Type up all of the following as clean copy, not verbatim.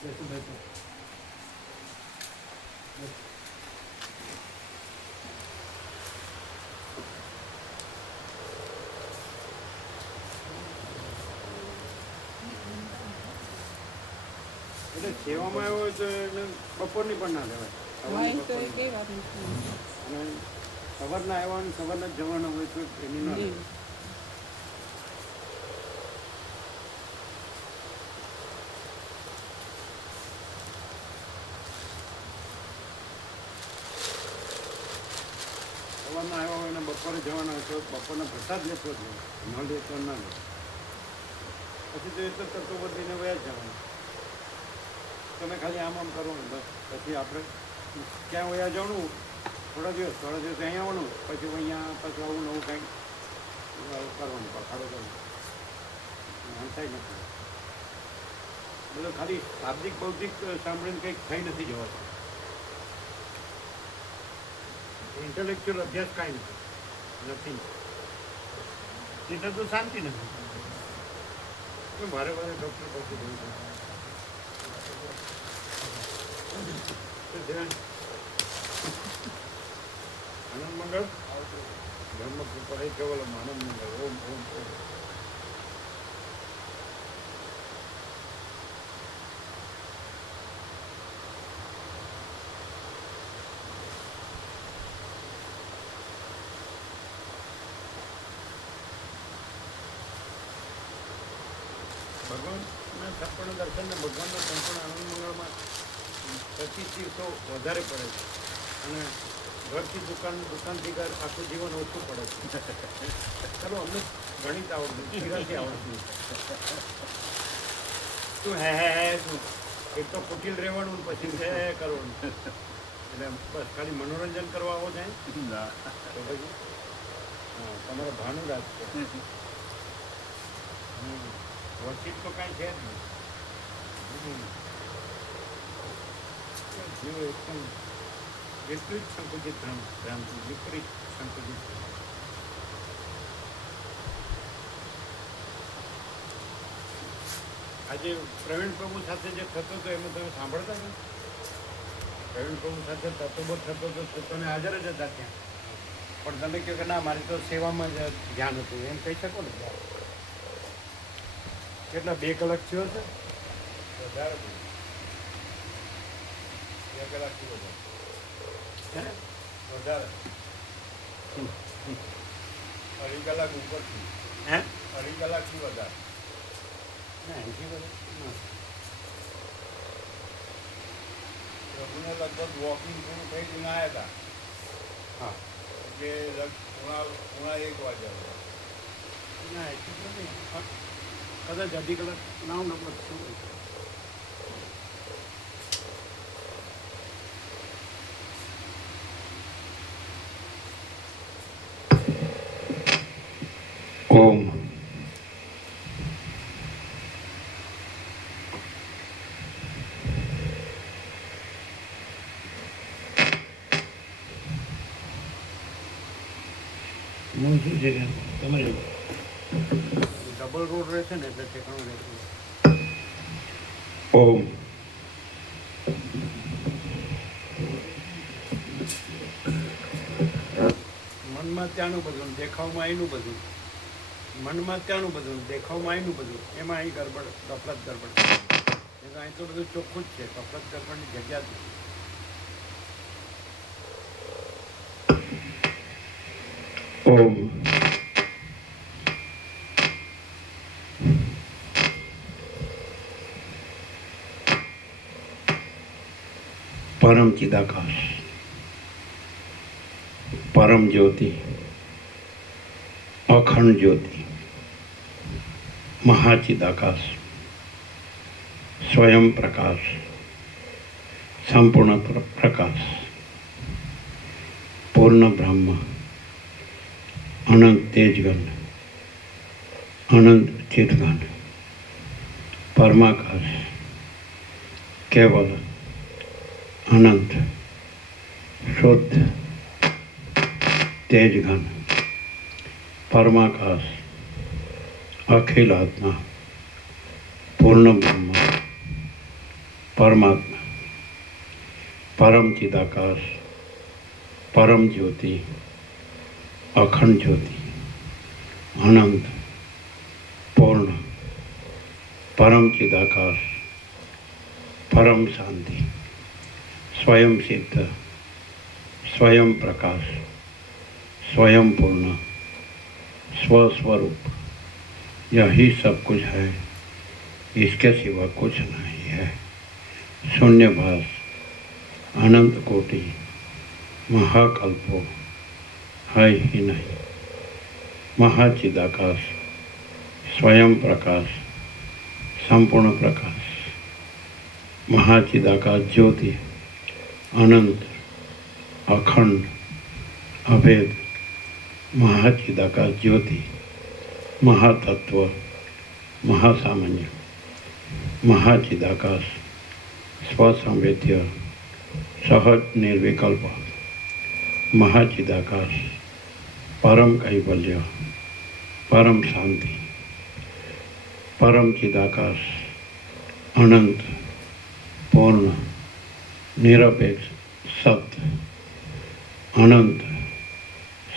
એટલે સેવામાં આવ્યો હોય તો એને બપોરની પણ ના લેવાય. અને સવારના આવ્યા ને સવારના જ જવાના હોય તો એની ના લેવાય. સવારના આવ્યા હોય ને બપોરે જવાના હોય તો બપોરના પ્રસાદ લેતો જ ન લે તો ના લે. પછી તો એ તો તત્વો બધીને વયા જ જવાનું. તમે ખાલી આમ કરો ને બસ. પછી આપણે ક્યાં વયા જવાનું થોડા દિવસ અહીં આવવાનું, પછી અહીંયા પાછું આવું નવું કંઈક કરવાનું, પખાડો કરવાનો. થાય નથી બધું ખાલી શાબ્દિક બૌદ્ધિક સાંભળીને કંઈક થઈ નથી જવાતું. ઇન્ટેલેક્ચ્યુઅલ અભ્યાસ કાંઈ નથી. એટલે તો શાંતિ નથી. મારે ડૉક્ટર પાસે જવું આનંદ મંગળ ધર્મ કૃપા કેવલમ આનંદ મંગળ. ઓમ ઓમ ઓમ. ભગવાનના સંપૂર્ણ દર્શન ને ભગવાનના સંપૂર્ણ આનંદ મંગળમાં 25 દિવસો વધારે પડે છે. અને ઘરથી દુકાનથી ઘર આખું જીવન ઓછું પડે છે. ચાલો અમને ગણિત આવડતું, ગુજરાતી આવડતું. તું હે તું એક તો કુટિલ રહેવાનું પછી હે કરવાનું. એટલે બસ ખાલી મનોરંજન કરવા આવો જાય તો પછી હા તમારે ભાનું રાખશે. વર્કશીપ તો કાંઈ છે જ નહીં. જીવ એકદમ વિપરીત સંકુચિત ભ્રાંતિ, વિપરીત સંકુચિત. આજે પ્રવીણ પ્રભુ સાથે જે થતો હતો એમાં તમે સાંભળતા ને? પ્રવીણ પ્રભુ સાથે તત્વબોધ થતો હતો તો તમે હાજર જ હતા ત્યાં. પણ તમે કહો કે ના મારી તો સેવામાં જ ધ્યાન હતું, એમ કહી શકો ને? કેટલા 2 કલાક થયો છે? વધારે 2 કલાકથી વધારે. વધારે 2.5 કલાક ઉપરથી. હે 2.5 કલાકથી વધારે. ના એથી વધારે પ્રભુને લગભગ વોકિંગ પૂરું થઈ જઈને આવ્યા હતા. હા એટલે પૂણા 1 વાગ્યા. ના એટલું નથી, કદાચ 2.5 કલાક ના નંબર શું હોય. ઓમ શું છે તમારે ડબલ રોડ રહેશે ને એટલે ઠેકાણું રહેશે. ઓમ મનમાં ત્યાંનું બધું, દેખાવમાં એનું બધું. મનમાં ત્યાંનું બધું, દેખાવમાં એનું બધું. એમાં અહીં ગરબડ, ગફલત ગરબડ. અહીં તો બધું ચોખ્ખું જ છે. ગફલત ગરબડની જગ્યા જ નથી. ઓમ પરમ ચિદાકાશ, પરમ જ્યોતિ, અખંડ જ્યોતિ, મહાચિદાકાશ, સ્વયં પ્રકાશ, સંપૂર્ણ પ્રકાશ, પૂર્ણ બ્રહ્મ, અનંત તેજગન, અનંત ચિદગન, પરમાકાશ, કેવલ, અનંત, શુદ્ધ, તેજઘન, પરમાકાશ, અખિલ આત્મા, પૂર્ણ બ્રહ્મ, પરમાત્મા, પરમ ચિદાકાશ, પરમ જ્યોતિ, અખંડ જ્યોતિ, અનંત, પૂર્ણ, પરમ ચિદાકાશ, પરમ શાંતિ, स्वयं सिद्ध, स्वयं प्रकाश, स्वयं पूर्ण, स्वस्वरूप, यही सब कुछ है, इसके सिवा कुछ नहीं है। शून्यभास, अनंत कोटि, महाकल्पो है ही नहीं। महाचिदाकाश, स्वयं प्रकाश, संपूर्ण प्रकाश, महाचिदाकाश ज्योति, अनंत, अखंड, अभेद, महाचिदाकाश ज्योति, महातत्व, महासामान्य, महाचिदाकाश, स्वसंवेद्य, सहज निर्विकल्प, महाचिदाकाश, परम कैवल्य, परम शांति, परम चिदाकाश, अनंत, पूर्ण, निरपेक्ष, सत्य, अनंत,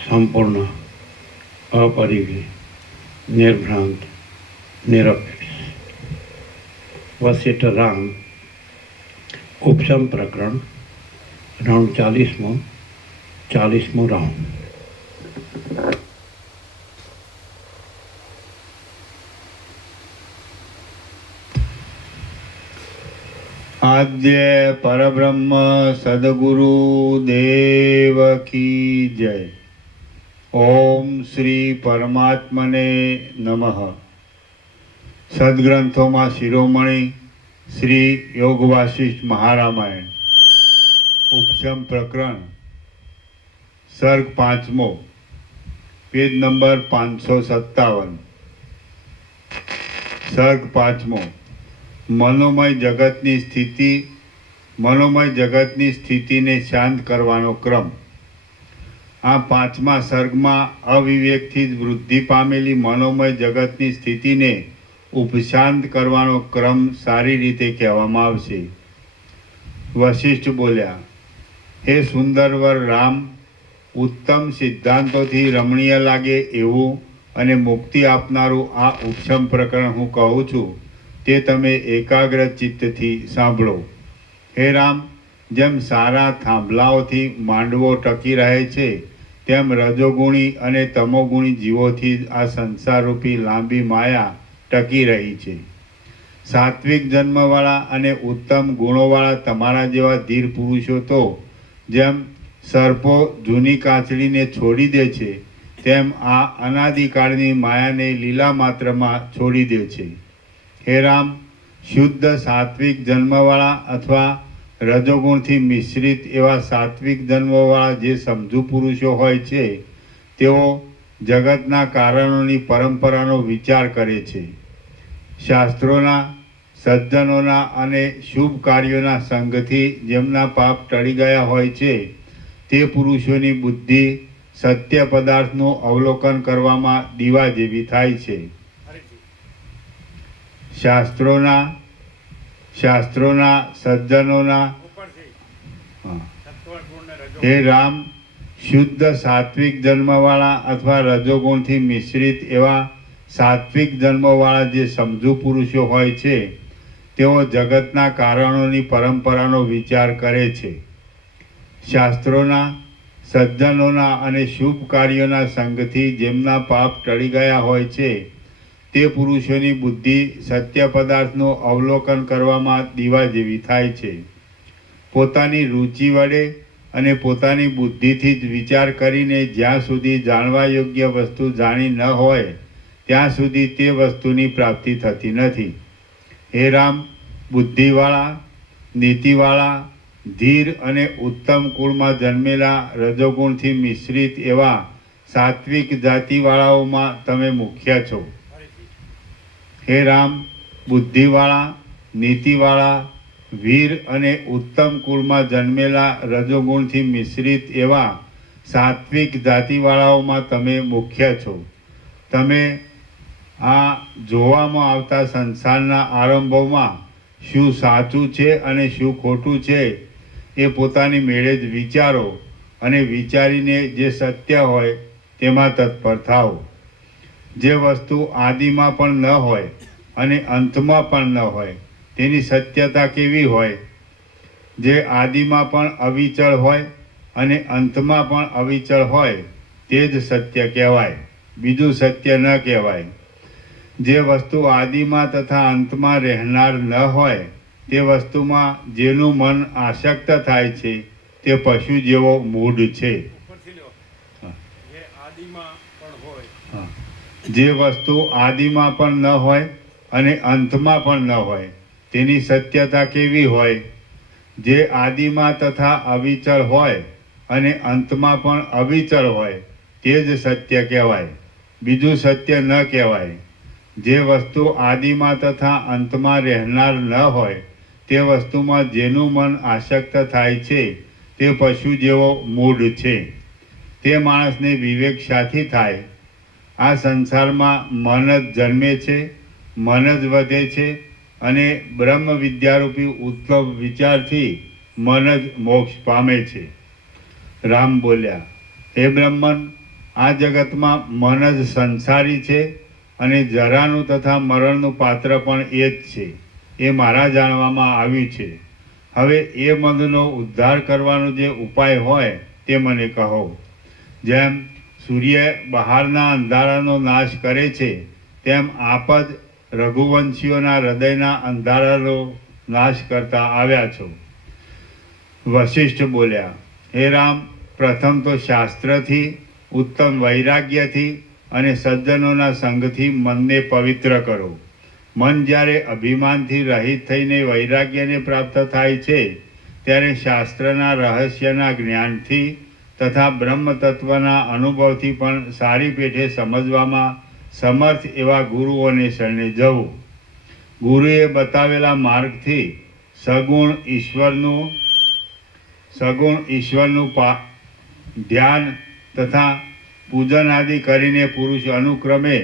संपूर्ण, अपरिग्रही, निर्भ्रांत, निरपेक्ष। वशिष्ठ राम, उपशम प्रकरण, राउंड 40मो राउंड। आद्य परब्रह्म सद्गुरु देव की जय। ओम श्री परमात्मने नमः। सद्ग्रंथों में शिरोमणि श्री योग वासिष्ठ महारामायण उपशम प्रकरण सर्ग 5मो पेज नंबर 557। सर्ग 5मो मनोमय जगतनी स्थिति ने शांत करवानो क्रम। आ 5मा सर्गमां अविवेकथी वृद्धि पामेली मनोमय जगतनी स्थिति ने उपशांत करवानो क्रम सारी रीते कहेवामां आवशे। वशिष्ठ बोल्या, हे सुंदरवर राम, उत्तम सिद्धांतोथी रमणीय लागे एवुं अने मुक्ति आपनारू आ उपशम प्रकरण हूँ कहूँ छूं ते तमे एकाग्र चित्तथी सांभळो। हे राम, जेम सारा थांभलाओथी मांडवो टकी रहे छे तेम रजोगुणी अने तमोगुणी जीवोथी आ संसाररूपी लांबी माया टकी रही छे। सात्विक जन्मवाळा अने उत्तम गुणोवाळा तमारा जेवा धीर पुरुषो तो जेम सर्पो जूनी काचड़ीने छोड़ी दे छे तेम आ अनादिकाळनी मायाने लीला मात्रमां छोड़ी दे छे। हे राम, शुद्ध सात्विक जन्मवाळा अथवा रजोगुणथी मिश्रित एवा सात्विक जन्मवाळा जे समजू पुरुषो होय छे तेओ जगतना कारणोनी परंपरानो विचार करे छे। शास्त्रोना, सज्जनोना अने शुभ कार्योना संगथी जेमना पाप टળી गया होय छे ते पुरुषोनी बुद्धि सत्य पदार्थનું अवलोकन કરવામાં દીવા જેવી થાય છે। शास्त्रोना, सज्जनोना। हे राम, शुद्ध सात्विक जन्मवाळा अथवा रजोगुणथी मिश्रित एवा सात्विक जन्मवाळा जे समजू पुरुषो होय छे तेओ जगतना कारणोनी परंपरानो विचार करे छे। शास्त्रोना, सज्जनोना अने शुभ कार्योना संगथी जेमना पाप टળી गया होय छे ते पुरुषोनी बुद्धि सत्य पदार्थનું अवलोकन કરવામાં દીવા જેવી થાય છે। પોતાની रुचि વડે અને પોતાની બુદ્ધિથી જ વિચાર કરીને જ્યાં સુધી જાણવા યોગ્ય વસ્તુ જાણી ન હોય ત્યાં સુધી તે વસ્તુની પ્રાપ્તિ થતી નથી। હે રામ, બુદ્ધિવાળા, નીતિવાળા, ધીર અને ઉત્તમ કુળમાં જન્મેલા રજોગુણથી મિશ્રિત એવા સાત્વિક જાતિવાળાઓમાં તમે મુખ્ય છો। हे राम, बुद्धिवाळा, नीतिवाळा, वीर अने उत्तम कुळमां जन्मेला रजोगुणथी मिश्रित एवा सात्विक जातिवाळाओमां तमे मुख्य छो। तमे आ जोवामां आवता संसाરના આરંભોમાં શું સાચું છે અને શું ખોટું છે એ પોતાની મેળે જ વિચારો અને વિચારીને જે સત્ય હોય તેમાં તત્પર થાઓ. જે વસ્તુ આદિમાં પણ ન હોય અને અંતમાં પણ ન હોય તેની સત્યતા કેવી હોય? જે આદિમાં પણ અવિચળ હોય અને અંતમાં પણ અવિચળ હોય તે જ સત્ય કહેવાય, બીજું સત્ય ન કહેવાય. જે વસ્તુ આદિમાં તથા અંતમાં રહેનાર ન હોય તે વસ્તુમાં જેનું મન આસક્ત થાય છે તે પશુ જેવો મૂઢ છે. ઉપરથી લો. જે આદિમાં પણ હોય. હા. જે વસ્તુ આદિમાં પણ ન હોય અને અંતમાં પણ ન હોય તેની સત્યતા કેવી હોય? જે આદિમાં તથા અવિચળ હોય અને અંતમાં પણ અવિચળ હોય તે જ સત્ય કહેવાય, બીજું સત્ય ન કહેવાય. જે વસ્તુ આદિમાં તથા અંતમાં રહેનાર ન હોય તે વસ્તુમાં જેનું મન આસક્ત થાય છે તે પશુ જેવો મૂઢ છે. તે માણસને વિવેક શાથી થાય? આ સંસારમાં મન જ જન્મે છે, મન જ વધે છે અને બ્રહ્મ વિદ્યારૂપી ઉદ્ભવ વિચારથી મન જ મોક્ષ પામે છે. રામ બોલ્યા, હે બ્રહ્મન, આ જગતમાં મન જ સંસારી છે અને જરાનું તથા મરણનું પાત્ર પણ એ જ છે. એ મારા જાણવામાં આવ્યું છે. હવે એ મનનો ઉદ્ધાર કરવાનો જે ઉપાય હોય તે મને કહો. જેમ સૂર્ય બહારના અંધારાનો નાશ કરે છે તેમ આપ જ રઘુવંશીઓના હૃદયના અંધારાનો નાશ કરતા આવ્યા છો. વશિષ્ઠ બોલ્યા, હે રામ, પ્રથમ તો શાસ્ત્રથી, ઉત્તમ વૈરાગ્યથી અને સજ્જનોના સંગથી મનને પવિત્ર કરો. મન જ્યારે અભિમાનથી રહિત થઈને વૈરાગ્યને પ્રાપ્ત થાય છે ત્યારે શાસ્ત્રના રહસ્યના જ્ઞાનથી તથા બ્રહ્મ તત્વના અનુભવથી પણ સારી પેઠે સમજવામાં સમર્થ એવા ગુરુઓને શરણે જવું. ગુરુએ બતાવેલા માર્ગથી સગુણ ઈશ્વરનું ધ્યાન તથા પૂજન આદિ કરીને પુરુષ અનુક્રમે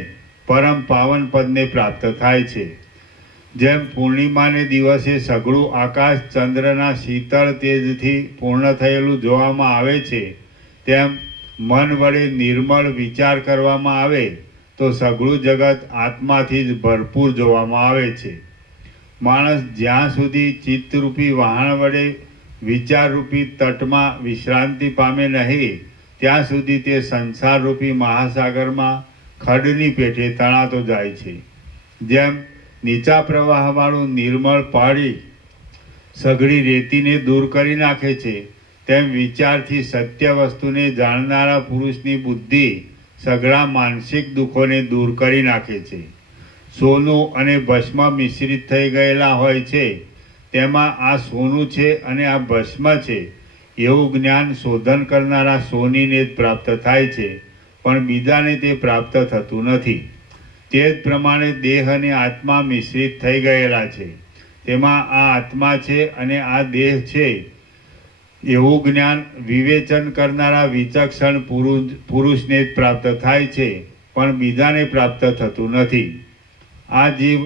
પરમ પાવન પદને પ્રાપ્ત થાય છે. જેમ પૂર્ણિમાને દિવસે સઘળું આકાશ ચંદ્રના શીતળ તેજથી પૂર્ણ થયેલું જોવામાં આવે છે તેમ મન વડે નિર્મળ વિચાર કરવામાં આવે તો સઘળું જગત આત્માથી જ ભરપૂર જોવામાં આવે છે. માણસ જ્યાં સુધી ચિત્તરૂપી વહાણ વડે વિચારરૂપી તટમાં વિશ્રાંતિ પામે નહીં ત્યાં સુધી તે સંસારરૂપી મહાસાગરમાં ખડની પેઠે તણાતો જાય છે. જેમ નીચા પ્રવાહવાળું નિર્મળ પાણી સઘળી રેતીને દૂર કરી નાખે છે તેમ વિચારથી સત્ય વસ્તુને જાણનારા પુરુષની બુદ્ધિ સઘળા માનસિક દુઃખોને દૂર કરી નાખે છે. સોનું અને ભસ્મ મિશ્રિત થઈ ગયેલા હોય છે તેમાં આ સોનું છે અને આ ભસ્મ છે એવું જ્ઞાન શોધન કરનારા સોનીને જ પ્રાપ્ત થાય છે, પણ બીજાને તે પ્રાપ્ત થતું નથી. તે જ પ્રમાણે દેહ અને આત્મા મિશ્રિત થઈ ગયેલા છે. તેમાં આ આત્મા છે અને આ દેહ છે એવું જ્ઞાન વિવેચન કરનારા વિચક્ષણ પુરુષને જ પ્રાપ્ત થાય છે, પણ બીજાને પ્રાપ્ત થતું નથી. આ જીવ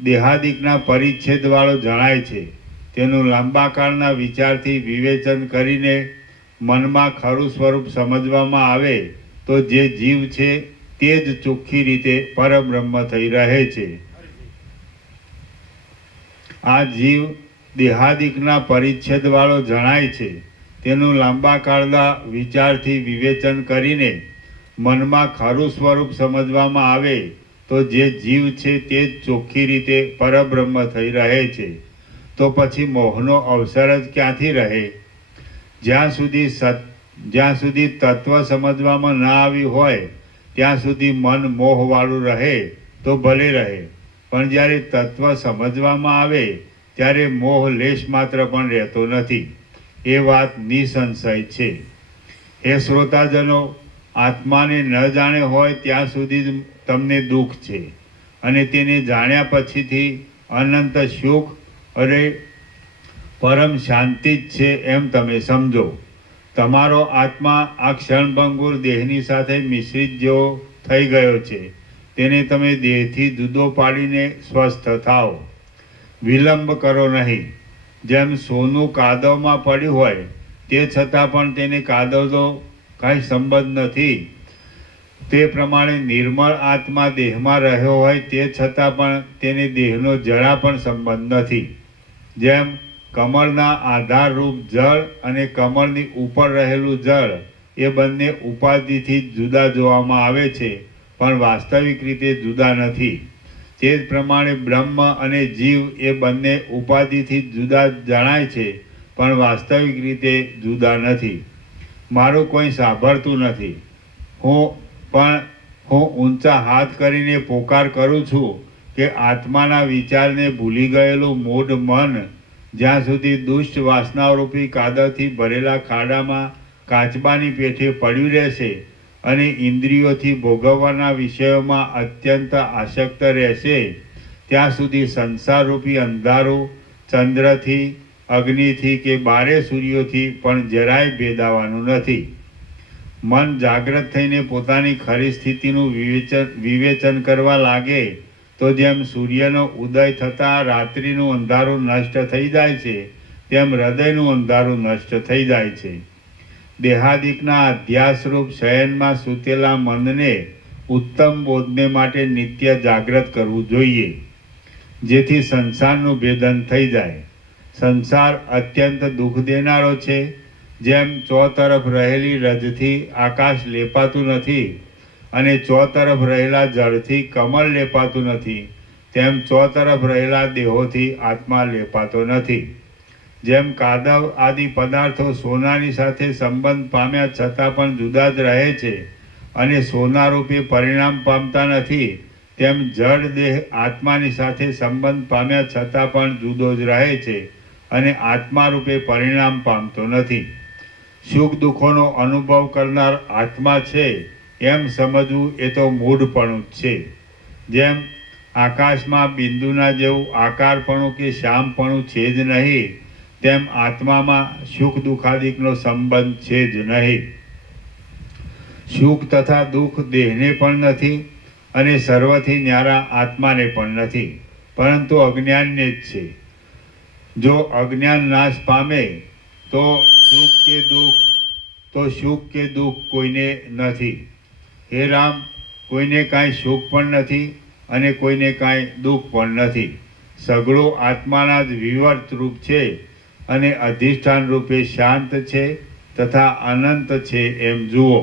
દેહાદિકના પરિચ્છેદવાળો જણાય છે. તેનું લાંબા કાળના વિચારથી વિવેચન કરીને મનમાં ખરું સ્વરૂપ સમજવામાં આવે તો જે જીવ છે તે જ ચોખ્ખી રીતે પરબ્રહ્મ થઈ રહે છે. આ જીવ દેહાદિકના પરિચ્છેદવાળો જણાય છે. તેનું લાંબા કાળના વિચારથી વિવેચન કરીને મનમાં ખરું સ્વરૂપ સમજવામાં આવે તો જે જીવ છે તે જ ચોખ્ખી રીતે પરબ્રહ્મ થઈ રહે છે. તો પછી મોહનો અવસર જ ક્યાંથી રહે? જ્યાં સુધી તત્વ સમજવામાં ન આવ્યું હોય ત્યાં સુધી મન મોહવાળું રહે તો ભલે રહે, પણ જ્યારે તત્વ સમજવામાં આવે ત્યારે મોહ લેશ માત્ર પણ રહેતો નથી. એ વાત નિસંશય છે. હે શ્રોતાજનો, આત્માને ન જાણે હોય ત્યાં સુધી જ તમને દુઃખ છે અને તેને જાણ્યા પછીથી અનંત સુખ અરે પરમ શાંતિ જ છે એમ તમે સમજો. તમારો આત્મા આ ક્ષણભંગુર દેહની સાથે મિશ્રિત જેવો થઈ ગયો છે. તેને તમે દેહથી જુદો પાડીને સ્વસ્થ થાઓ. વિલંબ કરો નહીં. જેમ સોનું કાદવમાં પડ્યું હોય તે છતાં પણ તેને કાદવનો કાંઈ સંબંધ નથી, તે પ્રમાણે નિર્મળ આત્મા દેહમાં રહ્યો હોય તે છતાં પણ તેને દેહનો જરા પણ સંબંધ નથી. જેમ કમળના આધારરૂપ જળ અને કમળની ઉપર રહેલું જળ એ બંને ઉપાધિથી જ જુદા જોવામાં આવે છે, પણ વાસ્તવિક રીતે જુદા નથી. તે જ પ્રમાણે બ્રહ્મ અને જીવ એ બંને ઉપાધિથી જ જુદા જણાય છે, પણ વાસ્તવિક રીતે જુદા નથી. મારું કોઈ સાંભળતું નથી. હું ઊંચા હાથ કરીને પોકાર કરું છું કે આત્માના વિચારને ભૂલી ગયેલું મૂઢ મન જ્યાં સુધી દુષ્ટ વાસનારૂપી કાદવથી ભરેલા ખાડામાં કાચબાની પેઠે પડ્યું રહેશે અને ઇન્દ્રિયોથી ભોગવવાના વિષયોમાં અત્યંત આસક્ત રહેશે, ત્યાં સુધી સંસારરૂપી અંધારું ચંદ્રથી, અગ્નિથી કે બારે સૂર્યોથી પણ જરાય ભેદાવાનું નથી. મન જાગ્રત થઈને પોતાની ખરી સ્થિતિનું વિવેચન કરવા લાગે તો જેમ સૂર્યનો ઉદય થતાં રાત્રિનું અંધારું નષ્ટ થઈ જાય છે, તેમ હૃદયનું અંધારું નષ્ટ થઈ જાય છે. દેહાદિકના અધ્યાસરૂપ શયનમાં સૂતેલા મનને ઉત્તમ બોધને માટે નિત્ય જાગ્રત કરવું જોઈએ, જેથી સંસારનું ભેદન થઈ જાય. સંસાર અત્યંત દુઃખ દેનારો છે. જેમ ચોતરફ રહેલી રજથી આકાશ લેપાતું નથી અને ચોતરફ રહેલા જળથી કમળ લેપાતું નથી, તેમ ચોતરફ રહેલા દેહોથી આત્મા લેપાતો નથી. જેમ કાદવ આદિ પદાર્થો સોનાની સાથે સંબંધ પામ્યા છતાં પણ જુદા જ રહે છે અને સોનારૂપે પરિણામ પામતા નથી, તેમ જડ દેહ આત્માની સાથે સંબંધ પામ્યા છતાં પણ જુદો જ રહે છે અને આત્મા રૂપે પરિણામ પામતો નથી. સુખ દુઃખોનો અનુભવ કરનાર આત્મા છે એમ સમજવું એ તો મૂઢપણું જ છે. જેમ આકાશમાં બિંદુના જેવું આકારપણું કે શ્યામપણું છે જ નહીં, તેમ આત્મામાં સુખ દુઃખાદિકનો સંબંધ છે જ નહીં. સુખ તથા દુઃખ દેહને પણ નથી અને સર્વથી ન્યારા આત્માને પણ નથી, પરંતુ અજ્ઞાનને જ છે. જો અજ્ઞાન નાશ પામે તો સુખ કે દુઃખ કોઈને નથી. હે રામ, કોઈને કાંઈ સુખ પણ નથી અને કોઈને કાંઈ દુઃખ પણ નથી. સગળું આત્માના જ વિવર્ત રૂપ છે અને અધિષ્ઠાન રૂપે શાંત છે તથા અનંત છે એમ જુઓ.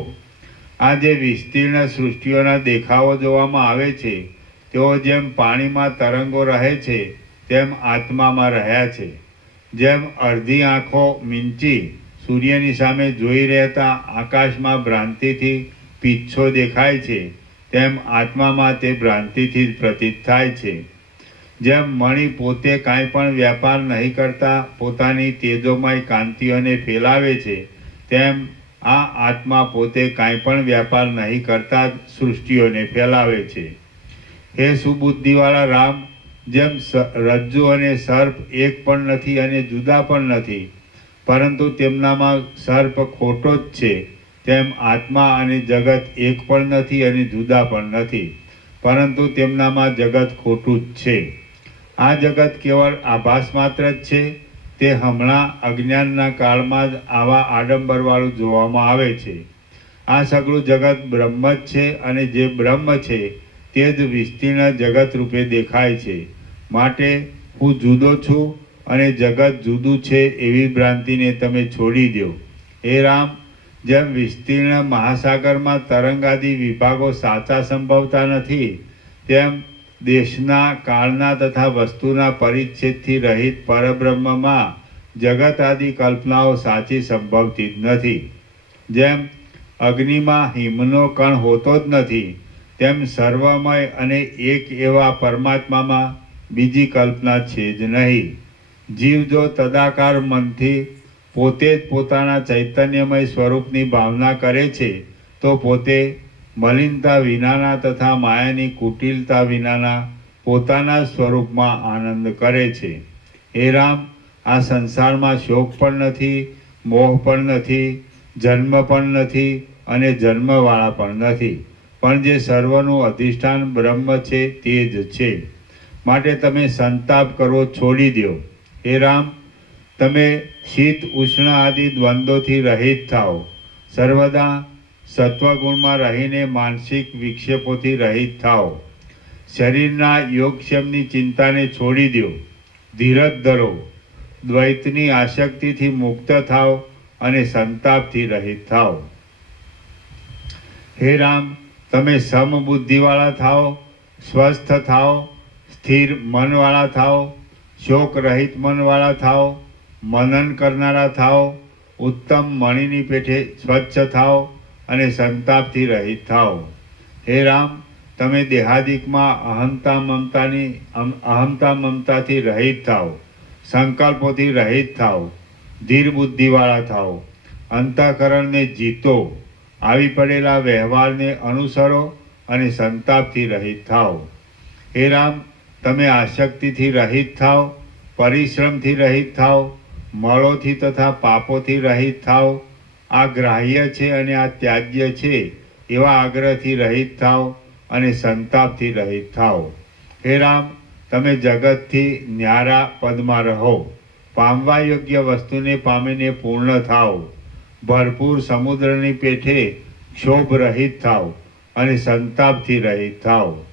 આ જે વિસ્તીર્ણ સૃષ્ટિઓના દેખાવો જોવામાં આવે છે તેઓ જેમ પાણીમાં તરંગો રહે છે તેમ આત્મામાં રહ્યા છે. જેમ અડધી આંખો મીંચી સૂર્યની સામે જોઈ રહેતા આકાશમાં ભ્રાંતિથી પીછો દેખાય છે, તેમ આત્મામાં તે ભ્રાંતિથી જ પ્રતીત થાય છે. જેમ મણિ પોતે કાંઈ પણ વ્યાપાર નહીં કરતા પોતાની તેજોમય કાંતિઓને ફેલાવે છે, તેમ આ આત્મા પોતે કાંઈ પણ વ્યાપાર નહીં કરતા જ સૃષ્ટિઓને ફેલાવે છે. હે સુબુદ્ધિવાળા રામ, જેમ રજ્જુ અને સર્પ એક પણ નથી અને જુદા પણ નથી, પરંતુ તેમનામાં સર્પ ખોટો જ છે, તેમ આત્મા અને જગત એક પણ નથી અને જુદા પણ નથી, પરંતુ તેમનામાં જગત ખોટું જ છે. આ જગત કેવળ આભાસ માત્ર જ છે. તે હમણાં અજ્ઞાનના કાળમાં જ આવા આડંબરવાળું જોવામાં આવે છે. આ સગળું જગત બ્રહ્મ જ છે અને જે બ્રહ્મ છે તે જ વિસ્તીર્ણ જગત રૂપે દેખાય છે. માટે હું જુદો છું અને જગત જુદું છે એવી ભ્રાંતિને તમે છોડી દો. હે રામ, જેમ વિસ્તીર્ણ મહાસાગરમાં તરંગાદી વિભાગો સાચા સંભવતા નથી, તેમ દેશના, કાળના તથા વસ્તુના પરિચ્છેદથી રહિત પરબ્રહ્મમાં જગત આદિ કલ્પનાઓ સાચી સંભવતી જ નથી. જેમ અગ્નિમાં હિમનો કણ હોતો જ નથી, તેમ સર્વમય અને એક એવા પરમાત્મામાં બીજી કલ્પના છે જ નહીં. જીવ જો તદાકાર મનથી પોતે જ પોતાના ચૈતન્યમય સ્વરૂપની ભાવના કરે છે તો પોતે મલિનતા વિનાના તથા માયાની કુટિલતા વિનાના પોતાના સ્વરૂપમાં આનંદ કરે છે. હે રામ, આ સંસારમાં શોક પણ નથી, મોહ પણ નથી, જન્મ પણ નથી અને જન્મવાળા પણ નથી, પણ જે સર્વનું અધિષ્ઠાન બ્રહ્મ છે તે જ છે. માટે તમે સંતાપ કરવો છોડી દો. હે રામ, તમે શીત ઉષ્ણ આદિ દ્વંદ્વોથી રહિત થાઓ. સર્વદા સત્વગુણમાં રહીને માનસિક વિક્ષેપોથી રહિત થાઓ. શરીરના યોગક્ષેમની ચિંતાને છોડી દો. ધીરજ ધરો. દ્વૈતની આસક્તિથી મુક્ત થાઓ અને સંતાપથી રહિત થાઓ. હે રામ, તમે સમબુદ્ધિવાળા થાઓ, સ્વસ્થ થાઓ, સ્થિર મનવાળા થાઓ, શોક રહિત મનવાળા થાઓ, મનન કરનારા થાઓ, ઉત્તમ મણિની પેઠે સ્વચ્છ થાઓ અને સંતાપથી રહિત થાઓ. હે રામ, તમે દેહાદિકમાં અહંતા મમતાથી રહિત થાઓ, સંકલ્પોથી રહિત થાઓ, ધીર બુદ્ધિવાળા થાઓ, અંતઃકરણને જીતો, આવી પડેલા વ્યવહારને અનુસરો અને સંતાપથી રહિત થાઓ. હે રામ, તમે આસક્તિથી રહિત થાઓ, પરિશ્રમથી રહિત થાઓ, મળોથી તથા પાપોથી રહિત થાઓ. આ ગ્રાહ્ય છે અને આ ત્યાજ્ય છે એવા આગ્રહથી રહિત થાઓ અને સંતાપથી રહિત થાઓ. હે રામ, તમે જગતથી ન્યારા પદમાં રહો. પામવા યોગ્ય વસ્તુને પામીને પૂર્ણ થાઓ. ભરપૂર સમુદ્રની પેઠે ક્ષોભ રહિત થાઓ અને સંતાપથી રહિત થાઓ.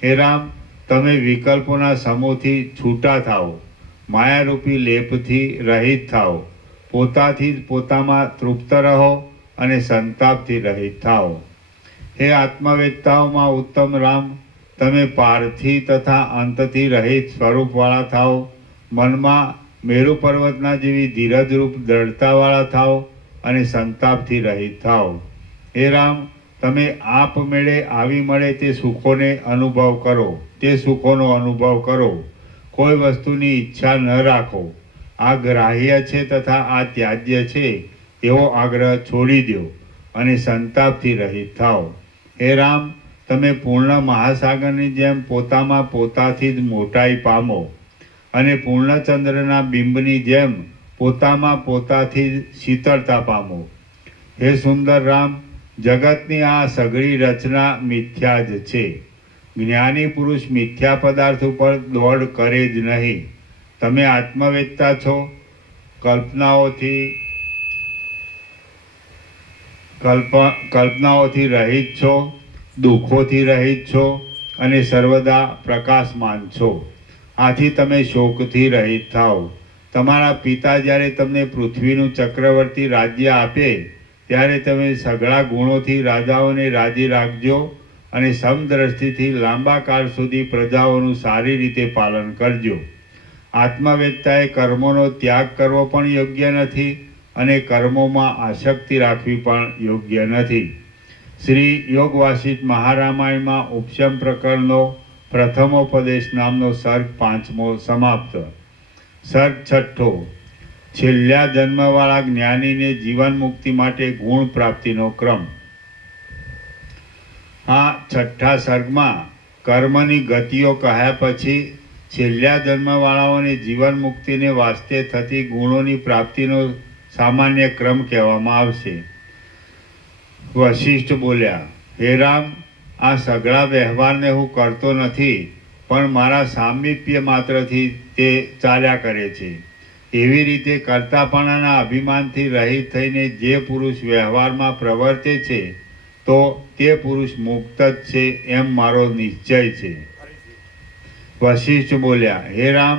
હે રામ, તમે વિકલ્પોના સમૂહથી છૂટા થાઓ. માયારૂપી લેપથી રહિત થાઓ. પોતાથી જ પોતામાં તૃપ્ત રહો અને સંતાપથી રહિત થાઓ. હે આત્મવેત્તાઓમાં ઉત્તમ રામ, તમે પારથી તથા અંતથી રહિત સ્વરૂપવાળા થાઓ. મનમાં મેરુ પર્વતના જેવી ધીરજરૂપ દ્રઢતાવાળા થાઓ અને સંતાપથી રહિત થાઓ. હે રામ, તમે આપમેળે આવી મળે તે સુખોનો અનુભવ કરો. કોઈ વસ્તુની ઈચ્છા ન રાખો. આ ગ્રાહ્ય છે તથા આ ત્યાજ્ય છે એવો આગ્રહ છોડી દો અને સંતાપથી રહિત થાઓ. હે રામ, તમે પૂર્ણ મહાસાગરની જેમ પોતામાં પોતાથી જ મોટાઈ પામો અને પૂર્ણચંદ્રના બિંબની જેમ પોતામાં પોતાથી જ શીતળતા પામો. હે સુંદર રામ, જગતની આ સઘળી રચના મિથ્યા જ છે. જ્ઞાની પુરુષ મિથ્યા પદાર્થ ઉપર દોડ કરે જ નહીં. તમે આત્મવેત્તા છો, કલ્પનાઓથી રહિત છો, દુઃખોથી રહિત છો અને સર્વદા પ્રકાશમાન છો. આથી તમે શોકથી રહિત થાઓ. તમારા પિતા જ્યારે તમને પૃથ્વીનું ચક્રવર્તી રાજ્ય આપે ત્યારે તમે સઘળા ગુણોથી રાજાઓને રાજી રાખજો અને સમદ્રષ્ટિથી લાંબા કાળ સુધી પ્રજાઓનું સારી રીતે પાલન કરજો. આત્મવેત્તાએ કર્મોનો ત્યાગ કરવો પણ યોગ્ય નથી અને કર્મોમાં આસક્તિ રાખવી પણ યોગ્ય નથી. શ્રી યોગ વાસિષ્ઠ મહારામાયણમાં ઉપશમ પ્રકરણનો પ્રથમોપદેશ નામનો સર્ગ 5મો સમાપ્ત. સર્ગ 6. છેલ્લા જન્મવાળા જ્ઞાનીને જીવન મુક્તિ માટે ગુણ પ્રાપ્તિનો ક્રમ. આ 6થા સર્ગમાં કર્મની ગતિઓ કહ્યા પછી છેલ્લા જન્મવાળાઓને જીવન મુક્તિને વાસ્તે થતી ગુણોની પ્રાપ્તિનો સામાન્ય ક્રમ કહેવામાં આવશે. વશિષ્ઠ બોલ્યા, હે રામ, આ સઘળા વ્યવહારને હું કરતો નથી, પણ મારા સામીપ્ય માત્રથી તે ચાલ્યા કરે છે. એવી રીતે કર્તાપણાના અભિમાનથી રહિત થઈને જે પુરુષ વ્યવહારમાં પ્રવર્તે છે તો તે પુરુષ મુક્ત જ છે એમ મારો નિશ્ચય છે. વશિષ્ઠ બોલ્યા, હે રામ,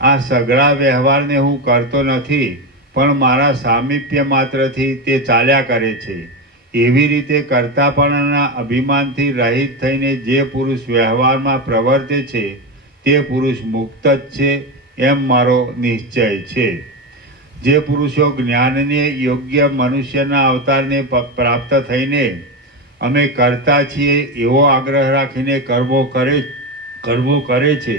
આ સઘળા વ્યવહારને હું કરતો નથી, પણ મારા સામીપ્ય માત્રથી તે ચાલ્યા કરે છે. એવી રીતે કર્તાપણાના અભિમાનથી રહિત થઈને જે પુરુષ વ્યવહારમાં પ્રવર્તે છે તે પુરુષ મુક્ત જ છે એમ મારો નિશ્ચય છે. જે પુરુષો જ્ઞાનને યોગ્ય મનુષ્યના અવતારને પ્રાપ્ત થઈને અમે કરતા છીએ એવો આગ્રહ રાખીને કર્મો કરે છે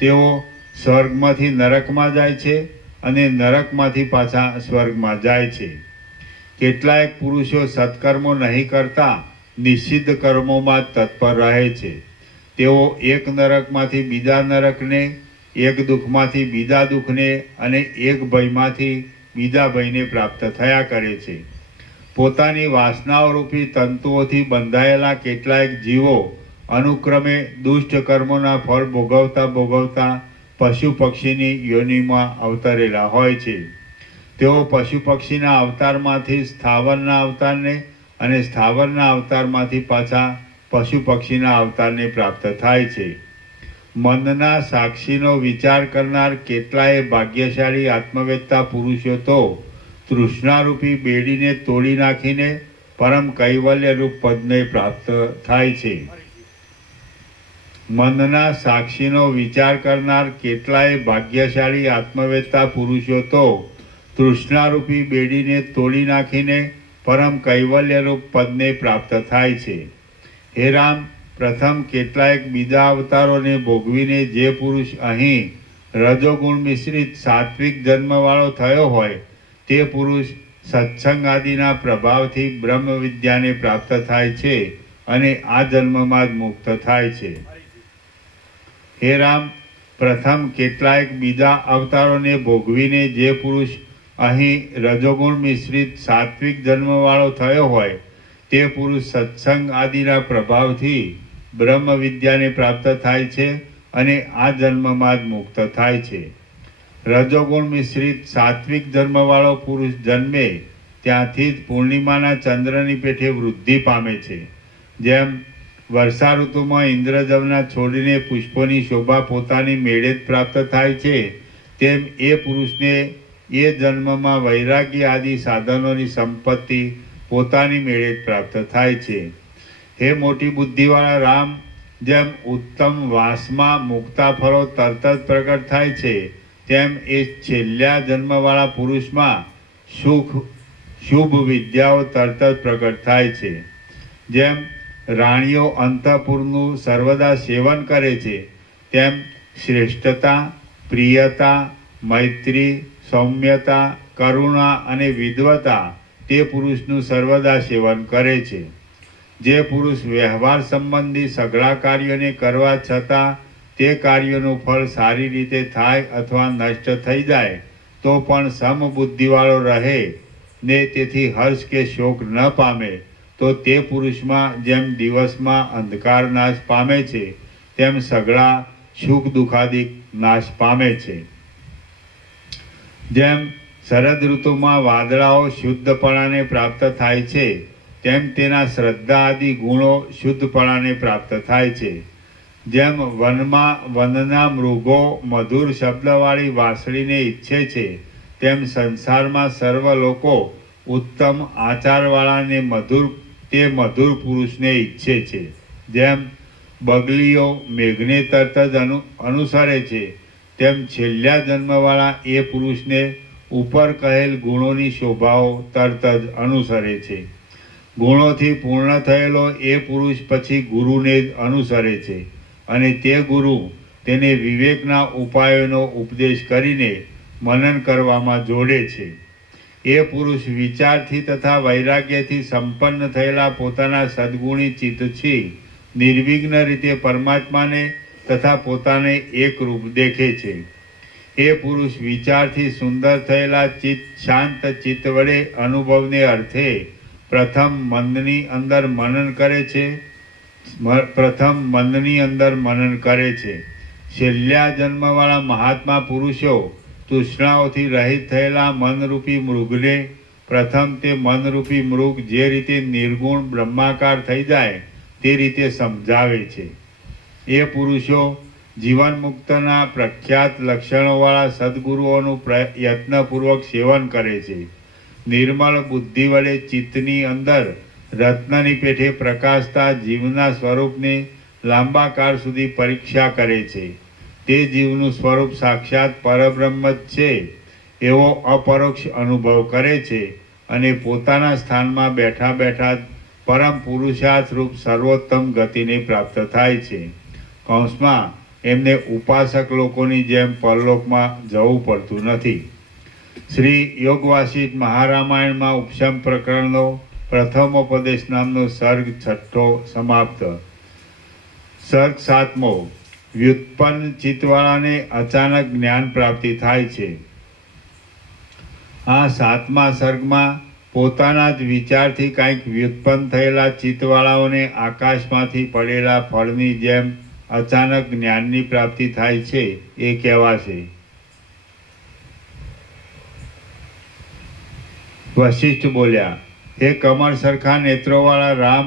તેઓ સ્વર્ગમાંથી નરકમાં જાય છે અને નરકમાંથી પાછા સ્વર્ગમાં જાય છે. કેટલાયક પુરુષો સત્કર્મો નહીં કરતા નિષિદ્ધ કર્મોમાં તત્પર રહે છે. તેઓ એક નરકમાંથી બીજા નરકને, એક દુઃખમાંથી બીજા દુઃખને અને એક ભયમાંથી બીજા ભયને પ્રાપ્ત થયા કરે છે. પોતાની વાસનાઓ રૂપી તંતુઓથી બંધાયેલા કેટલાયક જીવો અનુક્રમે દુષ્ટ કર્મોના ફળ ભોગવતા ભોગવતા પશુ પક્ષીની યોનિમાં અવતરેલા હોય છે. તેઓ પશુ પક્ષીના અવતારમાંથી સ્થાવરના અવતારને અને સ્થાવરના અવતારમાંથી પાછા પશુ પક્ષીના અવતારને પ્રાપ્ત થાય છે. મનના સાક્ષીનો વિચાર કરનાર કેટલાય ભાગ્યશાળી આત્મવેત્તા પુરુષો તો તૃષ્ણારૂપી બેડીને તોડી નાખીને પરમ કૈવલ્યરૂપ પદને પ્રાપ્ત થાય છે. મનના સાક્ષીનો વિચાર કરનાર કેટલાય ભાગ્યશાળી આત્મવેત્તા પુરુષો તો તૃષ્ણારૂપી બેડીને તોડી નાખીને પરમ કૈવલ્યરૂપ પદને પ્રાપ્ત થાય છે. હે રામ, પ્રથમ કેટલાયક બીજા અવતારોને ભોગવીને જે પુરુષ અહીં રજોગુણ મિશ્રિત સાત્વિક જન્મવાળો થયો હોય તે પુરુષ સત્સંગ આદિના પ્રભાવથી બ્રહ્મ વિદ્યાને પ્રાપ્ત થાય છે અને આ જન્મમાં જ મુક્ત થાય છે. હે રામ, પ્રથમ કેટલાયક બીજા અવતારોને ભોગવીને જે પુરુષ અહીં રજોગુણ મિશ્રિત સાત્વિક જન્મવાળો થયો હોય તે પુરુષ સત્સંગ આદિના પ્રભાવથી બ્રહ્મ વિદ્યાને પ્રાપ્ત થાય છે અને આ જન્મમાં જ મુક્ત થાય છે. રજોગુણ મિશ્રિત સાત્વિક જન્મવાળો પુરુષ જન્મે ત્યાંથી જ પૂર્ણિમાના ચંદ્રની પેઠે વૃદ્ધિ પામે છે. જેમ વર્ષા ઋતુમાં ઇન્દ્રજવના છોડીને પુષ્પોની શોભા પોતાની મેળે જ પ્રાપ્ત થાય છે, તેમ એ પુરુષને એ જન્મમાં વૈરાગ્ય આદિ સાધનોની સંપત્તિ પોતાની મેળે જ પ્રાપ્ત થાય છે. હે મોટી બુદ્ધિવાળા રામ, જેમ ઉત્તમ વાસમાં મુક્તા ફળો તરત જ પ્રગટ થાય છે તેમ એ છેલ્લા જન્મવાળા પુરુષમાં શુભ વિદ્યાઓ તરત જ પ્રગટ થાય છે. જેમ રાણીઓ અંતઃપુરનું સર્વદા સેવન કરે છે તેમ શ્રેષ્ઠતા, પ્રિયતા, મૈત્રી, સૌમ્યતા, કરુણા અને વિદ્વતા તે પુરુષનું સર્વદા સેવન કરે છે. જે પુરુષ વ્યવહાર સંબંધી સઘળા કાર્યોને કરવા છતાં તે કાર્યોનું ફળ સારી રીતે થાય અથવા નષ્ટ થઈ જાય તો પણ સમબુદ્ધિવાળો રહે ને તેથી હર્ષ કે શોક ન પામે તો તે પુરુષમાં જેમ દિવસમાં અંધકાર નાશ પામે છે તેમ સઘળા સુખ દુઃખાદિક નાશ પામે છે. જેમ શરદ ઋતુમાં વાદળાઓ શુદ્ધપણાને પ્રાપ્ત થાય છે તેમ તેના શ્રદ્ધા આદિ ગુણો શુદ્ધપણાને પ્રાપ્ત થાય છે. જેમ વનના મૃગો મધુર શબ્દવાળી વાંસળીને ઈચ્છે છે તેમ સંસારમાં સર્વ લોકો ઉત્તમ આચારવાળાને મધુર પુરુષને ઈચ્છે છે. જેમ બગલીઓ મેઘને તરત જ અનુસરે છે તેમ છેલ્લા જન્મવાળા એ પુરુષને ઉપર કહેલ ગુણોની શોભાઓ તરત જ અનુસરે છે. ગુણોથી પૂર્ણ થયેલો એ પુરુષ પછી ગુરુને જ અનુસરે છે અને તે ગુરુ તેને વિવેકના ઉપાયોનો ઉપદેશ કરીને મનન કરવામાં જોડે છે. એ પુરુષ વિચારથી તથા વૈરાગ્યથી સંપન્ન થયેલા પોતાના સદ્ગુણી ચિત્તથી નિર્વિઘ્ન રીતે પરમાત્માને તથા પોતાને એક રૂપ દેખે છે. એ પુરુષ વિચારથી સુંદર થયેલા શાંત ચિત્ત વડે અનુભવને અર્થે પ્રથમ મનની અંદર મનન કરે છે. છેલ્લા જન્મવાળા મહાત્મા પુરુષો તૃષ્ણાઓથી રહિત થયેલા મનરૂપી મૃગને પ્રથમ તે મનરૂપી મૃગ જે રીતે નિર્ગુણ બ્રહ્માકાર થઈ જાય તે રીતે સમજાવે છે. એ પુરુષો જીવન મુક્તના પ્રખ્યાત લક્ષણોવાળા સદગુરુઓનું યત્નપૂર્વક સેવન કરે છે. નિર્મળ બુદ્ધિ વડે ચિત્તની અંદર રત્નની પેઠે પ્રકાશતા જીવના સ્વરૂપની લાંબા કાળ સુધી પરીક્ષા કરે છે. તે જીવનું સ્વરૂપ સાક્ષાત પરબ્રહ્મ જ છે એવો અપરોક્ષ અનુભવ કરે છે અને પોતાના સ્થાનમાં બેઠા બેઠા પરમ પુરુષાર્થ રૂપ સર્વોત્તમ ગતિને પ્રાપ્ત થાય છે. કૌંસમાં એમને ઉપાસક લોકોની જેમ પરલોકમાં જવું પડતું નથી. શ્રી યોગવાસિષ્ઠ મહારામાયણમાં ઉપશમ પ્રકરણનો પ્રથમોપદેશ નામનો સર્ગ 6 સમાપ્ત. સર્ગ 7મો. વ્યુત્પન્ન ચિત્તવાળાને અચાનક જ્ઞાન પ્રાપ્તિ થાય છે. આ 7મા સર્ગમાં પોતાના જ વિચારથી કાંઈક વ્યુત્પન્ન થયેલા ચિત્તવાળાઓને આકાશમાંથી પડેલા ફળની જેમ અચાનક જ્ઞાનની પ્રાપ્તિ થાય છે એ કહેવાશે. વશિષ્ઠ બોલ્યા, હે કમળ સરખા નેત્રોવાળા રામ,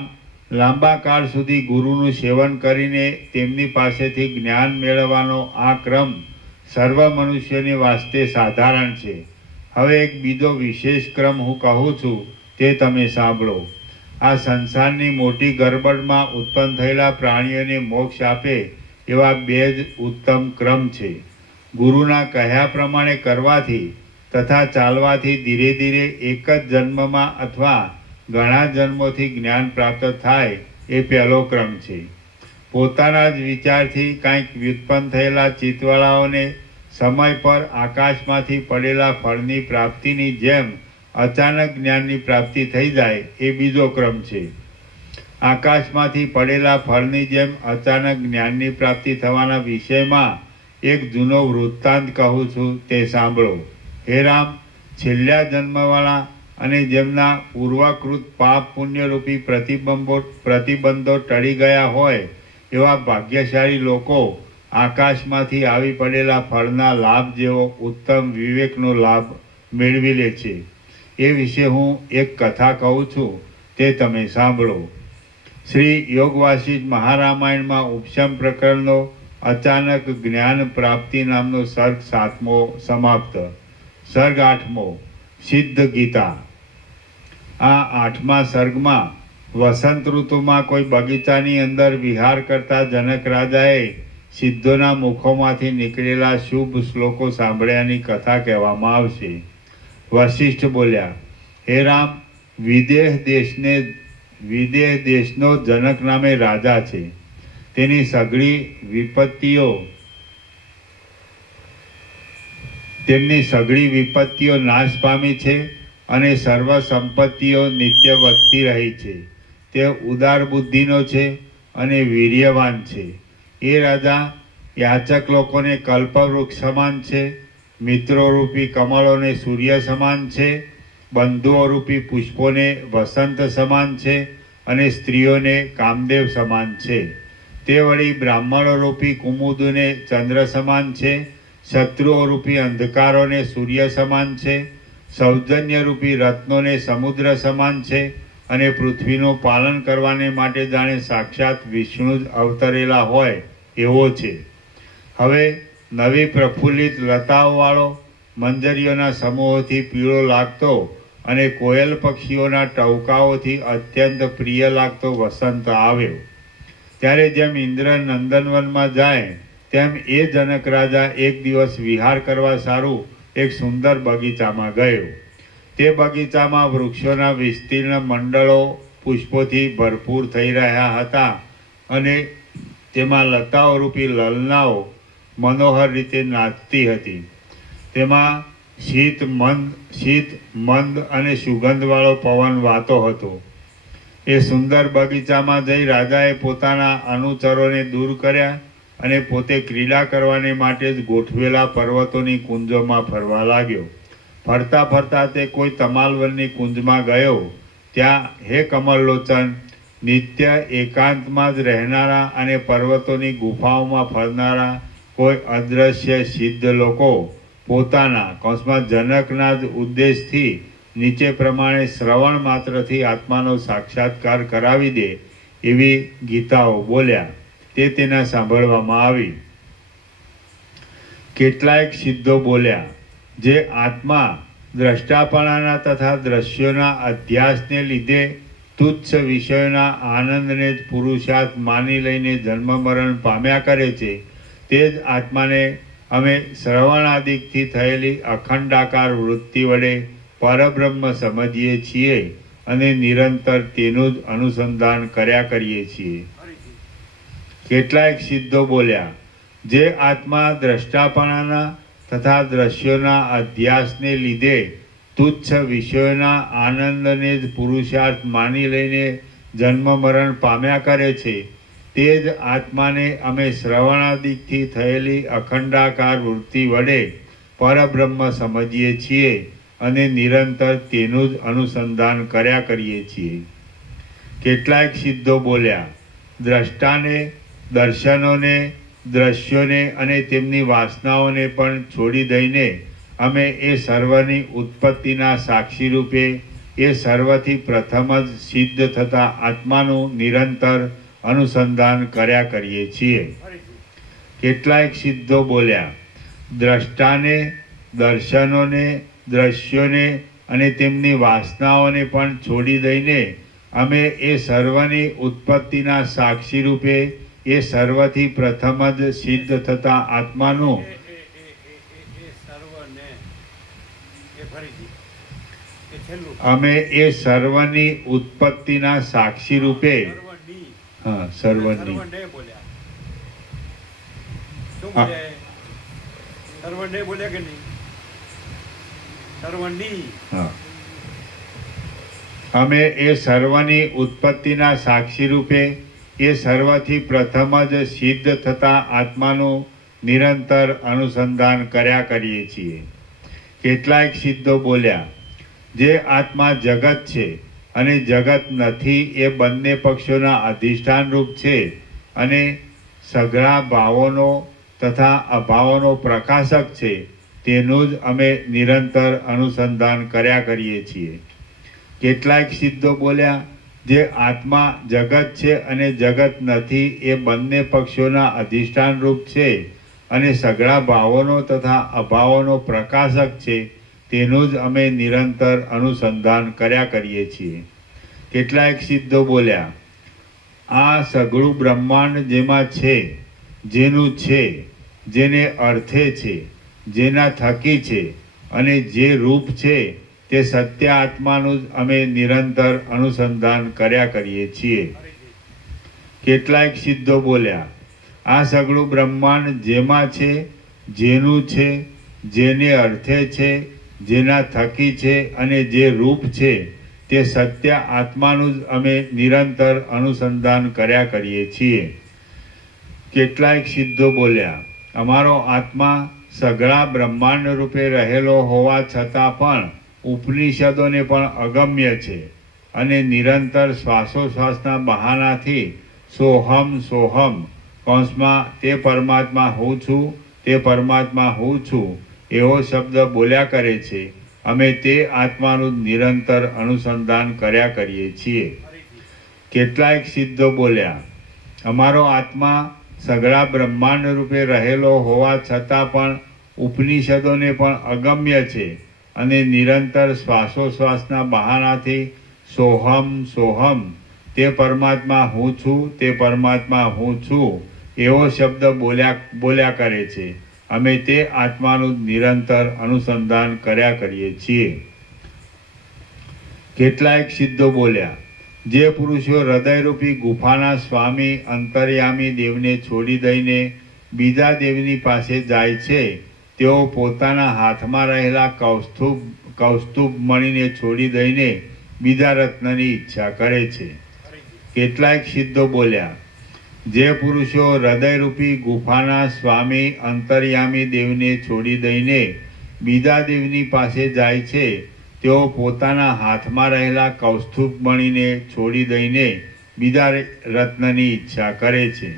લાંબા કાળ સુધી ગુરુનું સેવન કરીને તેમની પાસેથી જ્ઞાન મેળવવાનો આ ક્રમ સર્વ મનુષ્યોની વાસ્તે સાધારણ છે. હવે એક બીજો વિશેષ ક્રમ હું કહું છું, તે તમે સાંભળો. આ સંસારની મોટી ગરબડમાં ઉત્પન્ન થયેલા પ્રાણીઓને મોક્ષ આપે એવા બે જ ઉત્તમ ક્રમ છે. ગુરુના કહ્યા પ્રમાણે કરવાથી તથા ચાલવાથી ધીરે ધીરે એક જ જન્મમાં અથવા ઘણા જન્મોથી જ્ઞાન પ્રાપ્ત થાય એ પહેલો ક્રમ છે. પોતાના જ વિચારથી કાંઈક વ્યુત્પન્ન થયેલા ચિત્તવાળાઓને સમય પર આકાશમાંથી પડેલા ફળની પ્રાપ્તિની જેમ અચાનક જ્ઞાનની પ્રાપ્તિ થઈ જાય એ બીજો ક્રમ છે. આકાશમાંથી પડેલા ફળની જેમ અચાનક જ્ઞાનની પ્રાપ્તિ થવાના વિષયમાં એક જૂનો વૃત્તાંત કહું છું, તે સાંભળો. હે રામ, છેલ્લા જન્મવાળા અને જેમના પૂર્વકૃત પાપ પુણ્યરૂપી પ્રતિબંધો ટળી ગયા હોય એવા ભાગ્યશાળી લોકો આકાશમાંથી આવી પડેલા ફળના લાભ જેવો ઉત્તમ વિવેકનો લાભ મેળવી લે છે. એ વિશે હું એક કથા કહું છું, તે તમે સાંભળો. શ્રી યોગ વાસિષ્ઠ મહારામાયણમાં ઉપશમ પ્રકરણનો અચાનક જ્ઞાન પ્રાપ્તિ નામનો સર્ગ 7મો સમાપ્ત. સર્ગ 8મો સિદ્ધ ગીતા. આ 8મા સર્ગમાં વસંત ઋતુમાં કોઈ બગીચાની અંદર વિહાર કરતા જનક રાજાએ સિદ્ધોના મુખોમાંથી નીકળેલા શુભ શ્લોકો સાંભળ્યાની કથા કહેવામાં આવશે. વશિષ્ઠ બોલ્યા, હે રામ, વિદેહ દેશનો જનક નામે રાજા છે. તેની સઘળી વિપત્તિઓ નાશ પામી છે અને સર્વ સંપત્તિઓ નિત્ય વધતી રહી છે. તે ઉદાર બુદ્ધિનો છે અને વીર્યવાન છે. એ રાજા યાચક લોકોને કલ્પવૃક્ષ સમાન છે, મિત્રોરૂપી કમળોને સૂર્ય સમાન છે, બંધુઓરૂપી પુષ્પોને વસંત સમાન છે અને સ્ત્રીઓને કામદેવ સમાન છે. તે વળી બ્રાહ્મણોરૂપી કુમુદને ચંદ્ર સમાન છે, શત્રુઓરૂપી અંધકારોને સૂર્ય સમાન છે, સૌજન્યરૂપી રત્નોને સમુદ્ર સમાન છે અને પૃથ્વીનું પાલન કરવાને માટે જાણે સાક્ષાત વિષ્ણુ જ અવતરેલા હોય એવો છે. હવે નવી પ્રફુલ્લિત લતાઓવાળો, મંજરીઓના સમૂહોથી પીળો લાગતો અને કોયલ પક્ષીઓના ટહુકાઓથી અત્યંત પ્રિય લાગતો વસંત આવ્યો. ત્યારે જેમ ઇન્દ્ર નંદનવનમાં જાય તેમ એ જનક રાજા એક દિવસ વિહાર કરવા સારું એક સુંદર બગીચામાં ગયો. તે બગીચામાં વૃક્ષોના વિસ્તીર્ણ મંડળો પુષ્પોથી ભરપૂર થઈ રહ્યા હતા અને તેમાં લતાઓરૂપી લલનાઓ મનોહર રીતે નાચતી હતી. તેમાં શીત મંદ અને સુગંધવાળો પવન વાતો હતો. એ સુંદર બગીચામાં જઈ રાજાએ પોતાના અનુચરોને દૂર કર્યા અને પોતે ક્રીડા કરવાને માટે જ ગોઠવેલા પર્વતોની કુંજોમાં ફરવા લાગ્યો. ફરતા ફરતા તે કોઈ તમાલવનની કુંજમાં ગયો. ત્યાં હે કમળલોચન, નિત્ય એકાંતમાં જ રહેનારા અને પર્વતોની ગુફાઓમાં ફરનારા કોઈ અદ્રશ્ય સિદ્ધ લોકો પોતાના જનકના જ ઉદ્દેશથી નીચે પ્રમાણે શ્રવણ માત્રથી આત્માનો સાક્ષાત્કાર કરાવી દે એવી ગીતાઓ બોલ્યા. તે તેના સાંભળવામાં આવી. કેટલાયક સિદ્ધો બોલ્યા, જે આત્મા દ્રષ્ટાપણાના તથા દ્રશ્યોના અધ્યાસને લીધે તુચ્છ વિષયોના આનંદને જ પુરુષાર્થ માની લઈને જન્મ મરણ પામ્યા કરે છે, તે જ આત્માને અમે શ્રવણાદિકથી થયેલી અખંડાકાર વૃત્તિ વડે પરબ્રહ્મ સમજીએ છીએ અને નિરંતર તેનું જ અનુસંધાન કર્યા કરીએ છીએ. કેટલાયક સિદ્ધો બોલ્યા, જે આત્મા દ્રષ્ટાપણાના તથા દ્રશ્યોના અધ્યાસને લીધે તુચ્છ વિષયોના આનંદને જ પુરુષાર્થ માની લઈને જન્મ મરણ પામ્યા કરે છે, તે જ આત્માને અમે શ્રવણાદિકથી થયેલી અખંડાકાર વૃત્તિ વડે પરબ્રહ્મ સમજીએ છીએ અને નિરંતર તેનું જ અનુસંધાન કર્યા કરીએ છીએ. કેટલાક સિદ્ધો બોલ્યા, દ્રષ્ટાને, દર્શનોને, દ્રશ્યોને અને તેમની વાસનાઓને પણ છોડી દઈને અમે એ સર્વની ઉત્પત્તિના સાક્ષી રૂપે એ સર્વથી પ્રથમ જ સિદ્ધ થતા આત્માનું નિરંતર અનુસંધાન કર્યા કરીએ છીએ. કેટલાક સિદ્ધો બોલ્યા, દ્રષ્ટાને, દર્શનોને, દ્રશ્યોને અને તેમની વાસનાઓને પણ છોડી દઈને અમે એ સર્વની ઉત્પત્તિના સાક્ષી રૂપે એ સર્વથી પ્રથમ જ સિદ્ધ થતા આત્માનું અમે એ સર્વની ઉત્પત્તિના સાક્ષી રૂપે સર્વની અમે એ સર્વની ઉત્પત્તિના સાક્ષી રૂપે એ સર્વથી પ્રથમ જ સિદ્ધ થતા આત્માનું નિરંતર અનુસંધાન કર્યા કરીએ છીએ. કેટલાક સિદ્ધો બોલ્યા, જે આત્મા જગત છે અને જગત નથી એ બંને પક્ષોના અધિષ્ઠાન રૂપ છે અને સઘળા ભાવોનો તથા અભાવોનો પ્રકાશક છે, તેનું જ અમે નિરંતર અનુસંધાન કર્યા કરીએ છીએ. કેટલાક સિદ્ધો બોલ્યા, જે આત્મા જગત છે અને જગત નથી એ બંને પક્ષોના અધિષ્ઠાન રૂપ છે અને સઘળા ભાવોનો તથા અભાવોનો પ્રકાશક છે, તેનું જ અમે નિરંતર અનુસંધાન કર્યા કરીએ છીએ. કેટલાક સિદ્ધો બોલ્યા, આ સઘળું બ્રહ્માંડ જેમાં છે, જેનું છે, જેને અર્થે છે, જેના થકી છે અને જે રૂપ છે તે સત્ય આત્માનું જ અમે નિરંતર અનુસંધાન કર્યા કરીએ છીએ. કેટલાક સિદ્ધો બોલ્યા, આ સઘળું બ્રહ્માંડ જેમાં છે, જેનું છે, જેને અર્થે છે, જેના થકી છે અને જે રૂપ છે તે સત્ય આત્માનું જ અમે નિરંતર અનુસંધાન કર્યા કરીએ છીએ. કેટલાક સિદ્ધો બોલ્યા, અમારો આત્મા સઘળા બ્રહ્માંડ રૂપે રહેલો હોવા છતાં પણ ઉપનિષદોને પણ અગમ્ય છે અને નિરંતર શ્વાસોશ્વાસના બહાનાથી સોહમ સોહમ કૌંસમાં તે પરમાત્મા હું છું, તે પરમાત્મા હું છું એવો શબ્દ બોલ્યા કરે છે. અમે તે આત્માનું નિરંતર અનુસંધાન કર્યા કરીએ છીએ. કેટલાક સિદ્ધો બોલ્યા, અમારો આત્મા સઘળા બ્રહ્માંડ રૂપે રહેલો હોવા છતાં પણ ઉપનિષદોને પણ અગમ્ય છે અને નિરંતર શ્વાસોશ્વાસના બહાનાથી સોહમ સોહમ તે પરમાત્મા હું છું, તે પરમાત્મા હું છું એવો શબ્દ બોલ્યા કરે છે. અમે તે આત્માનું નિરંતર અનુસંધાન કર્યા કરીએ છીએ. કેટલાક સિદ્ધો બોલ્યા, જે પુરુષો હૃદયરૂપી ગુફાના સ્વામી અંતર્યામી દેવને છોડી દઈને બીજા દેવની પાસે જાય છે, તેઓ પોતાના હાથમાં રહેલા કૌસ્તુભ મણીને છોડી દઈને બીજા રત્નની ઈચ્છા કરે છે. કેટલાક સિદ્ધો બોલ્યા, જે પુરુષો હૃદયરૂપી ગુફાના સ્વામી અંતર્યામી દેવને છોડી દઈને બીજા દેવની પાસે જાય છે, તેઓ પોતાના હાથમાં રહેલા કૌસ્તુભ મણીને છોડી દઈને બીજા રત્નની ઈચ્છા કરે છે.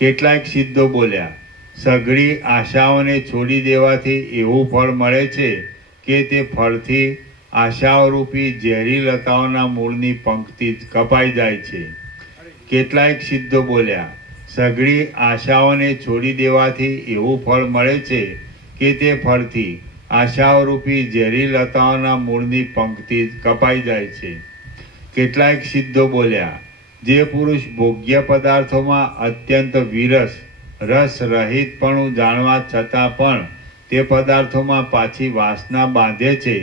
કેટલાક સિદ્ધો બોલ્યા, સઘળી આશાઓને છોડી દેવાથી એવું ફળ મળે છે કે તે ફળથી આશાઓરૂપી ઝેરી લતાઓના મૂળની પંક્તિ કપાઈ જાય છે. કેટલાક સિદ્ધો બોલ્યા, સઘળી આશાઓને છોડી દેવાથી એવું ફળ મળે છે કે તે ફળથી આશાઓરૂપી ઝેરી લતાઓના મૂળની પંક્તિ કપાઈ જાય છે. કેટલાક સિદ્ધો બોલ્યા, જે પુરુષ ભોગ્ય પદાર્થોમાં અત્યંત વિરસ રસ રહિતપણું જાણવા છતાં પણ તે પદાર્થોમાં પાછી વાસના બાંધે છે,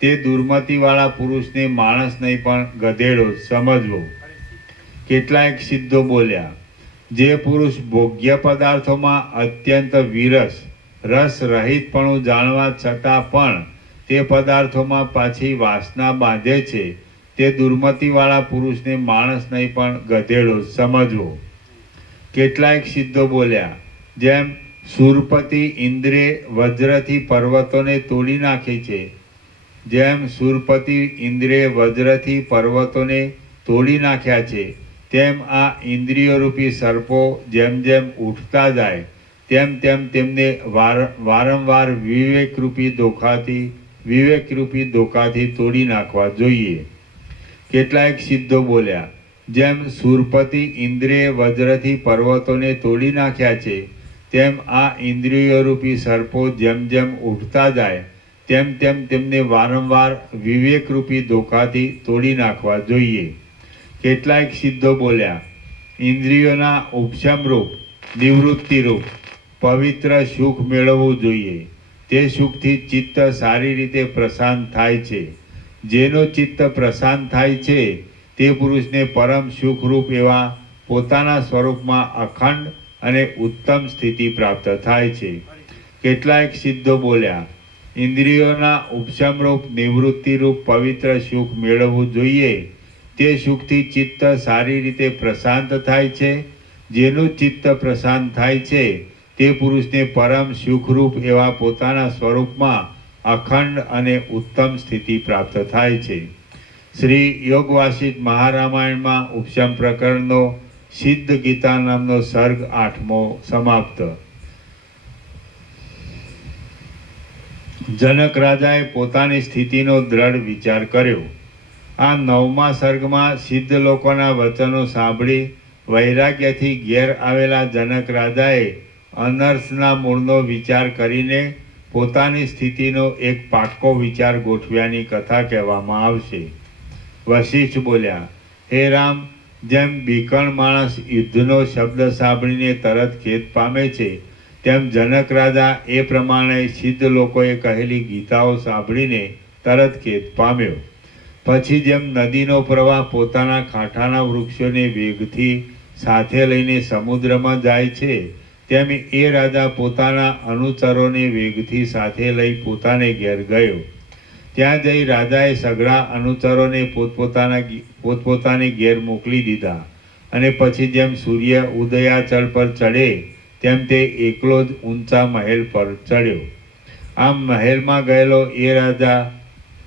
તે દુર્મતિવાળા પુરુષને માણસ નહીં પણ ગધેડો સમજવો. કેટલાક સિદ્ધો બોલ્યા, જે પુરુષ ભોગ્ય પદાર્થોમાં અત્યંત વિરસ રસ રહિતપણું જાણવા છતાં પણ તે પદાર્થોમાં પાછી વાસના બાંધે છે, તે દુર્મતિવાળા પુરુષને માણસ નહીં પણ ગધેડો સમજવો. કેટલાક સિદ્ધો બોલ્યા, જેમ સુરપતિ ઇન્દ્રે વજ્રથી પર્વતોને તોડી નાખે છે જેમ સુરપતિ ઇન્દ્રે વજ્રથી પર્વતોને તોડી નાખ્યા છે, તેમ આ ઇન્દ્રિયોરૂપી સર્પો જેમ જેમ ઉઠતા જાય તેમ તેમ તેમને વારંવાર વિવેકરૂપી ધોકાથી તોડી નાખવા જોઈએ. કેટલાક સિદ્ધો બોલ્યા, જેમ સુરપતિ ઇન્દ્રે વજ્રથી પર્વતોને તોડી નાખ્યા છે, તેમ આ ઇન્દ્રિયોરૂપી સર્પો જેમ જેમ ઉઠતા જાય તેમ તેમ તેમને વારંવાર વિવેકરૂપી ધોકાથી તોડી નાખવા જોઈએ. કેટલાક સિદ્ધો બોલ્યા, ઇન્દ્રિયોના ઉપશમરૂપ નિવૃત્તિરૂપ પવિત્ર સુખ મેળવવું જોઈએ. તે સુખથી ચિત્ત સારી રીતે પ્રશાંત થાય છે. જેનો ચિત્ત પ્રશાંત થાય છે તે પુરુષને પરમ સુખરૂપ એવા પોતાના સ્વરૂપમાં અખંડ અને ઉત્તમ સ્થિતિ પ્રાપ્ત થાય છે. કેટલાક સિદ્ધો બોલ્યા, ઇન્દ્રિયોના ઉપશમરૂપ નિવૃત્તિરૂપ પવિત્ર સુખ મેળવવું જોઈએ. તે સુખથી ચિત્ત સારી રીતે પ્રશાંત થાય છે. જેનું ચિત્ત પ્રશાંત થાય છે તે પુરુષને પરમ સુખરૂપ એવા પોતાના સ્વરૂપમાં અખંડ અને ઉત્તમ સ્થિતિ પ્રાપ્ત થાય છે. શ્રી યોગ વાસિષ્ઠ મહારામાયણમાં ઉપશમ પ્રકરણનો સિદ્ધ ગીતા નામનો સર્ગ 8મો સમાપ્ત. જનક રાજાએ પોતાની સ્થિતિનો દ્રઢ વિચાર કર્યો. આ 9મા સર્ગમાં સિદ્ધ લોકોના વચનો સાંભળી વૈરાગ્યથી ઘેર આવેલા જનક રાજાએ અનર્થના મૂળનો વિચાર કરીને પોતાની સ્થિતિનો એક પાક્કો વિચાર ગોઠવ્યાની કથા કહેવામાં આવશે. વશિષ્ઠ બોલ્યા, હે રામ, જેમ બીકણ માણસ યુદ્ધનો શબ્દ સાંભળીને તરત ખેદ પામે છે, તેમ જનક રાજા એ પ્રમાણે સિદ્ધ લોકોએ કહેલી ગીતાઓ સાંભળીને તરત ખેદ પામ્યો. પછી જેમ નદીનો પ્રવાહ પોતાના કાંઠાના વૃક્ષોને વેગથી સાથે લઈને સમુદ્રમાં જાય છે, તેમ એ રાજા પોતાના અનુચરોને વેગથી સાથે લઈ પોતાને ઘેર ગયો. ત્યાં જઈ રાજાએ સઘળા અનુચરોને પોતપોતાને ઘેર મોકલી દીધા અને પછી જેમ સૂર્ય ઉદયાચળ પર ચડે તેમ તે એકલો જ ઊંચા મહેલ પર ચડ્યો. આમ મહેલમાં ગયેલો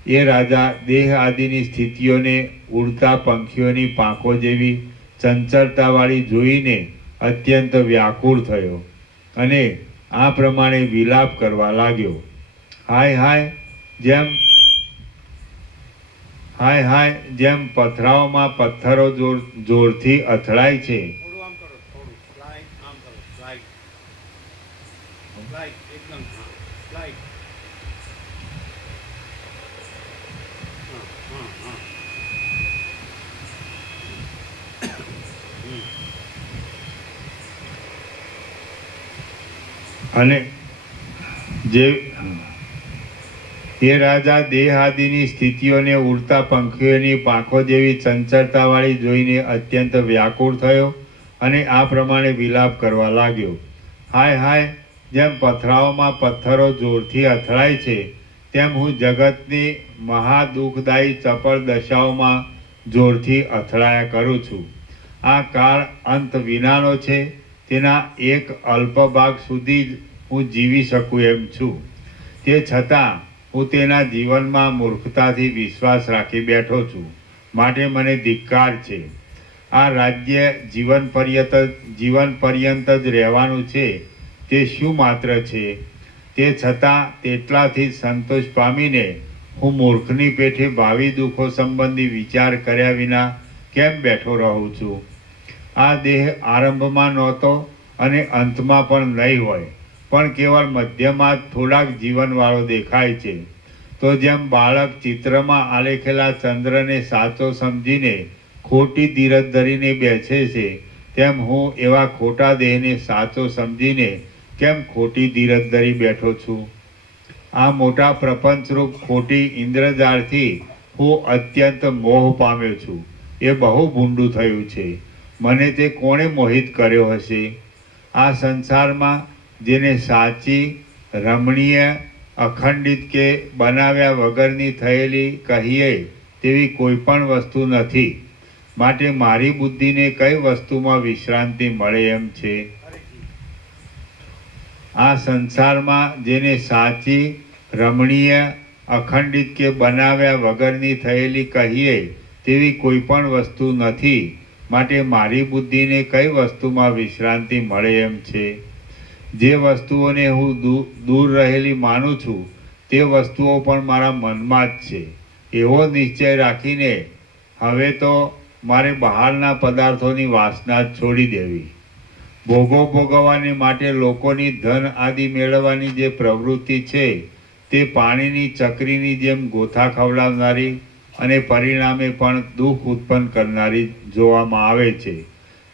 એ રાજા દેહ આદિની સ્થિતિઓને ઉડતા પંખીઓની પાંખો જેવી ચંચળતાવાળી જોઈને અત્યંત વ્યાકુળ થયો અને આ પ્રમાણે વિલાપ કરવા લાગ્યો. હાય હાય, જેમ પથરાઓમાં પથ્થરો જોરથી અથડાય છે, થોડું આમ કરો, થોડું સ્લાઇડ આમ કરો, સ્લાઇડ એકદમ સ્લાઇડ. અને જે એ રાજા દેહ આદિની સ્થિતિઓને ઉડતા પંખીઓની પાંખો જેવી ચંચળતાવાળી જોઈને અત્યંત વ્યાકુળ થયો અને આ પ્રમાણે વિલાપ કરવા લાગ્યો. હાય, જેમ પથરાઓમાં પથ્થરો જોરથી અથડાય છે, તેમ હું જગતની મહાદુઃખદાયી ચપળ દશાઓમાં જોરથી અથડાયા કરું છું. આ કાળ અંત વિનાનો છે, તેના એક અલ્પ ભાગ સુધી જ હું જીવી શકું એમ છું. તે છતાં હું તેના જીવનમાં મૂર્ખતાથી વિશ્વાસ રાખી બેઠો છું, માટે મને ધિક્કાર છે. આ રાજ્ય જીવન પર્યંત જ રહેવાનું છે, તે શું માત્ર છે. તે છતાં તેટલાથી સંતોષ પામીને હું મૂર્ખની પેઠે ભાવિ દુઃખો સંબંધી વિચાર કર્યા વિના કેમ બેઠો રહું છું. આ દેહ આરંભમાં નહોતો અને અંતમાં પણ નહીં હોય, પણ કેવળ મધ્યમાં જ થોડાક જીવનવાળો દેખાય છે. તો જેમ બાળક ચિત્રમાં આલેખેલા ચંદ્રને સાચો સમજીને ખોટી ધીરજ ધરીને બેસે છે, તેમ હું એવા ખોટા દેહને સાચો સમજીને કેમ ખોટી ધીરજ ધરી બેઠો છું. આ મોટા પ્રપંચરૂપ ખોટી ઇન્દ્રજાળથી હું અત્યંત મોહ પામ્યો છું. એ બહુ ભૂંડું થયું છે. મને તે કોણે મોહિત કર્યો હશે. આ સંસારમાં જેને સાચી, રમણીય, અખંડિત કે બનાવ્યા વગરની થયેલી કહીએ તેવી કોઈ પણ વસ્તુ નથી. માટે મારી બુદ્ધિને કઈ વસ્તુમાં વિશ્રાંતિ મળે એમ છે. આ સંસારમાં જેને સાચી, રમણીય, અખંડિત કે બનાવ્યા વગરની થયેલી કહીએ તેવી કોઈ પણ વસ્તુ નથી. માટે મારી બુદ્ધિને કઈ વસ્તુમાં વિશ્રાંતિ મળે એમ છે? જે વસ્તુઓને હું દૂર રહેલી માનું છું તે વસ્તુઓ પણ મારા મનમાં જ છે. એવો નિશ્ચય રાખીને હવે તો મારે બહારના પદાર્થોની વાસના જ છોડી દેવી. ભોગો ભોગવવાને માટે લોકોની ધન આદિ મેળવવાની જે પ્રવૃત્તિ છે તે પાણીની ચકરીની જેમ ગોથા ખવડાવનારી અને પરિણામે પણ દુઃખ ઉત્પન્ન કરનારી જોવામાં આવે છે.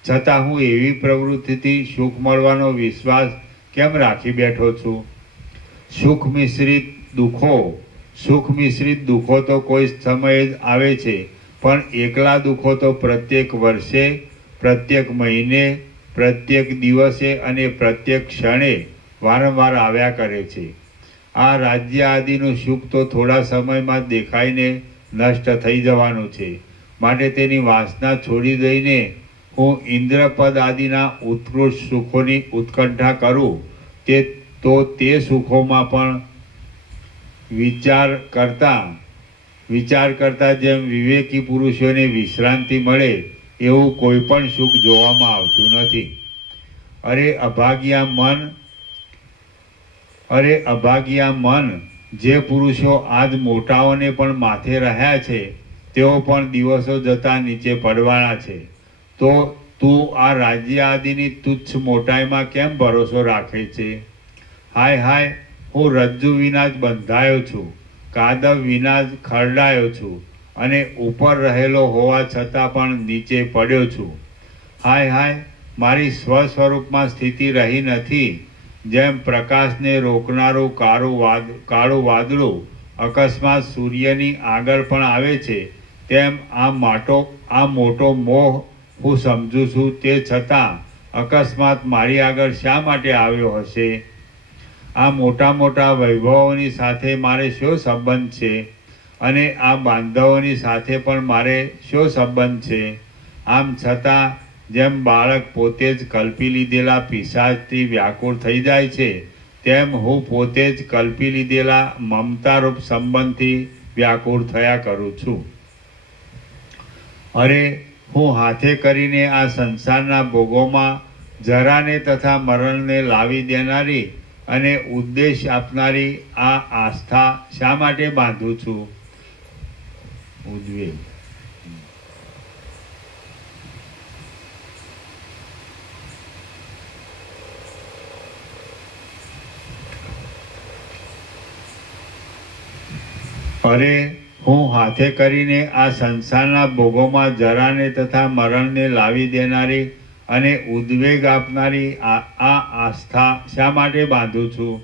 છતાં હું એવી પ્રવૃત્તિથી સુખ મળવાનો વિશ્વાસ કેમ રાખી બેઠો છું? સુખ મિશ્રિત દુઃખો તો કોઈ સમયે જ આવે છે, પણ એકલા દુઃખો તો પ્રત્યેક વર્ષે, પ્રત્યેક મહિને, પ્રત્યેક દિવસે અને પ્રત્યેક ક્ષણે વારંવાર આવ્યા કરે છે. આ રાજ્ય આદિનું સુખ તો થોડા સમયમાં જ દેખાઈને નષ્ટ થઈ જવાનું છે. માટે તેની વાસના છોડી દઈને હું ઇન્દ્રપદ આદિના ઉત્કૃષ્ટ સુખોની ઉત્કંઠા કરું તે સુખોમાં પણ વિચાર કરતા જેમ વિવેકી પુરુષોને વિશ્રાંતિ મળે એવું કોઈ પણ સુખ જોવામાં આવતું નથી. અરે અભાગ્યા મન, જે પુરુષો આજ મોટાઓને પણ માથે રહ્યા છે તેઓ પણ દિવસો જતાં નીચે પડવાના છે. તો તું આ રાજ્ય આદિની તુચ્છ મોટાઈમાં કેમ ભરોસો રાખે છે? હાય હાય, હું રજ્જુ વિના જ બંધાયો છું, કાદવ વિના જ ખરડાયો છું અને ઉપર રહેલો હોવા છતાં પણ નીચે પડ્યો છું. હાય હાય, મારી સ્વસ્વરૂપમાં સ્થિતિ રહી નથી. જેમ પ્રકાશને રોકનારું કાળું વાદળું અકસ્માત સૂર્યની આગળ પણ આવે છે, તેમ આ મોટો મોહ હું સમજુ છું, તે છતાં અકસ્માત મારી આગળ શા માટે આવ્યો હશે? આ મોટા વૈભવોની સાથે મારે શો સંબંધ છે? અને આ બાંધવોની સાથે પણ મારે શો સંબંધ છે? આમ છતાં જેમ બાળક પોતે જ કલ્પી લીધેલા પિશાચથી વ્યાકુળ થઈ જાય છે, તેમ હું પોતે જ કલ્પી લીધેલા મમતારૂપ સંબંધથી વ્યાકુળ થયા કરું છું. અરે, હું હાથે કરીને આ સંસારના ભોગોમાં જરાને તથા મરણને લાવી દેનારી અને ઉદ્દેશ આપનારી આ આસ્થા શા માટે બાંધું છું? ઉદ્વેગ. અરે, હું હાથે કરીને આ સંસારના ભોગોમાં જરાને તથા મરણને લાવી દેનારી અને ઉદ્વેગ આપનારી આ આસ્થા શા માટે બાંધું છું?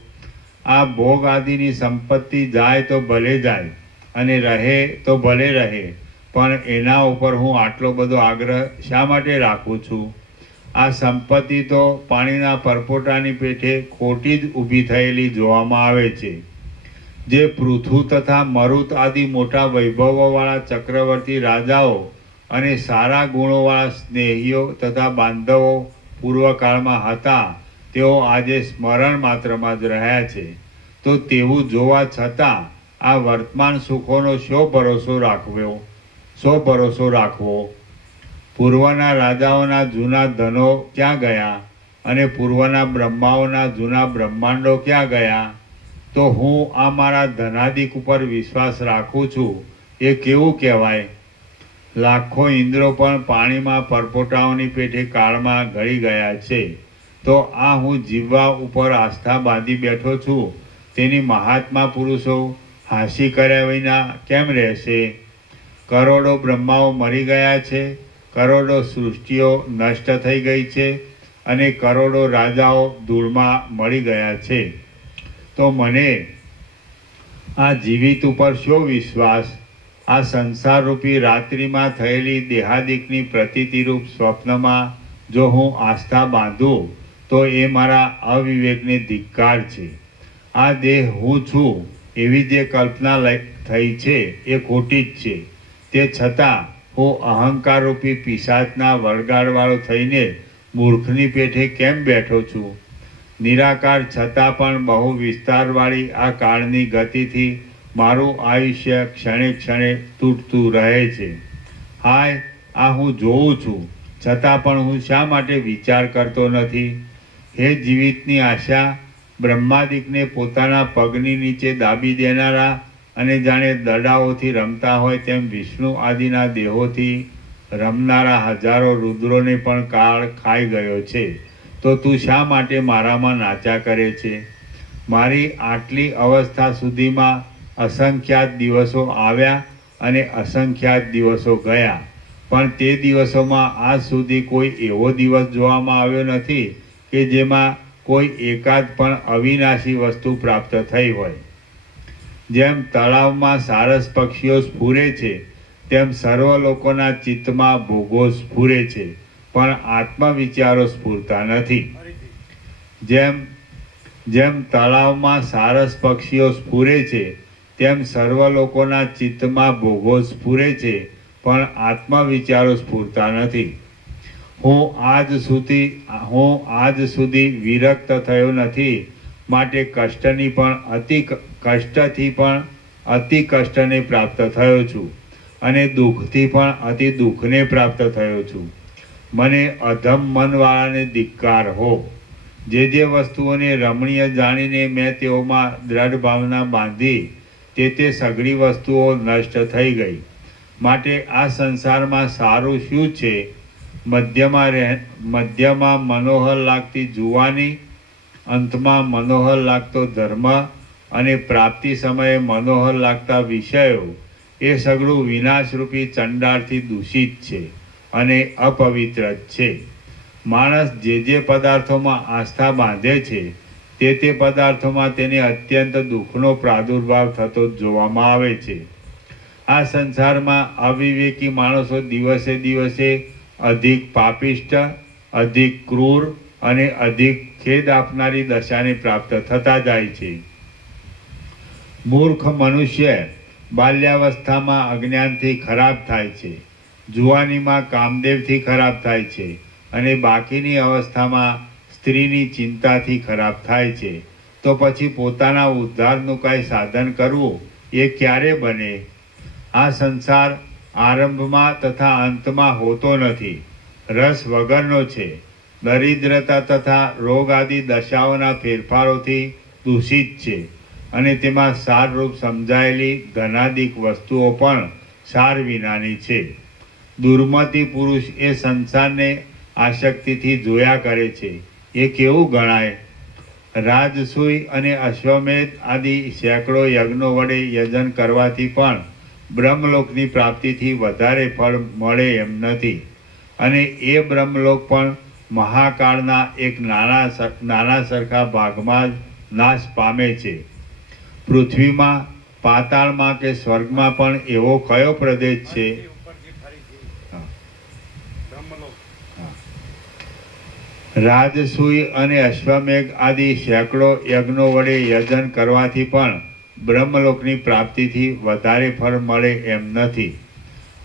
આ ભોગ આદિની સંપત્તિ જાય તો ભલે જાય અને રહે તો ભલે રહે, પણ એના ઉપર હું આટલો બધો આગ્રહ શા માટે રાખું છું? આ સંપત્તિ તો પાણીના પરપોટાની પેઠે ખોટી જ ઊભી થયેલી જોવામાં આવે છે. જે પૃથુ તથા મરુત આદિ મોટા વૈભવોવાળા ચક્રવર્તી રાજાઓ અને સારા ગુણોવાળા સ્નેહીઓ તથા બાંધવો પૂર્વકાળમાં હતા, તેઓ આજે સ્મરણ માત્રમાં જ રહ્યા છે. તો તેવું જોવા છતાં આ વર્તમાન સુખોનો શો ભરોસો રાખવો? પૂર્વના રાજાઓના જૂના ધનો ક્યાં ગયા અને પૂર્વના બ્રહ્માઓના જૂના બ્રહ્માંડો ક્યાં ગયા? તો હું આ મારા ધનાદિક ઉપર વિશ્વાસ રાખું છું એ કેવું કહેવાય? લાખો ઇન્દ્રો પણ પાણીમાં પરપોટાઓની પેઠે કાળમાં ગળી ગયા છે. તો આ હું જીવવા ઉપર આસ્થા બાંધી બેઠો છું, તેની મહાત્મા પુરુષો હાંસી કર્યા વિના કેમ રહેશે? કરોડો બ્રહ્માઓ મરી ગયા છે, કરોડો સૃષ્ટિઓ નષ્ટ થઈ ગઈ છે અને કરોડો રાજાઓ ધૂળમાં મળી ગયા છે. તો મને આ જીવિત ઉપર શો વિશ્વાસ? આ સંસારરૂપી રાત્રિમાં થયેલી દેહાદિકની પ્રતીતિરૂપ સ્વપ્નમાં જો હું આસ્થા બાંધું તો એ મારા અવિવેકને ધિક્કાર છે. આ દેહ હું છું એવી જે કલ્પના થઈ છે એ ખોટી જ છે. તે છતાં હું અહંકારરૂપી પિશાચના વળગાડવાળો થઈને મૂર્ખની પેઠે કેમ બેઠો છું? નિરાકાર છતાં પણ બહુ વિસ્તારવાળી આ કાળની ગતિથી મારું આયુષ્ય ક્ષણે ક્ષણે તૂટતું રહે છે. હાય, આ હું જોઉં છું, છતાં પણ હું શા માટે વિચાર કરતો નથી? હે જીવિતની આશા, બ્રહ્માદિકને પોતાના પગની નીચે દાબી દેનારા અને જાણે દડાઓથી રમતા હોય તેમ વિષ્ણુ આદિના દેહોથી રમનારા હજારો રુદ્રોને પણ કાળ ખાઈ ગયો છે. તો તું શા માટે મારામાં નાચા કરે છે? મારી આટલી અવસ્થા સુધીમાં અસંખ્યાત દિવસો આવ્યા અને અસંખ્યાત દિવસો ગયા, પણ તે દિવસોમાં આજ સુધી કોઈ એવો દિવસ જોવામાં આવ્યો નથી કે જેમાં કોઈ એકાદ પણ અવિનાશી વસ્તુ પ્રાપ્ત થઈ હોય. જેમ તળાવમાં સારસ પક્ષીઓ સ્ફુરે છે, તેમ સર્વ લોકોના ચિત્તમાં ભોગો સ્ફુરે છે, પણ આત્મવિચારો સ્ફુરતા નથી. જેમ તળાવમાં સારસ પક્ષીઓ સ્ફુરે છે, તેમ સર્વ લોકોના ચિત્તમાં ભોગો સ્ફુરે છે, પણ આત્મવિચારો સ્ફુરતા નથી. હું આજ સુધી વિરક્ત થયો નથી, માટે કષ્ટથી પણ અતિ કષ્ટને પ્રાપ્ત થયો છું અને દુઃખથી પણ અતિ દુઃખને પ્રાપ્ત થયો છું. મને અધમ મનવાળાને ધિક્કાર હો! જે વસ્તુઓને રમણીય જાણીને મેં તેઓમાં દ્રઢ ભાવના બાંધી, તે સઘળી વસ્તુઓ નષ્ટ થઈ ગઈ. માટે આ સંસારમાં સારું શું છે? મધ્યમાં મનોહર લાગતી જુવાની, અંતમાં મનોહર લાગતો ધર્મ અને પ્રાપ્તિ સમયે મનોહર લાગતા વિષયો, એ સઘળું વિનાશરૂપી ચંડાળથી દૂષિત છે અને અપવિત્ર જ છે. માણસ જે પદાર્થોમાં આસ્થા બાંધે છે, તે પદાર્થોમાં તેને અત્યંત દુઃખનો પ્રાદુર્ભાવ થતો જોવામાં આવે છે. આ સંસારમાં અવિવેકી માણસો દિવસે દિવસે અધિક પાપિષ્ટ, અધિક ક્રૂર અને અધિક ખેદ આપનારી દશાને પ્રાપ્ત થતા જાય છે. મૂર્ખ મનુષ્ય બાલ્યાવસ્થામાં અજ્ઞાનથી ખરાબ થાય છે, જુવાનીમાં કામદેવથી ખરાબ થાય છે અને બાકીની અવસ્થામાં સ્ત્રીની ચિંતાથી ખરાબ થાય છે. તો પછી પોતાના ઉદ્ધારનું કાંઈ સાધન કરવું એ ક્યારે બને? આ સંસાર આરંભમાં તથા અંતમાં હોતો નથી, રસ વગરનો છે. દરિદ્રતા તથા રોગ આદિ દશાઓના ફેરફારોથી દૂષિત છે અને તેમાં સારરૂપ સમજાયેલી ધનાદિક વસ્તુઓ પણ સાર વિનાની છે. દુર્મતિ પુરુષ એ સંસારને આસક્તિથી જોયા કરે છે, એ કેવું ગણાય? રાજસૂય અને અશ્વમેધ આદિ સેંકડો યજ્ઞો વડે યજન કરવાથી પણ બ્રહ્મલોકની પ્રાપ્તિથી વધારે ફળ મળે એમ નથી, અને એ બ્રહ્મલોક પણ મહાકાળના એક નાના સરખા ભાગમાં જ નાશ પામે છે. પૃથ્વીમાં, પાતાળમાં કે સ્વર્ગમાં પણ એવો કયો પ્રદેશ છે? રાજસૂય અને અશ્વમેઘ આદિ સેંકડો યજ્ઞો વડે યજન કરવાથી પણ બ્રહ્મલોકની પ્રાપ્તિથી વધારે ફળ મળે એમ નથી,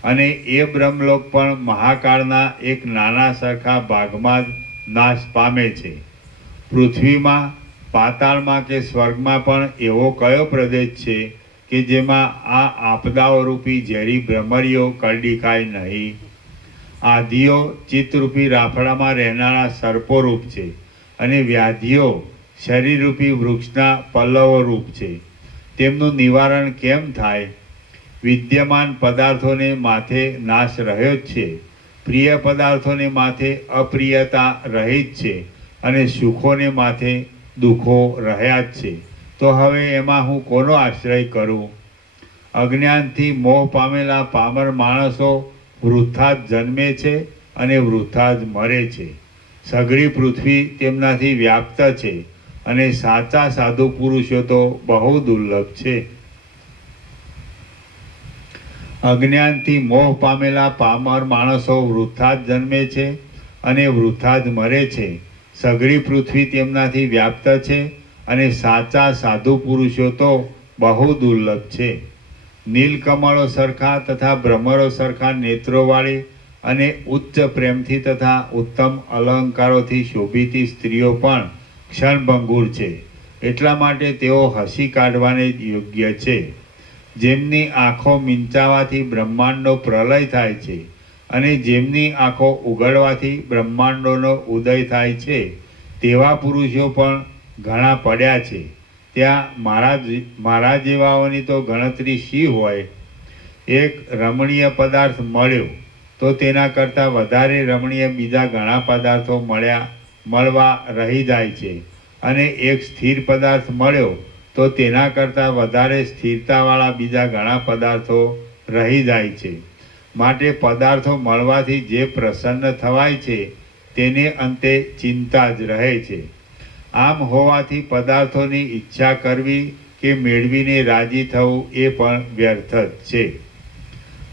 અને એ બ્રહ્મલોક પણ મહાકાળના એક નાના સરખા ભાગમાં જ નાશ પામે છે. પૃથ્વીમાં, પાતાળમાં કે સ્વર્ગમાં પણ એવો કયો પ્રદેશ છે કે જેમાં આ આપદાઓ રૂપી ઝેરી ભ્રમરીઓ કરડી ખાય નહીં? આધિઓ ચિત્તરૂપી રાફડામાં રહેનારા સર્પોરૂપ છે, અને વ્યાધિઓ શરીરરૂપી વૃક્ષના પલ્લવો રૂપ છે. તેમનું નિવારણ કેમ થાય? વિદ્યમાન પદાર્થોને માથે નાશ રહ્યો જ છે, પ્રિય પદાર્થોને માથે અપ્રિયતા રહી જ છે, અને સુખોને માથે દુઃખો રહ્યા જ છે. તો હવે એમાં હું કોનો આશ્રય કરું? અજ્ઞાનથી મોહ પામેલા પામર માણસો વૃથા જ જન્મે છે અને વૃથા જ મરે છે. સઘળી પૃથ્વી તેમનાથી વ્યાપ્ત છે, અને સાચા સાધુ પુરુષો તો બહુ દુર્લભ છે. અજ્ઞાનથી મોહ પામેલા પામર માણસો વૃથા જ જન્મે છે અને વૃથા જ મરે છે. સઘળી પૃથ્વી તેમનાથી વ્યાપ્ત છે, અને સાચા સાધુ પુરુષો તો બહુ દુર્લભ છે. નીલકમળો સરખા તથા ભ્રમરો સરખા નેત્રોવાળી અને ઉચ્ચ પ્રેમથી તથા ઉત્તમ અલંકારોથી શોભિતી સ્ત્રીઓ પણ ક્ષણભંગુર છે, એટલા માટે તેઓ હસી કાઢવાને જ યોગ્ય છે. જેમની આંખો મીંચાવાથી બ્રહ્માંડનો પ્રલય થાય છે અને જેમની આંખો ઉઘડવાથી બ્રહ્માંડોનો ઉદય થાય છે, તેવા પુરુષો પણ ઘણા પડ્યા છે. ત્યાં મારા જેવાઓની તો ગણતરી શી હોય? એક રમણીય પદાર્થ મળ્યો તો તેના કરતાં વધારે રમણીય બીજા ઘણા પદાર્થો મળવા રહી જાય છે, અને એક સ્થિર પદાર્થ મળ્યો તો તેના કરતાં વધારે સ્થિરતાવાળા બીજા ઘણા પદાર્થો રહી જાય છે. માટે પદાર્થો મળવાથી જે પ્રસન્ન થવાય છે તેને અંતે ચિંતા જ રહે છે. આમ હોવાથી પદાર્થોની ઈચ્છા કરવી કે મેળવીને રાજી થવું એ પણ વ્યર્થ જ છે.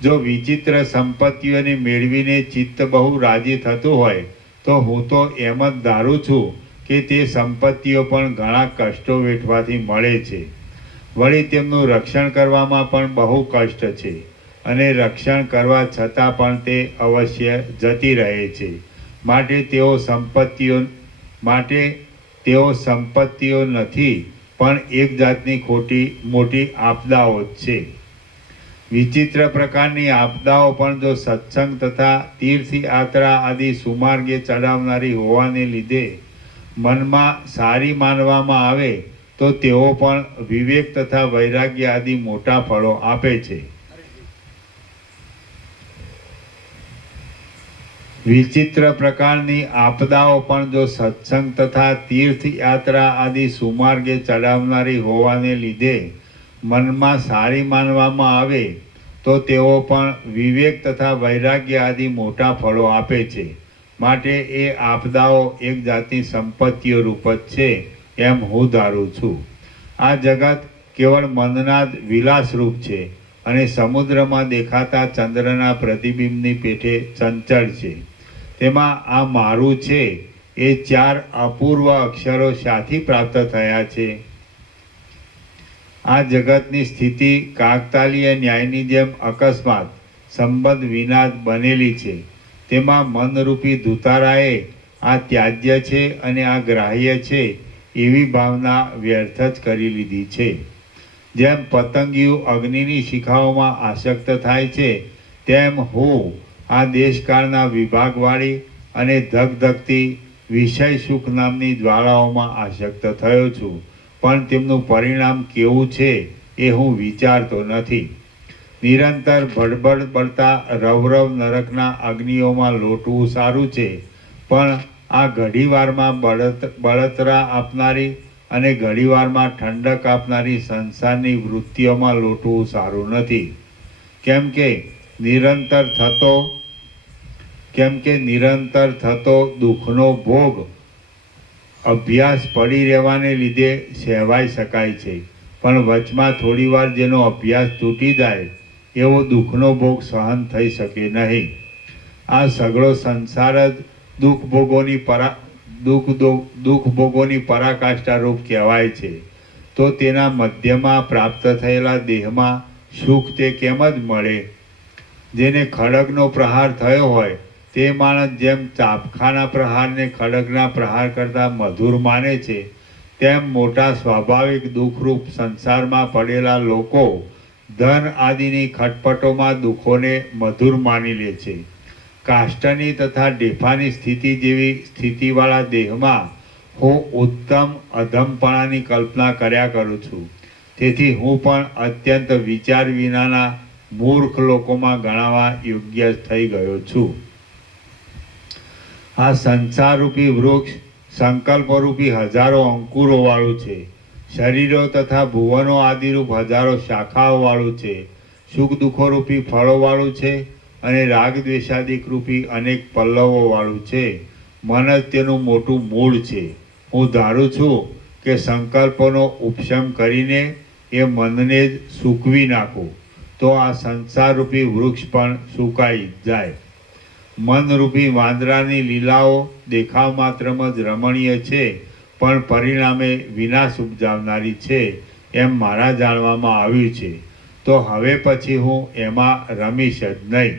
જો વિચિત્ર સંપત્તિઓને મેળવીને ચિત્ત બહુ રાજી થતું હોય તો હું તો એમ જ ધારું છું કે તે સંપત્તિઓ પણ ઘણા કષ્ટો વેઠવાથી મળે છે. વળી તેમનું રક્ષણ કરવામાં પણ બહુ કષ્ટ છે, અને રક્ષણ કરવા છતાં પણ તે અવશ્ય જતી રહે છે. માટે તેઓ સંપત્તિઓ નથી, પણ એક જાતની મોટી આપદાઓ જ છે. વિચિત્ર પ્રકારની આપદાઓ પણ જો સત્સંગ તથા તીર્થયાત્રા આદિ સુમાર્ગે ચડાવનારી હોવાને લીધે મનમાં સારી માનવામાં આવે તો તેઓ પણ વિવેક તથા વૈરાગ્ય આદિ મોટા ફળો આપે છે. વિચિત્ર પ્રકારની આપદાઓ પણ જો સત્સંગ તથા તીર્થયાત્રા આદિ સુમાર્ગે ચડાવનારી હોવાને લીધે મનમાં સારી માનવામાં આવે તો તેઓ પણ વિવેક તથા વૈરાગ્ય આદિ મોટા ફળો આપે છે. માટે એ આપદાઓ એક જાતની સંપત્તિઓ રૂપ જ છે એમ હું ધારું છું. આ જગત કેવળ મનના જ વિલાસરૂપ છે અને સમુદ્રમાં દેખાતા ચંદ્રના પ્રતિબિંબની પેઠે ચંચળ છે. તેમાં આ મારું છે એ 4 અપૂર્વ અક્ષરો શાથી પ્રાપ્ત થયા છે? આ જગતની સ્થિતિ કાકતાલીય ન્યાયની જેમ અકસ્માત સંબંધ વિના જ બનેલી છે. તેમાં મનરૂપી ધુતારાએ આ ત્યાજ્ય છે અને આ ગ્રાહ્ય છે એવી ભાવના વ્યર્થ જ કરી લીધી છે. જેમ પતંગિયું અગ્નિની શિખાઓમાં આસક્ત થાય છે, તેમ હું આ દેશકાળના વિભાગવાળી અને ધગધગતી વિષય સુખ નામની જ્વાળાઓમાં આસક્ત થયો છું. પણ તેમનું પરિણામ કેવું છે એ હું વિચારતો નથી. નિરંતર ભડભડ બળતા રવરવ નરકના અગ્નિઓમાં લોટવું સારું છે, પણ આ ઘડીવારમાં બળતરા આપનારી અને ઘડીવારમાં ઠંડક આપનારી સંસારની વૃત્તિઓમાં લોટવું સારું નથી. કેમ કે નિરંતર થતો દુઃખનો ભોગ અભ્યાસ પડી રહેવાને લીધે સહેવાઈ શકાય છે, પણ વચમાં થોડીવાર જેનો અભ્યાસ તૂટી જાય એવો દુઃખનો ભોગ સહન થઈ શકે નહીં. આ સઘળો સંસાર જ દુઃખ ભોગોની પરાકાષ્ઠા રૂપ કહેવાય છે. તો તેના મધ્યમાં પ્રાપ્ત થયેલા દેહમાં સુખ તે કેમ જ મળે? જેને ખડગનો પ્રહાર થયો હોય તે માણસ જેમ ચાપખાના પ્રહારને ખડગના પ્રહાર કરતાં મધુર માને છે, તેમ મોટા સ્વાભાવિક દુઃખરૂપ સંસારમાં પડેલા લોકો ધન આદિની ખટપટોમાં દુઃખોને મધુર માની લે છે. કાષ્ટની તથા ડેફાની સ્થિતિ જેવી સ્થિતિવાળા દેહમાં હું ઉત્તમ અધમપણાની કલ્પના કર્યા કરું છું. તેથી હું પણ અત્યંત વિચાર વિનાના મૂર્ખ લોકોમાં ગણાવા યોગ્ય થઈ ગયો છું. આ સંસારરૂપી વૃક્ષ સંકલ્પરૂપી હજારો અંકુરોવાળું છે. શરીરો તથા ભુવનો આદિરૂપ હજારો શાખાઓવાળું છે. સુખ દુઃખોરૂપી ફળોવાળું છે અને રાગ દ્વેષાદિક રૂપી અનેક પલ્લવોવાળું છે. મન જ તેનું મોટું મૂળ છે. હું ધારું છું કે સંકલ્પોનો ઉપશમ કરીને એ મનને જ સૂકવી નાખું તો આ સંસારરૂપી વૃક્ષ પણ સુકાઈ જાય. મનરૂપી વાંદરાની લીલાઓ દેખાવ માત્રમાં જ રમણીય છે, પણ પરિણામે વિનાશ ઉપજાવનારી છે એમ મારા જાણવામાં આવ્યું છે. તો હવે પછી હું એમાં રમીશ જ નહીં.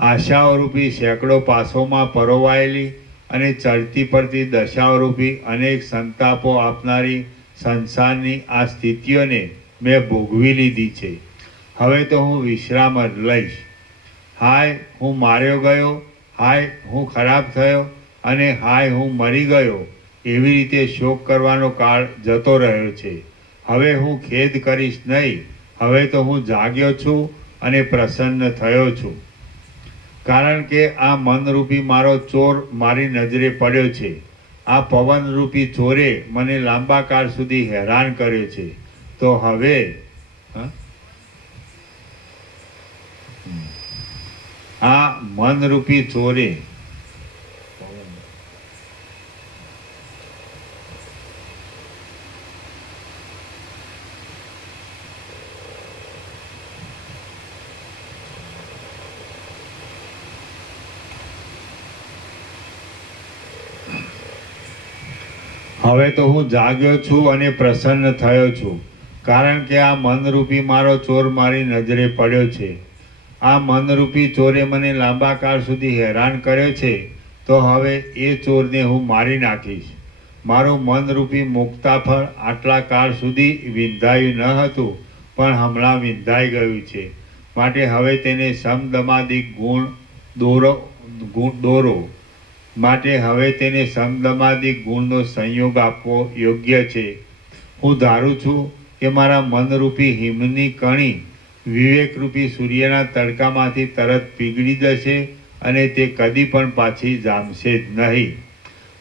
આશાઓરૂપી સેંકડો પાસોમાં પરોવાયેલી અને ચડતી પડતી દશાઓરૂપી અનેક સંતાપો આપનારી સંસારની આ સ્થિતિઓને મેં ભોગવી લીધી છે. હવે તો હું વિશ્રામ જ લઈશ. હાય હું માર્યો ગયો, હાય હું ખરાબ થયો, અને હાય હું મરી ગયો, એવી રીતે શોક કરવાનો કાળ જતો રહ્યો છે. હવે હું ખેદ કરીશ નહીં. હવે તો હું જાગ્યો છું અને પ્રસન્ન થયો છું. કારણ કે આ મનરૂપી મારો ચોર મારી નજરે પડ્યો છે. આ પવનરૂપી ચોરે મને લાંબા કાળ સુધી હેરાન કર્યો છે. તો હવે આ મનરૂપી ચોરે હવે તો હું જાગ્યો છું અને પ્રસન્ન થયો છું. કારણ કે આ મનરૂપી મારો ચોર મારી નજરે પડ્યો છે. આ મનરૂપી ચોરે મને લાંબા કાળ સુધી હેરાન કર્યો છે. તો હવે એ ચોરને હું મારી નાખીશ. મારું મનરૂપી મુક્તાફળ આટલા કાળ સુધી વિંધાયું ન હતું, પણ હમણાં વિંધાઈ ગયું છે. માટે હવે તેને સમદમાદિક ગુણ દોરો. માટે હવે તેને સમદમાદિક ગુણનો સંયોગ આપવો યોગ્ય છે. હું ધારું છું કે મારા મનરૂપી હિમની કણી વિવેકરૂપી સૂર્યના તડકામાંથી તરત પીગળી જશે અને તે કદી પણ પાછી જામશે જ નહીં.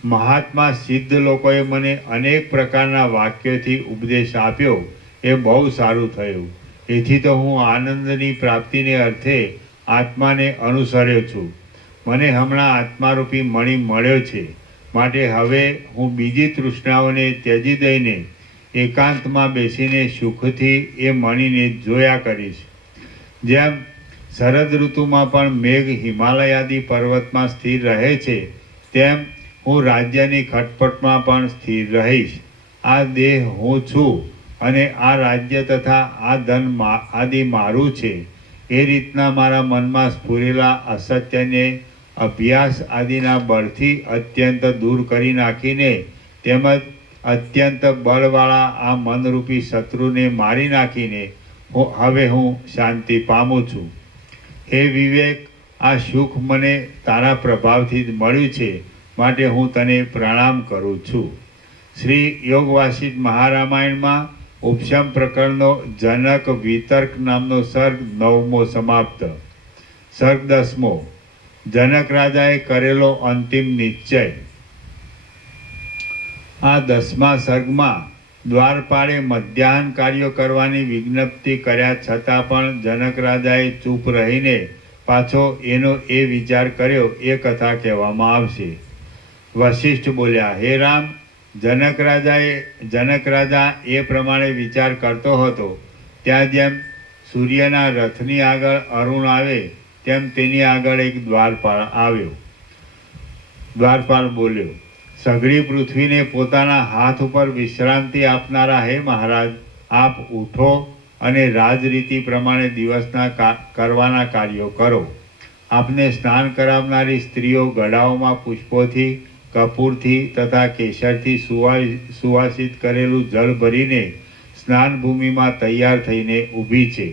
મહાત્મા સિદ્ધ લોકોએ મને અનેક પ્રકારના વાક્યોથી ઉપદેશ આપ્યો, એ બહુ સારું થયું. એથી તો હું આનંદની પ્રાપ્તિને અર્થે આત્માને અનુસર્યો છું. મને હમણાં આત્મારૂપી મણિ મળ્યો છે. માટે હવે હું બીજી તૃષ્ણાઓને ત્યજી દઈને એકાંતમાં બેસીને સુખથી એ મણિને જોયા કરીશ. જેમ શરદ ઋતુમાં પણ મેઘ હિમાલયાદી પર્વતમાં સ્થિર રહે છે, તેમ હું રાજ્યની ખટપટમાં પણ સ્થિર રહીશ. આ દેહ હું છું અને આ રાજ્ય તથા આ ધન આદિ મારું છે. એ રીતના મારા મનમાં સ્ફુરેલા અસત્યને અભ્યાસ આદિના બળથી અત્યંત દૂર કરી નાખીને, તેમજ અત્યંત બળવાળા આ મનરૂપી શત્રુને મારી નાખીને હવે હું શાંતિ પામું છું. હે વિવેક, આ સુખ મને તારા પ્રભાવથી જ મળ્યું છે. માટે હું તને પ્રણામ કરું છું. શ્રી યોગ વાસિષ્ઠ મહારામાયણમાં ઉપશમ પ્રકરણનો જનક વિતર્ક નામનો સર્ગ 9મો સમાપ્ત. સર્ગ 10મો. જનક રાજાએ કરેલો અંતિમ નિશ્ચય. આ 10મા સર્ગમાં દ્વારપાળે મધ્યાહન કાર્યો કરવાની વિજ્ઞપ્તિ કર્યા છતાં પણ જનક રાજાએ ચૂપ રહીને પાછો એનો એ વિચાર કર્યો, એ કથા કહેવામાં આવશે. વશિષ્ઠ બોલ્યા, હે રામ, જનક રાજા એ પ્રમાણે વિચાર કરતો હતો. ત્યાં જેમ સૂર્યના રથની આગળ અરુણ આવે, તેમ તેની આગળ એક દ્વારપાળ આવ્યો. દ્વારપાળ બોલ્યો, સઘળી પૃથ્વીને પોતાના હાથ ઉપર વિશ્રાંતિ આપનારા હે મહારાજ, આપ ઉઠો અને રાજરીતિ પ્રમાણે દિવસના કરવાના કાર્યો કરો. આપને સ્નાન કરાવનારી સ્ત્રીઓ ગળાઓમાં પુષ્પોથી, કપૂરથી તથા કેસરથી સુવાસિત કરેલું જળ ભરીને સ્નાન ભૂમિમાં તૈયાર થઈને ઊભી છે.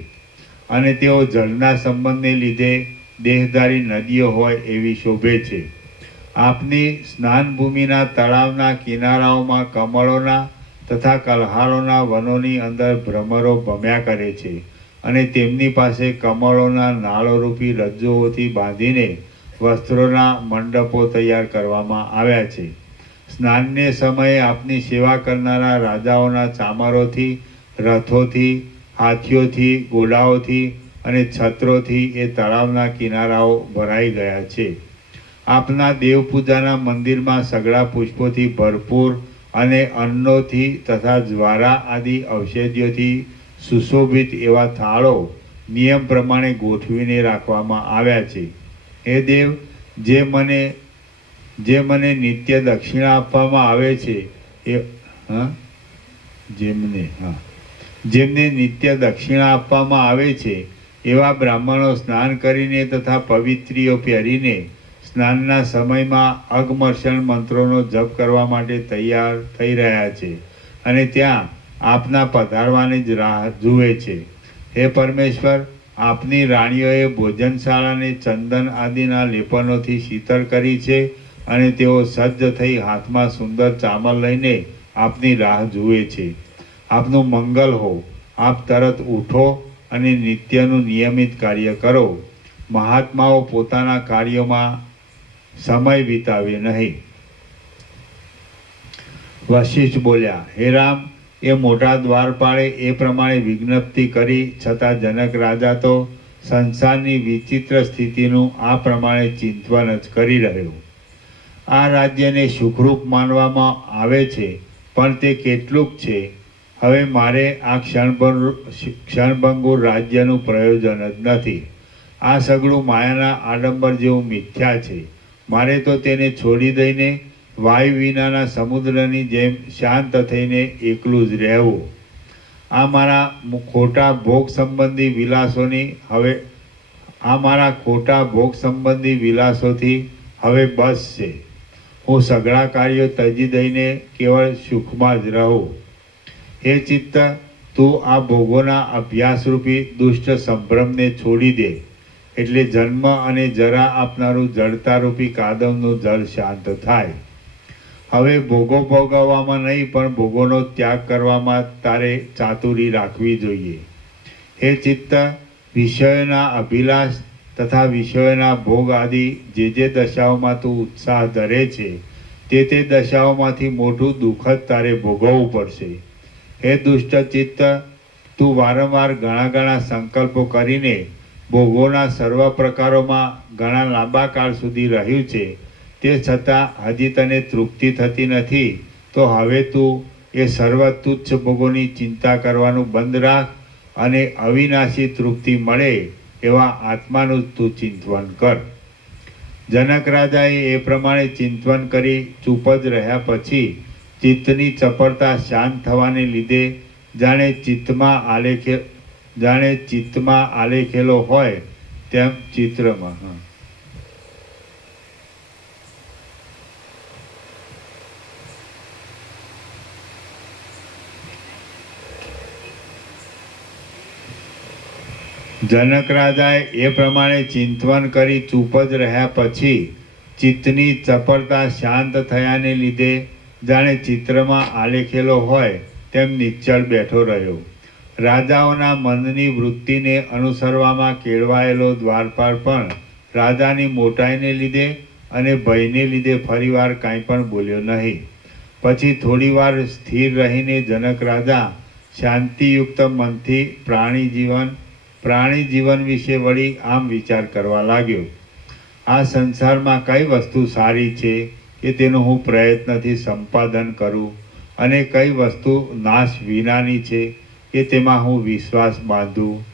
અને તેઓ જળના સંબંધને લીધે દેહધારી નદીઓ હોય એવી શોભે છે. આપની સ્નાન ભૂમિના તળાવના કિનારાઓમાં કમળોના તથા કલહારોના વનોની અંદર ભ્રમરો ભમ્યા કરે છે. અને તેમની પાસે કમળોના નાળોરૂપી રજ્જુઓથી બાંધીને વસ્ત્રોના મંડપો તૈયાર કરવામાં આવ્યા છે. સ્નાનને સમયે આપની સેવા કરનારા રાજાઓના ચામરોથી, રથોથી, હાથીઓથી, ઘોડાઓથી અને છત્રોથી એ તળાવના કિનારાઓ ભરાઈ ગયા છે. આપના દેવપૂજાના મંદિરમાં સઘળા પુષ્પોથી ભરપૂર અને અન્નોથી તથા જ્વારા આદિ ઔષધિઓથી સુશોભિત એવા થાળો નિયમ પ્રમાણે ગોઠવીને રાખવામાં આવ્યા છે. હે દેવ, જે મને નિત્ય દક્ષિણા આપવામાં આવે છે એ જેમને નિત્ય દક્ષિણા આપવામાં આવે છે એવા બ્રાહ્મણો સ્નાન કરીને તથા પવિત્રીઓ પહેરીને સ્નાનના સમયમાં અગમર્ષણ મંત્રોનો જપ કરવા માટે તૈયાર થઈ રહ્યા છે. અને ત્યાં આપના પધારવાની જ રાહ જુએ છે. હે પરમેશ્વર, આપની રાણીઓએ ભોજનશાળાને ચંદન આદિના લેપનોથી શીતળ કરી છે અને તેઓ સજ્જ થઈ હાથમાં સુંદર ચામર લઈને આપની રાહ જુએ છે. આપનું મંગલ હો. આપ તરત ઉઠો અને નિત્યનું નિયમિત કાર્ય કરો. મહાત્માઓ પોતાના કાર્યોમાં સમય વિતાવે નહીં. વશિષ્ઠ બોલ્યા, હે રામ, એ મોટા દ્વારપાળે એ પ્રમાણે વિજ્ઞપ્તિ કરી, છતાં જનક રાજા તો સંસારની વિચિત્ર સ્થિતિનું આ પ્રમાણે ચિંતન જ કરી રહ્યો. આ રાજ્યને સુખરૂપ માનવામાં આવે છે, પણ તે કેટલુંક છે? હવે મારે આ ક્ષણભંગુર રાજ્યનું પ્રયોજન જ નથી. આ સગળું માયાના આડંબર જેવું મિથ્યા છે. મારે તો તેને છોડી દઈને વાયુ વિનાના સમુદ્રની જેમ શાંત થઈને એકલું જ રહેવું. આ મારા ખોટા ભોગ સંબંધી વિલાસોથી હવે બસ છે. હું સઘળા કાર્યો ત્યજી દઈને કેવળ સુખમાં જ રહું. હે ચિત્ત, તું આ ભોગોના અભ્યાસરૂપી દુષ્ટ સંભ્રમને છોડી દે, એટલે જન્મ અને જરા આપનારું જડતારૂપી કાદવનું જળ શાંત થાય. હવે ભોગો ભોગવવામાં નહીં, પણ ભોગોનો ત્યાગ કરવામાં તારે ચાતુરી રાખવી જોઈએ. હે ચિત્ત, વિષયોના અભિલાષ તથા વિષયોના ભોગ આદિ જે દશાઓમાં તું ઉત્સાહ ધરે છે, તે દશાઓમાંથી મોટું દુઃખ જ તારે ભોગવવું પડશે. હે દુષ્ટ ચિત્ત, તું વારંવાર ઘણા સંકલ્પો કરીને ભોગોના સર્વ પ્રકારોમાં ઘણા લાંબા કાળ સુધી રહ્યું છે, તે છતાં હજી તને તૃપ્તિ થતી નથી. તો હવે તું એ સર્વ તુચ્છ ભોગોની ચિંતા કરવાનું બંધ રાખ અને અવિનાશી તૃપ્તિ મળે એવા આત્માનું તું ચિંતન કર. જનક રાજાએ એ પ્રમાણે ચિંતન કરી ચૂપ જ રહ્યા પછી ચિત્તની ચપળતા શાંત થવાને લીધે જાણે ચિત્તમાં આલેખેલો હોય તેમ ચિત્રમાં જનક રાજાએ એ પ્રમાણે ચિંતન કરી ચૂપ જ રહ્યા પછી ચિત્તની ચપળતા શાંત થયાને લીધે જાણે ચિત્રમાં આલેખેલો હોય તેમ નિશ્ચળ બેઠો રહ્યો. રાજાઓના મનની વૃત્તિને અનુસરવામાં કેળવાયેલો દ્વારપાળ પણ રાજાની મોટાઈને લીધે અને ભયને લીધે ફરીવાર કાંઈ પણ બોલ્યો નહીં. પછી થોડીવાર સ્થિર રહીને જનક રાજા શાંતિયુક્ત મનથી પ્રાણી જીવન વિશે વળી આમ વિચાર કરવા લાગ્યો. આ સંસારમાં કઈ વસ્તુ સારી છે કે તેનું હું પ્રયત્નથી સંપાદન કરું, અને કઈ વસ્તુ નાશ વિનાની છે કે તેમાં હું વિશ્વાસ બાંધું.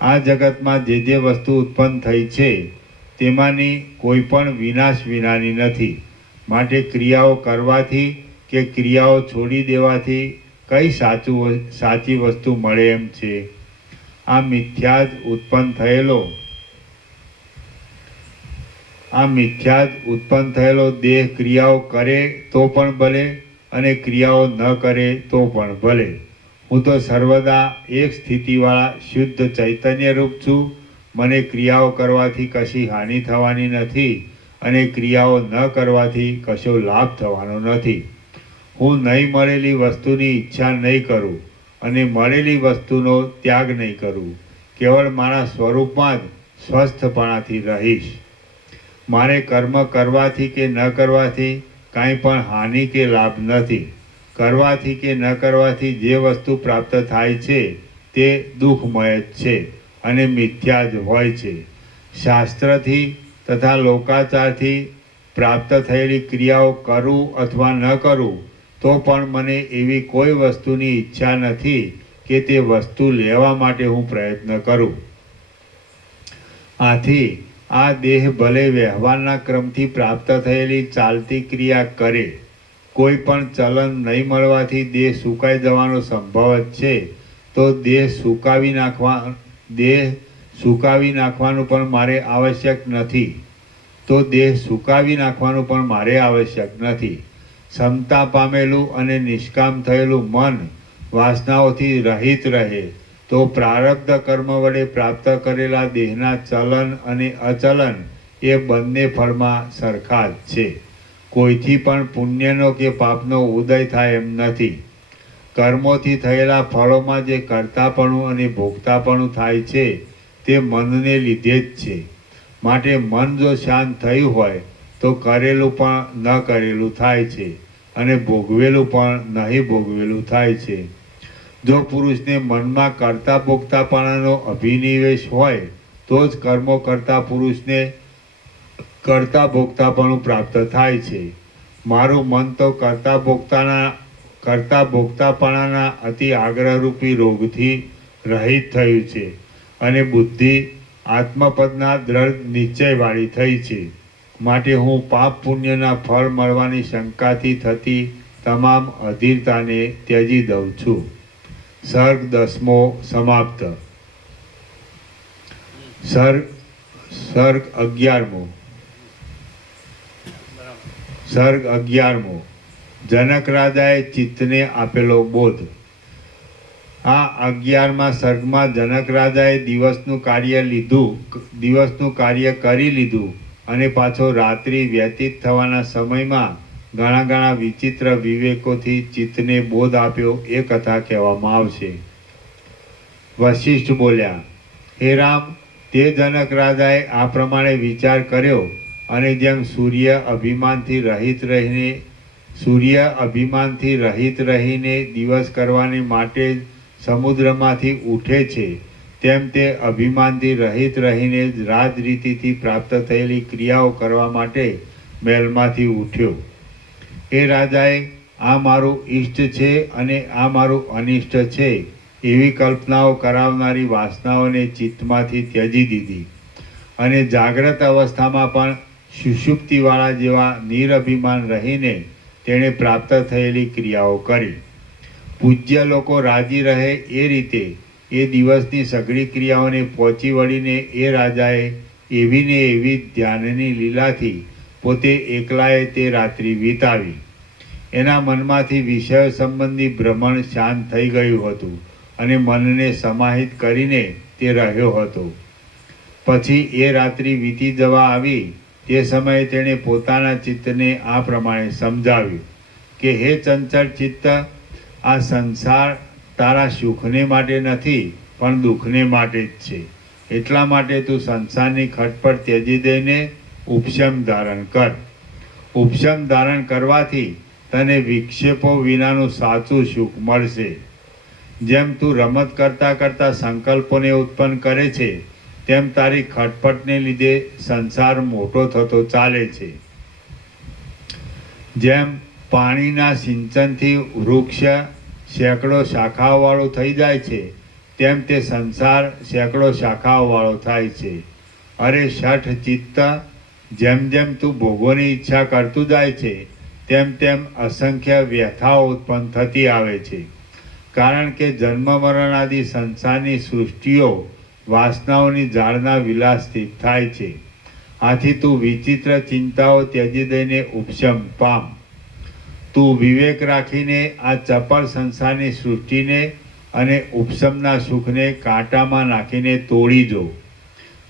આ જગતમાં જે વસ્તુ ઉત્પન્ન થઈ છે તેમાંની કોઈ પણ વિનાશ વિનાની નથી. માટે ક્રિયાઓ કરવાથી કે ક્રિયાઓ છોડી દેવાથી કઈ સાચી વસ્તુ મળે એમ છે? આ મિથ્યા જ ઉત્પન્ન થયેલો દેહ ક્રિયાઓ કરે તો પણ ભલે અને ક્રિયાઓ ન કરે તો પણ ભલે. હું તો સર્વદા એક સ્થિતિવાળા શુદ્ધ ચૈતન્ય રૂપ છું. મને ક્રિયાઓ કરવાથી કશી હાનિ થવાની નથી અને ક્રિયાઓ ન કરવાથી કશો લાભ થવાનો નથી. હું નહીં મળેલી વસ્તુની ઈચ્છા નહીં કરું અને મળેલી વસ્તુનો ત્યાગ નહીં કરું. કેવળ મારા સ્વરૂપમાં જ સ્વસ્થપણાથી રહીશ. મારે કર્મ કરવાથી કે ન કરવાથી કાંઈ પણ હાનિ કે લાભ નથી. કરવાથી કે ન કરવાથી જે વસ્તુ પ્રાપ્ત થાય છે તે દુઃખમય જ છે અને મિથ્યા જ હોય છે. શાસ્ત્રથી તથા લોકાચારથી પ્રાપ્ત થયેલી ક્રિયાઓ કરું અથવા ન કરું તો પણ મને એવી કોઈ વસ્તુની ઈચ્છા નથી કે તે વસ્તુ લેવા માટે હું પ્રયત્ન કરું. આથી આ દેહ ભલે વ્યવહારના ક્રમથી પ્રાપ્ત થયેલી ચાલતી ક્રિયા કરે, કોઈ પણ ચલન નહીં મળવાથી દેહ સુકાઈ જવાનો સંભવ જ છે, તો દેહ સુકાવી નાખવાનું પણ મારે આવશ્યક નથી. ક્ષમતા પામેલું અને નિષ્કામ થયેલું મન વાસનાઓથી રહિત રહે તો પ્રારબ્ધ કર્મ વડે પ્રાપ્ત કરેલા દેહના ચલન અને અચલન એ બંને ફળમાં સરખા જ છે. કોઈથી પણ પુણ્યનો કે પાપનો ઉદય થાય એમ નથી. કર્મોથી થયેલા ફળોમાં જે કર્તાપણું અને ભોગતાપણું થાય છે તે મનને લીધે જ છે. માટે મન જો શાંત થયું હોય તો કરેલું પણ ન કરેલું થાય છે અને ભોગવેલું પણ નહીં ભોગવેલું થાય છે. જો પુરુષને મનમાં કરતા ભોગતાપણાનો અભિનિવેશ હોય તો જ કર્મો કરતા પુરુષને કરતા ભોગતાપણું પ્રાપ્ત થાય છે. મારું મન તો કરતા ભોગતાપણાના અતિ આગ્રહરૂપી રોગથી રહિત થયું છે અને બુદ્ધિ આત્મપદના દ્રઢ નિશ્ચયવાળી થઈ છે. માટે હું પાપ પુણ્યના ફળ મળવાની શંકાથી થતી તમામ અધીરતાને ત્યજી દઉં છું. સર્ગ 10મો સમાપ્ત. સર્ગ 11મો. સર્ગ 11મો. જનક રાજાએ ચિત્તને આપેલો બોધ. આ 11મા સર્ગમાં જનક રાજાએ દિવસનું કાર્ય કરી લીધું અને પાછો રાત્રિ વ્યતીત થવાના સમયમાં ઘણા વિચિત્ર વિવેકોથી ચિત્તને બોધ આપ્યો એ કથા કહેવામાં આવશે. વશિષ્ઠ બોલ્યા, હે રામ, તે જનક રાજાએ આ પ્રમાણે વિચાર કર્યો અને જેમ સૂર્ય અભિમાનથી રહિત રહીને દિવસ કરવાને માટે જ સમુદ્રમાંથી ઉઠે છે તેમ તે અભિમાનથી રહિત રહીને જ રાજરીતિથી પ્રાપ્ત થયેલી ક્રિયાઓ કરવા માટે મહેલમાંથી ઉઠ્યો. એ રાજાએ આ મારું ઈષ્ટ છે અને આ મારું અનિષ્ટ છે એવી કલ્પનાઓ કરાવનારી વાસનાઓને ચિત્તમાંથી ત્યજી દીધી અને જાગ્રત અવસ્થામાં પણ સુષુપ્તિવાળા જેવા નિરઅભિમાન રહીને તેણે પ્રાપ્ત થયેલી ક્રિયાઓ કરી. પૂજ્ય લોકો રાજી રહે એ રીતે એ દિવસની સઘળી ક્રિયાઓને પહોંચી વળીને એ રાજાએ એવી ને એવી ધ્યાનની લીલાથી પોતે એકલાએ તે રાત્રિ વીતાવી. એના મનમાંથી વિષયો સંબંધી ભ્રમણ શાંત થઈ ગયું હતું અને મનને સમાહિત કરીને તે રહ્યો હતો. પછી એ રાત્રિ વીતી જવા આવી તે સમયે તેણે પોતાના ચિત્તને આ પ્રમાણે સમજાવ્યું કે હે ચંચળ ચિત્ત, આ સંસાર તારા સુખને માટે નથી પણ દુઃખને માટે જ છે. એટલા માટે તું સંસારની ખટપટ ત્યજી દઈને ઉપશમ ધારણ કર. ઉપશમ ધારણ કરવાથી તને વિક્ષેપો વિનાનું સાચું સુખ મળશે. જેમ તું રમત કરતાં સંકલ્પોને ઉત્પન્ન કરે છે તેમ તારી ખટપટને લીધે સંસાર મોટો થતો ચાલે છે. જેમ પાણીના સિંચનથી વૃક્ષ સેંકડો શાખાઓવાળું થઈ જાય છે તેમ તે સંસાર સેંકડો શાખાઓવાળો થાય છે. અરે શઠ ચિત્ત, જેમ જેમ તું ભોગોની ઈચ્છા કરતું જાય છે તેમ તેમ અસંખ્ય વ્યથાઓ ઉત્પન્ન થતી આવે છે. કારણ કે જન્મ મરણ આદિ સંસારની સૃષ્ટિઓ વાસનાઓની જાળના વિલાસથી થાય છે. આથી તું વિચિત્ર ચિંતાઓ ત્યજી દઈને ઉપશમ પામ. તું વિવેક રાખીને આ ચપળ સંસારની સૃષ્ટિને અને ઉપશમના સુખને કાંટામાં નાખીને તોડી જો.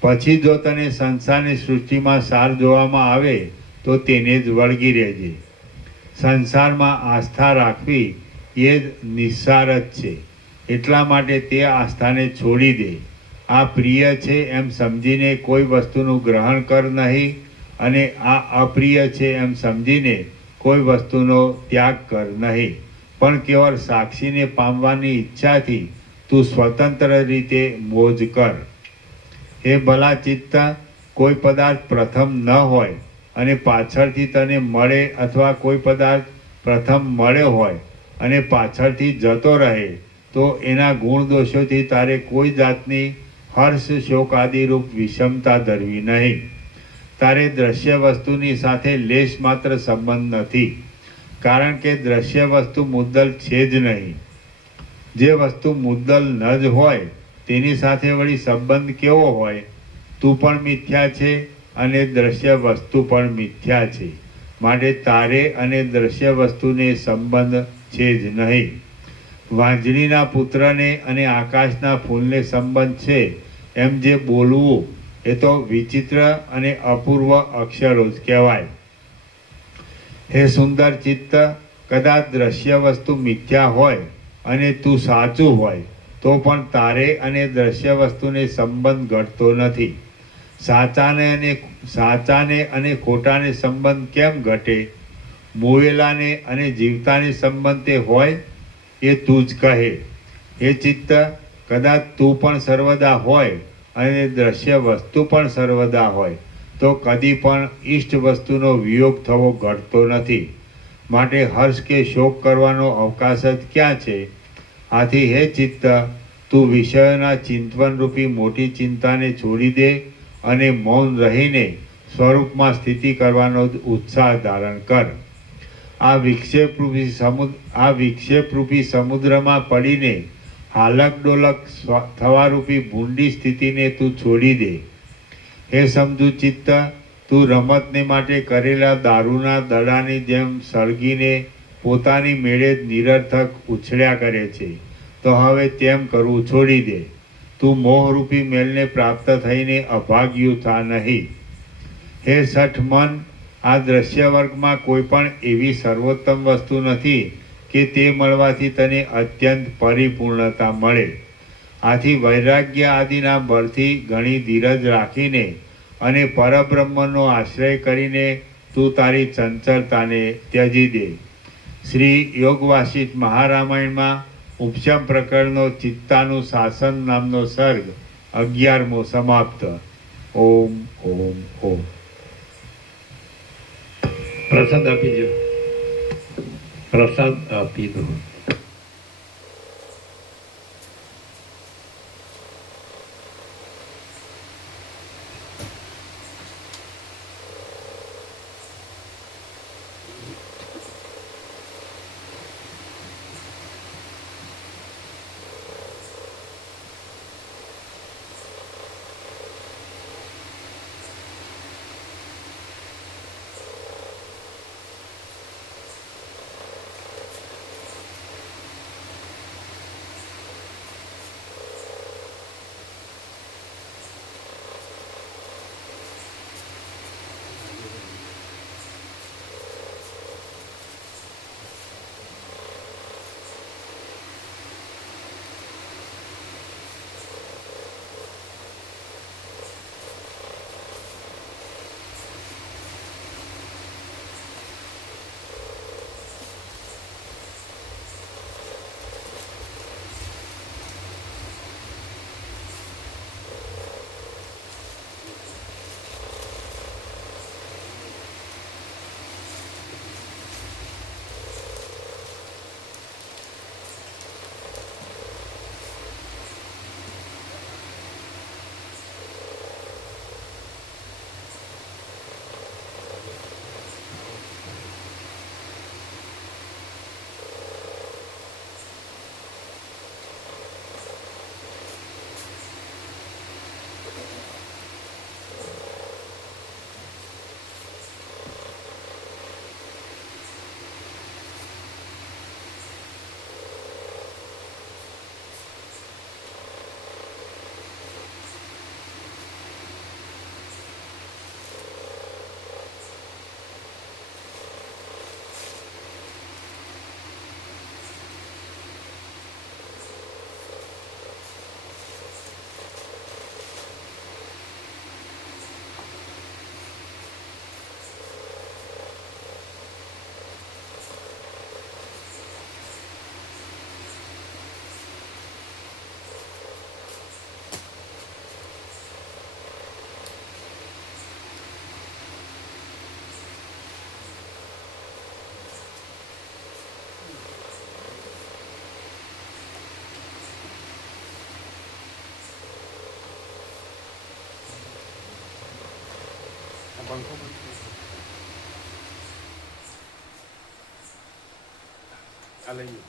પછી જો તને સંસારની સૃષ્ટિમાં સાર જોવામાં આવે તો તેને જ વળગી રહેજે. સંસારમાં આસ્થા રાખવી એ જ નિસ્સાર જ છે. એટલા માટે તે આસ્થાને છોડી દે. આ પ્રિય છે એમ સમજીને કોઈ વસ્તુનું ગ્રહણ કર નહીં અને આ અપ્રિય છે એમ સમજીને કોઈ વસ્તુનો ત્યાગ કર નહીં, પણ કેવળ સાક્ષીને પામવાની ઈચ્છાથી તું સ્વતંત્ર રીતે મોજ કર. હે ભલા ચિત્ત, કોઈ પદાર્થ પ્રથમ ન હોય અને પાછળથી તને મળે અથવા કોઈ પદાર્થ પ્રથમ મળ્યો હોય અને પાછળથી જતો રહે તો એના ગુણ દોષોથી તારે કોઈ જાતની હર્ષ શોક આદિરૂપ વિષમતા ધરવી નહીં. તારે દ્રશ્ય વસ્તુની સાથે લેશ માત્ર સંબંધ નથી, કારણ કે દ્રશ્ય વસ્તુ મુદ્દલ છે જ નહીં. જે વસ્તુ મુદ્દલ ન જ હોય તેની સાથે વળી સંબંધ કેવો હોય? તું પણ મિથ્યા છે અને દ્રશ્ય વસ્તુ પણ મિથ્યા છે. માટે તારે અને દ્રશ્ય વસ્તુને સંબંધ છે જ નહીં. વાંજણીના પુત્રને અને આકાશના ફૂલને સંબંધ છે એમ જે બોલવું એ તો વિચિત્ર અને અપૂર્વ અક્ષરો જ કહેવાય. હે સુંદર ચિત્ત, કદાચ દ્રશ્ય વસ્તુ મિથ્યા હોય અને તું સાચું હોય તો પણ તારે અને દ્રશ્ય વસ્તુને સંબંધ ઘટતો નથી. સાચાને અને ખોટાને સંબંધ કેમ ઘટે? મોયેલાને અને જીવતાને સંબંધ તે હોય એ તું જ કહે. એ ચિત્ત, કદાચ તું પણ સર્વદા હોય અને દ્રશ્ય વસ્તુ પણ સર્વદા હોય તો કદી પણ ઈષ્ટ વસ્તુનો વિયોગ થવો ઘટતો નથી. માટે હર્ષ કે શોક કરવાનો અવકાશ જ ક્યાં છે? આથી હે ચિત્ત, તું વિષયોના ચિંતવનરૂપી મોટી ચિંતાને છોડી દે અને મૌન રહીને સ્વરૂપમાં સ્થિતિ કરવાનો ઉત્સાહ ધારણ કર. આ વિક્ષેપરૂપી સમુદ્રમાં પડીને હાલક ડોલક થવારૂપી ભૂંડી સ્થિતિને તું છોડી દે. હે સમજુ ચિત્ત, તું રમતને માટે કરેલા દારૂના દડાની જેમ સળગીને પોતાની મેળે જ નિરર્થક ઉછળ્યા કરે છે. તો હવે તેમ કરવું છોડી દે. તું મોહરૂપી મેલને પ્રાપ્ત થઈને અભાગ્યું થા નહીં. હે શઠ મન, આ દ્રશ્ય વર્ગમાં કોઈ પણ એવી સર્વોત્તમ વસ્તુ નથી કે તે મળવાથી તને અત્યંત પરિપૂર્ણતા મળે. આથી વૈરાગ્ય આદિના બળથી ઘણી ધીરજ રાખીને અને પરબ્રહ્મનો આશ્રય કરીને તું તારી ચંચળતાને ત્યજી દે. શ્રી યોગ વાસિષ્ઠ મહારામાયણમાં ઉપશમ પ્રકરણનો ચિત્તાનું શાસન નામનો સર્ગ 11મો સમાપ્ત. ઓમ ઓમ ઓમ. પ્રસાદ આપી દો. પ્રસાદ આપી દો. પંખો આ લઈએ.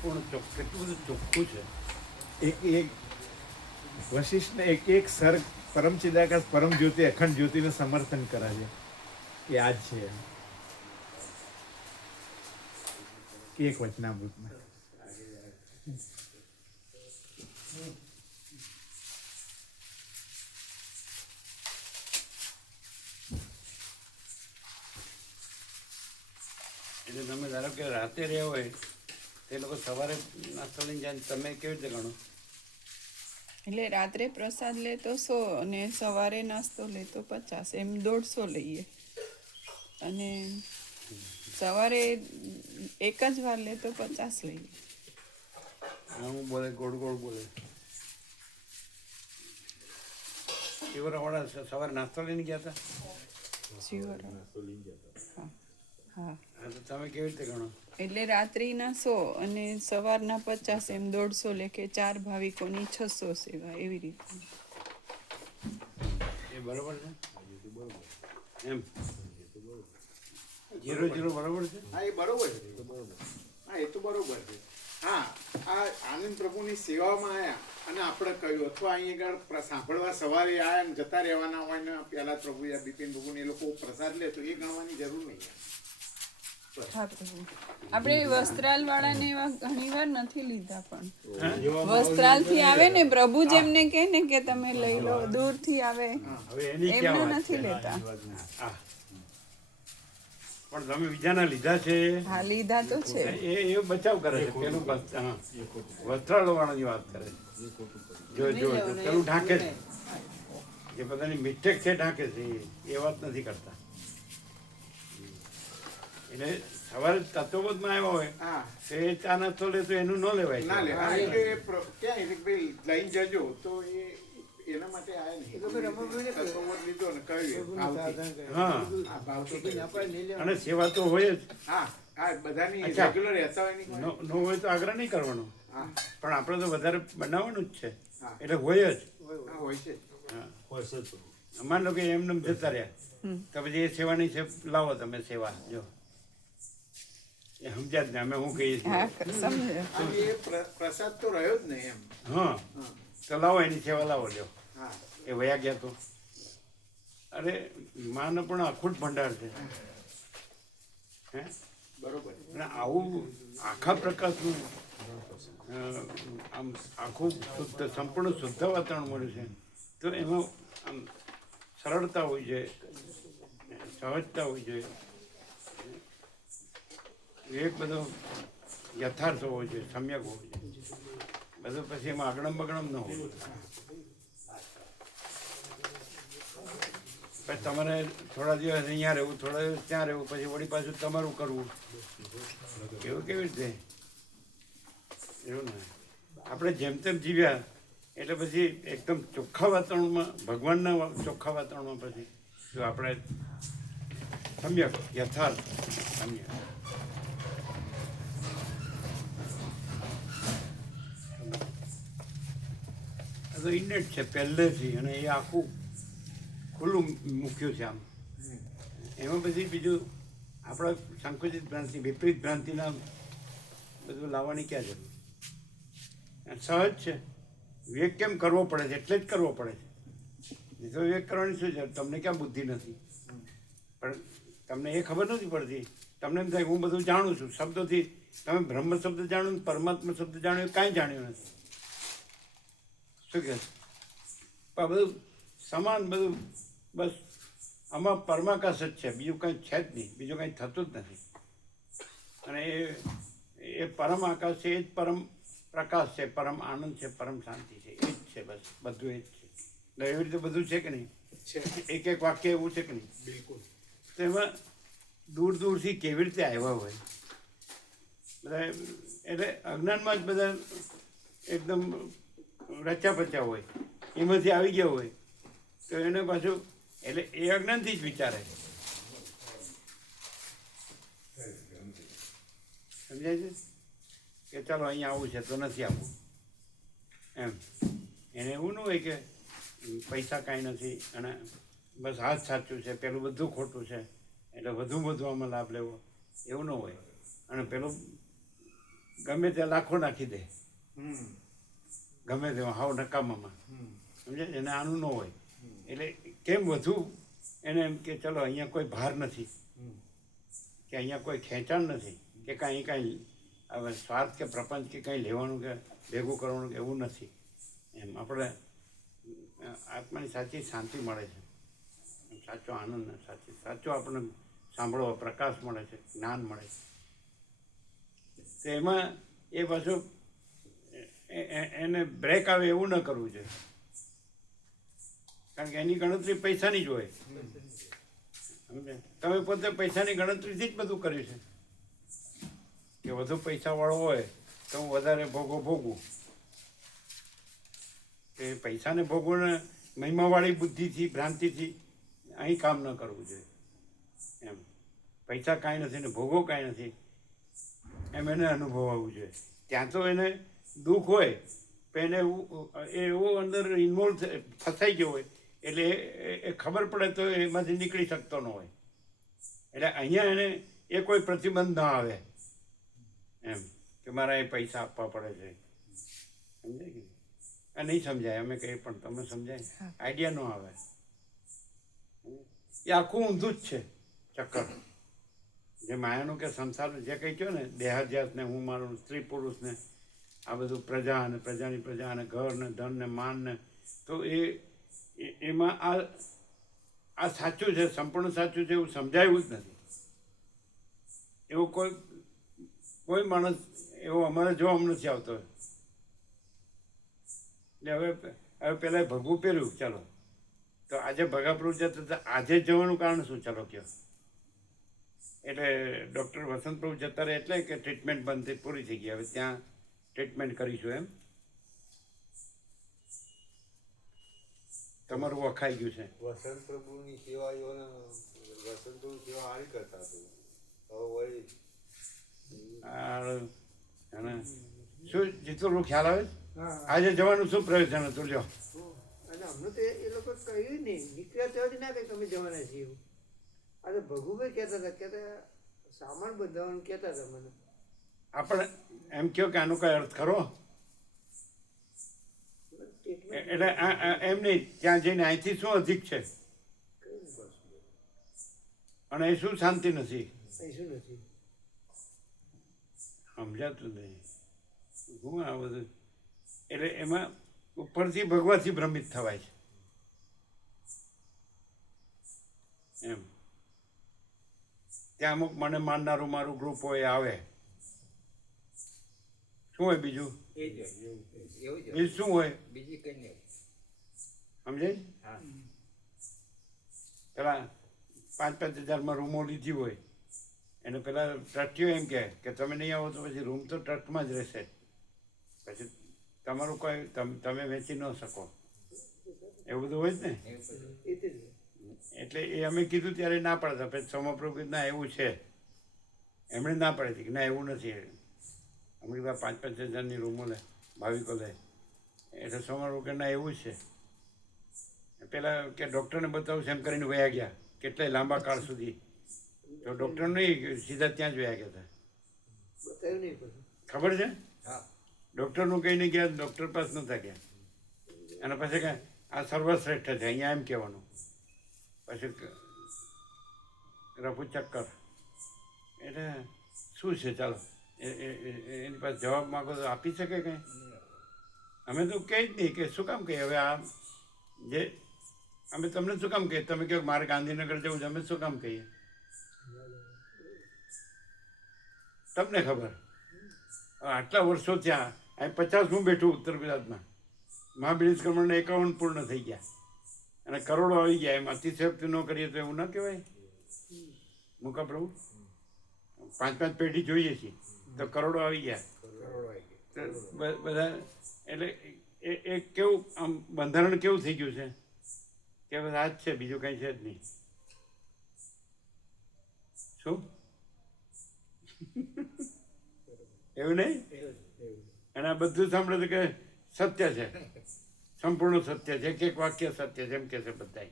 સંપૂર્ણ કેટલું બધું ચોખ્ખું છે. એક વશિષ્ઠને એક સર્ગ પરમ ચિદાકાશ પરમ જ્યોતિ અખંડ જ્યોતિનું સમર્થન કરે છે કે આ જ છે એક વચનામૃતમાં. એટલે તમે ધારો કે રાતે રહ્યા હોય તે લોકો સવારે નાસ્તો લઈને જાય, તમે કેવી રીતે ગણો? એટલે રાત્રે પ્રસાદ લે તો 100 અને સવારે નાસ્તો લે તો 50, એમ 150 લઈએ. અને સવારે એક જ વાર લે તો 50 લઈએ. હું બોલે ગોળ ગોળ બોલે. શિવરાવાળા સવારે નાસ્તો લઈને ગયા હતા? હા હા. હા, તો તમે કેવી રીતે ગણો? એટલે રાત્રિના 100 અને સવારના 50, એમ 150 લેખે 4 ભાવિકોની 600 સેવા, એવી રીતે. એ બરોબર છે એમ? 0-0 બરોબર છે? હા, એ બરોબર છે. હા, એ તો બરોબર છે. હા, આ આનંદ પ્રભુની સેવામાં આવ્યા અને આપણે કહ્યું, અથવા અહીં આગળ સાંભળવા સવારે આવ્યા ને જતા રહેવાના હોય ને પહેલા પ્રભુ યા બિપિન પ્રભુ એ લોકો પ્રસાદ લે તો એ ગણવાની જરૂર નહીં. હા પ્રભુ. આપણે વસ્ત્રાલ વાળાને એવા ઘણી વાર નથી લીધા, પણ વસ્ત્રાલ થી આવે ને પ્રભુ જેમને કહે ને કે તમે લઈ લો, દૂર થી આવે હવે એની ક્યાં એમને વાત નથી છે? લેતા. હા. પણ તમે બીજાના લીધા છે હા, લીધા તો છે. એ બચાવ કરે છે. પેલું વસ્ત્રાળ વાળાની વાત કરે છે. જો પેલું ઢાંકે છે, જે બધાની મિસ્ટેક છે ઢાંકે છે, એ વાત નથી કરતા. એટલે સવારે તત્વબોધમાં આવ્યા હોય તો એ ચા નાસ્તો લે તો એનું ન લેવાય. ના લે. હા, એટલે ક્યાં ભાઈ લઈને જજો તો એ એના માટે આયા નહીં. તત્વબોધ લીધો ને કહ્યું હા, અને સેવા તો હોય જ. હા હા, બધાની અચ્છા. રેગ્યુલર રહેતા હોય નહીં. ન હોય તો આગ્રહ નહીં કરવાનો, હા પણ આપણે તો વધારે બનાવવાનું જ છે, હા. એટલે હોય જ. હા, હોય છે. હા, માન લો કે એમને જતા રહ્યા તો પછી એ સેવાની છે, લાવો તમે સેવા. જો એ સમજ્યા જ ને અમે શું કહીએ હા, છીએ. સમજે. અને એ પ્રસાદ તો રહ્યો જ નહીં એમ. હા, તો લાવો એની સેવા લાવો. લ્યો, હા, એ વયા ગયા તો. અરે માનો પણ અખૂટ ભંડાર છે. હે, બરોબર. અને આવું આખા પ્રકાશનું આમ આખું શુદ્ધ, સંપૂર્ણ શુદ્ધ વાતાવરણ મળ્યું છે, તો એમાં આમ સરળતા હોય છે, સહજતા હોય છે, એક બધો યથાર્થ હોવો જોઈએ, સમ્યક હોવો જોઈએ. બધું પછી એમાં અગણમ બગણમ ન હોય. પછી તમારે થોડા દિવસ અહીંયા રહેવું, થોડા દિવસ ત્યાં રહેવું, પછી વળી પાછું તમારું કરવું, એવું કેવી રીતે? એવું ને આપણે જેમ તેમ જીવ્યા એટલે પછી એકદમ ચોખ્ખા વાતાવરણમાં, ભગવાનના ચોખ્ખા વાતાવરણમાં પછી જો આપણે સમ્યક યથાર્થ સમ્યક. તો ઇન્નેટ છે પહેલેથી, અને એ આખું ખુલ્લું મૂક્યું છે આમ. એમાં પછી બીજું આપણા સંકુચિત ભ્રાંતિ, વિપરીત ભ્રાંતિના બધું લાવવાની ક્યાં જરૂર? સહજ છે. વિવેક કેમ કરવો પડે છે? એટલે જ કરવો પડે છે. નહીં તો વિવેક કરવાની શું છે? તમને ક્યાં બુદ્ધિ નથી, પણ તમને એ ખબર નથી પડતી. તમને એમ થાય હું બધું જાણું છું. શબ્દોથી તમે બ્રહ્મ શબ્દ જાણો, પરમાત્મા શબ્દ જાણ્યો, એ કાંઈ જાણ્યું નથી. શું કહે? પણ બધું સમાન, બધું બસ આમાં પરમાકાશ જ છે, બીજું કંઈ છે જ નહીં, બીજું કંઈ થતું જ નથી. અને એ પરમ આકાશ છે, એ જ પરમ પ્રકાશ છે, પરમ આનંદ છે, પરમ શાંતિ છે, એ જ છે. બસ બધું એ જ છે. એટલે એવી રીતે બધું છે કે નહીં? એક એક વાક્ય એવું છે કે નહીં? બિલકુલ. તો એમાં દૂર દૂરથી કેવી રીતે આવ્યા હોય બધા, એટલે અજ્ઞાનમાં જ બધા એકદમ રચ્યા પચ્યા હોય, એમાંથી આવી ગયા હોય તો એને પાછું, એટલે એ અજ્ઞાનથી જ વિચારે. સમજાય છે કે ચાલો અહીંયા આવું છે તો નથી આવવું એમ. એને એવું ન હોય કે પૈસા કાંઈ નથી અને બસ હાથ સાચું છે, પેલું બધું ખોટું છે એટલે વધુ આમાં લાભ લેવો, એવું ન હોય. અને પેલું ગમે તે લાખો નાખી દે, હમ ગમે તેમાં હાવ નકામામાં, હમ સમજે એને આનું ન હોય. એટલે કેમ વધુ એને એમ કે ચલો અહીંયા કોઈ ભાર નથી, હમ કે અહીંયા કોઈ ખેંચાણ નથી, કે કાંઈ હવે સ્વાર્થ કે પ્રપંચ કે કંઈ લેવાનું કે ભેગું કરવાનું કે એવું નથી. એમ આપણે આત્માની સાચી શાંતિ મળે છે, સાચો આનંદ, સાચો આપણને સાંભળવા પ્રકાશ મળે છે, જ્ઞાન મળે છે. તો એમાં એ પાછું એને બ્રેક આવે એવું ન કરવું જોઈએ, કારણ કે એની ગણતરી પૈસાની જ હોય. સમજે? તમે પોતે પૈસાની ગણતરીથી જ બધું કર્યું છે કે વધુ પૈસાવાળો હોય તો હું વધારે ભોગવું. એ પૈસાને ભોગવને મહિમાવાળી બુદ્ધિથી, ભ્રાંતિથી અહીં કામ ન કરવું જોઈએ. એમ પૈસા કાંઈ નથી ને ભોગવો કાંઈ નથી એમ એને અનુભવવું જોઈએ. ત્યાં તો એને દુઃખ હોય પણ એને એવો અંદર ઇન્વોલ્વ ફસાઈ ગયો હોય એટલે એ ખબર પડે તો એમાંથી નીકળી શકતો ન હોય. એટલે અહીંયા એને એ કોઈ પ્રતિબંધ ન આવે એમ કે મારા એ પૈસા આપવા પડે છે. સમજાય કે આ નહીં સમજાય, અમે કંઈ પણ તમે સમજાય, આઈડિયા ન આવે. એ આખું ઊંધું જ છે ચક્કર. જે માયાનું કે સંસારનું જે કંઈ કહો ને, દેહાધ્યાસને, હું મારું, સ્ત્રી પુરુષને, આ બધું પ્રજા અને પ્રજાની પ્રજા અને ઘર ને ધન ને માન ને, તો એમાં આ સાચું છે, સંપૂર્ણ સાચું છે એવું સમજાયું જ નથી. એવો કોઈ માણસ એવો અમારે જોવામાં નથી આવતો. એટલે હવે પહેલાં ભગવું પહેર્યું, ચાલો તો આજે ભગાપુર જતા આજે જવાનું કારણ શું? ચાલો કહો. એટલે ડૉક્ટર વસંત પ્રભુ જતા રહે એટલે કે ટ્રીટમેન્ટ બંધ થઈ પૂરી થઈ ગઈ, હવે ત્યાં ટ્રીટમેન્ટ કરીશું એમ. તમારું વખાઈ ગયું છે. વસંત પ્રભુની સેવા વસંત પ્રભુ સેવા સારી કરતા હતું. હવે અને શું જીતુનું ખ્યાલ આવે? આજે જવાનું શું પ્રયોજન હતું? લ્યો. અને અમને તો એ લોકો કહ્યું નહીં, નીકળ્યા ત્યાંથી ના કંઈ તમે જવાના છીએ એવું. આ તો ભગુભાઈ કહેતા સામાન બંધાવવાનું કહેતા હતા મને. આપણે એમ કહો કે આનો કઈ અર્થ ખરો? એટલે એમ નહીં, ત્યાં જઈને અહીંથી શું અધિક છે અને એ શું શાંતિ નથી, શું નથી સમજાતું નહીં. હું આ બધું એટલે એમાં ઉપરથી ભગવાનથી ભ્રમિત થવાય છે એમ. ત્યાં અમુક મને માનનારું મારું ગ્રુપ હોય આવે, શું હોય બીજું? બીજું શું હોય? બીજી કઈ નહીં. સમજાય? પેલા 5-5 હજારમાં રૂમો લીધી હોય એને પેલા ટ્રસ્ટીઓ એમ કહે કે તમે નહીં આવો તો પછી રૂમ તો ટ્રસ્ટમાં જ રહેશે, પછી તમારું કોઈ તમે વેચી ન શકો, એવું બધું હોય જ ને. એટલે એ અમે કીધું ત્યારે ના પાડતા, પછી સોમાપ્રભુ કીધું ના એવું છે, એમણે ના પાડી હતી કે ના એવું નથી. અમે કીધું 5-5 હજારની રૂમો લે, ભાવિકો લે, એટલે સોમાપ્રભુ કે ના એવું જ છે. પેલા કે ડૉક્ટરને બતાવું છે એમ કરીને વયા ગયા કેટલાય લાંબા કાળ સુધી, તો ડૉક્ટર નહીં સીધા ત્યાં જ વયા ગયા હતા. બતાવ્યું નહીં પછી ખબર છે? હા. ડૉક્ટરનું કહીને ગયા, ડૉક્ટર પાસે નહોતા ગયા. અને પછી કે આ સર્વશ્રેષ્ઠ છે અહીંયા એમ કહેવાનું. પછી રફુ ચક્કર. એટલે શું છે? ચાલો એની પાસે જવાબ માગો તો આપી શકે કંઈ? અમે તો કહે જ નહીં કે શું કામ કહીએ. હવે આ જે અમે તમને શું કામ કહીએ? તમે કહો મારે ગાંધીનગર જવું છે, અમે શું કામ કહીએ? તમને ખબર. આટલા વર્ષો ત્યાં અહીં 50 બેઠું ઉત્તર ગુજરાતમાં, મહાબિલિસ્કરમણને 51 પૂર્ણ થઈ ગયા અને કરોડો આવી ગયા. એમ અતિશયોક્તિ ન કરીએ તો એવું ન કહેવાય. મૂકા પ્રભુ 5-5 પેઢી જોઈએ છીએ તો કરોડો આવી ગયા. બધા એટલે એ કેવું આમ બંધારણ કેવું થઈ ગયું છે કે બસ આ જ છે, બીજું કંઈ છે જ નહીં. શું એવું નહીં? અને આ બધું સાંભળે તો કે સત્ય છે, સંપૂર્ણ સત્ય છે, એક વાક્ય સત્ય છે એમ કે છે બધા.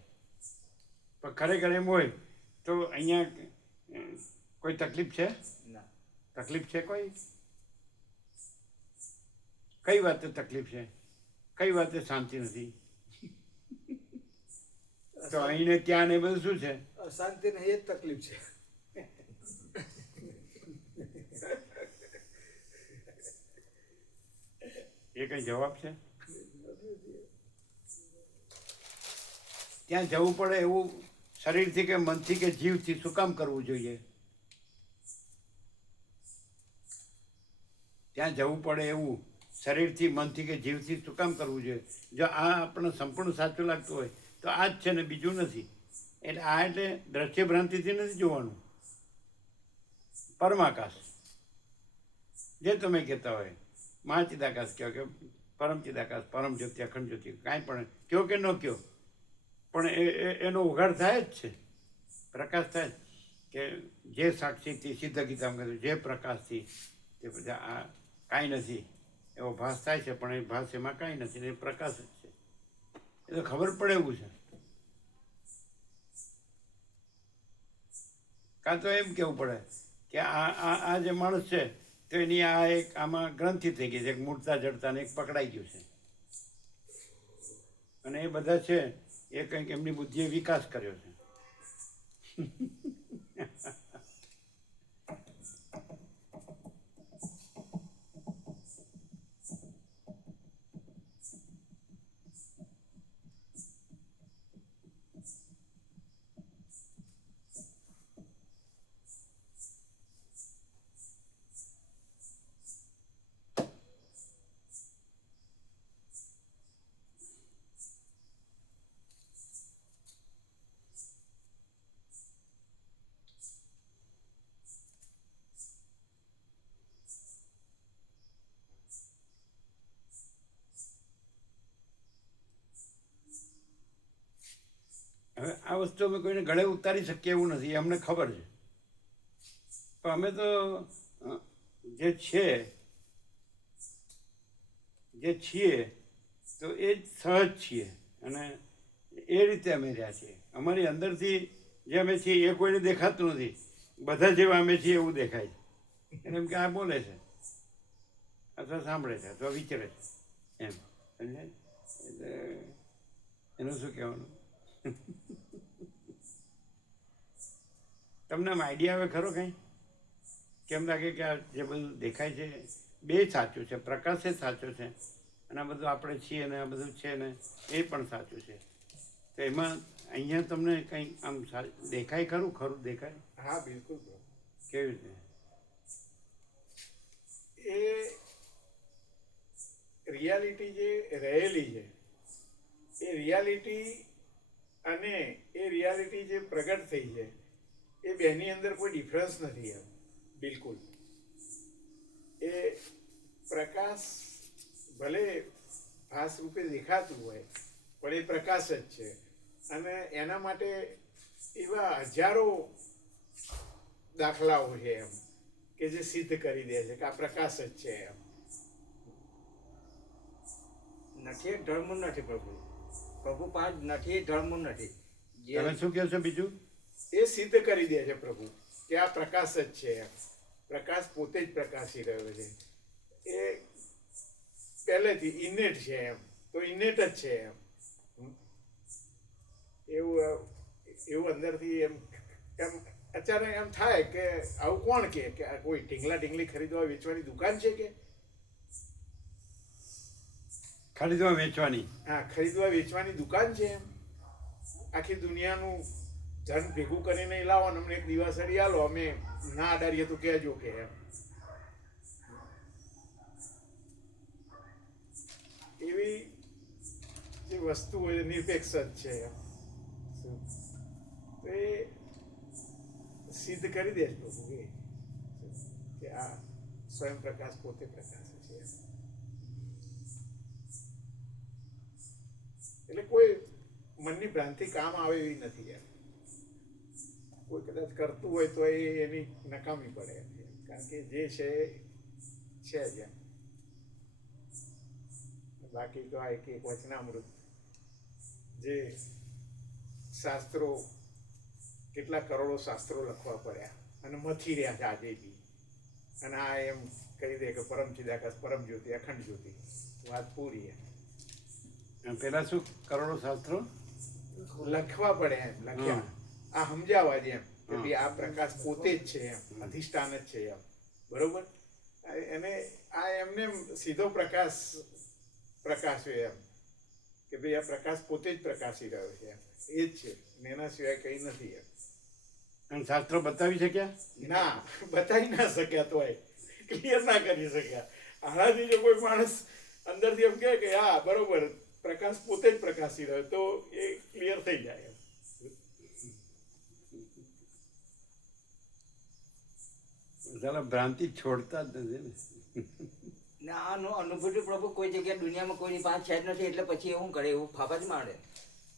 પણ ખરેખર એમ હોય તો અહીંયા કોઈ તકલીફ છે? તકલીફ છે કોઈ? કઈ વાતે તકલીફ છે, કઈ વાતે શાંતિ નથી? તો અહીં ને ત્યાં ને બધું શું છે? અશાંતિ ને એ જ તકલીફ છે. એ કઈ જવાબ છે? ત્યાં જવું પડે એવું શરીરથી કે મનથી કે જીવથી શું કામ કરવું જોઈએ? ત્યાં જવું પડે એવું શરીરથી મનથી કે જીવથી શું કામ કરવું જોઈએ? જો આ આપણને સંપૂર્ણ સાચું લાગતું હોય તો આ જ છે ને બીજું નથી. એટલે આ એટલે દ્રશ્ય ભ્રાંતિથી નથી જોવાનું. પરમાકાશ જે તમે કહેતા હોય, મહાચિદાકાશ કહો કે પરમ ચિદાકાશ, પરમ જ્યોતિ, અખંડ જ્યોતિ, કાંઈ પણ કયો કે ન કયો, પણ એનો ઉઘાડ થાય જ છે, પ્રકાશ થાય કે જે સાક્ષીથી સિદ્ધ ગીતામાં કહ્યું જે પ્રકાશથી તે બધા આ કાંઈ નથી એવો ભાસ થાય છે, પણ એ ભાસ એમાં કાંઈ નથી, એ પ્રકાશ જ છે. એ તો ખબર પડે એવું છે. કાં તો એમ કહેવું પડે કે આ જે માણસ છે તો એની આ એક આમાં ગ્રંથિ થઈ ગઈ છે, એક મૂળતા જડતા ને એક પકડાઈ ગયું છે, અને એ બધા છે એ કંઈક એમની બુદ્ધિએ વિકાસ કર્યો છે. હવે આ વસ્તુ અમે કોઈને ગળે ઉતારી શકીએ એવું નથી, અમને ખબર છે, પણ અમે તો જે છીએ તો એ જ સહજ છીએ, અને એ રીતે અમે રહ્યા છીએ. અમારી અંદરથી જે અમે છીએ એ કોઈને દેખાતું નથી, બધા જેવા અમે છીએ એવું દેખાય છે. એને એમ કે આ બોલે છે અથવા સાંભળે છે અથવા વિચારે છે એમ, સમજાય? એટલે એનું શું કહેવાનું? તમને આમ આઈડિયા આવે ખરો કંઈ? કેમ લાગે કે આ જે બધું દેખાય છે બે સાચું છે, પ્રકાશ એ સાચો છે, અને આ બધું આપણે છીએ ને આ બધું છે ને એ પણ સાચું છે. તો એમાં અહીંયા તમને કંઈ આમ દેખાય ખરું? ખરું દેખાય? હા બિલકુલ. કેવી રીતે? એ રિયાલિટી જે રહેલી છે એ રિયાલિટી અને એ રિયાલિટી જે પ્રગટ થઈ છે એ બેની અંદર કોઈ ડિફરન્સ નથી એમ, બિલકુલ. એ પ્રકાશ ભલે ભાસ રૂપે દેખાતું હોય પણ એ પ્રકાશ જ છે, અને એના માટે એવા હજારો દાખલાઓ છે એમ કે જે સિદ્ધ કરી દે છે કે આ પ્રકાશ જ છે એમ. નથી એક ધર્મ નથી પ્રભુ, પ્રભુ પાંચ નથી એ ધર્મ નથી. તમે શું કહો છો બીજું? એ સિદ્ધ કરી દે છે પ્રભુ કે આ પ્રકાશ જ છે એમ. પ્રકાશ પોતે જ પ્રકાશી રહ્યો છે, એ પહેલેથી ઇનેટ છે એમ, તો ઇનેટ જ છે એમ. એવું અંદરથી એમ એમ અચાનક એમ થાય કે આવું કોણ કે આ કોઈ ઢીંગલા ઢીંગલી ખરીદવા વેચવાની દુકાન છે કે? ખરીદવા વેચવાની? હા, ખરીદવા વેચવાની દુકાન છે એમ. આખી દુનિયાનું ધન ભેગું કરીને લાવો ને અમને એક દિવાસળી આલો, અમે ના અડાડીએ તો કહેજો કે એમ. એવી જે વસ્તુ હોય નિરપેક્ષ જ છે એમ. તો એ સિદ્ધ કરી દે પ્રભુ એ કે આ સ્વયં પ્રકાશ પોતે પ્રકાશ છે એમ. એટલે કોઈ મનની ભ્રાંતિ કામ આવે એવી નથી એમ. કોઈ કદાચ કરતું હોય તો એની નકામી પડે એમ, કારણ કે જે છે જ એમ. બાકી તો આ એક વચનામૃત જે શાસ્ત્રો, કેટલા કરોડો શાસ્ત્રો લખવા પડ્યા અને મથી રહ્યા છે આજે બી, અને આ એમ કહી દે કે પરમ ચિદાકાશ પરમ જ્યોતિ અખંડ જ્યોતિ, વાત પૂરી. પેલા શું કરોડો શાસ્ત્રો લખવા પડે એમ લખ્યા, આ સમજાવવા જ એમ કે ભાઈ આ પ્રકાશ પોતે જ છે એમ, અધિષ્ઠાન જ છે એમ, બરોબર. એને આ એમને સીધો પ્રકાશ્યો એમ કે ભાઈ આ પ્રકાશ પોતે જ પ્રકાશી રહ્યો છે એમ, એ જ છે ને એના સિવાય કંઈ નથી એમ. અને શાસ્ત્રો બતાવી શક્યા? ના, બતાવી ના શક્યા, તોય ક્લિયર ના કરી શક્યા. આનાથી જો કોઈ માણસ અંદરથી એમ કહે કે હા બરોબર પ્રકાશ પોતે જ પ્રકાશી રહ્યો તો એ ક્લિયર થઈ જાય એમ. સાલા ભ્રાંતિ છોડતા જ નથી ને. ના આનો અનુભૂતિ પ્રભુ કોઈ જગ્યાએ દુનિયામાં કોઈની પાસે છે જ નથી, એટલે પછી એવું કરે, એવું ફાફા જ માંડે.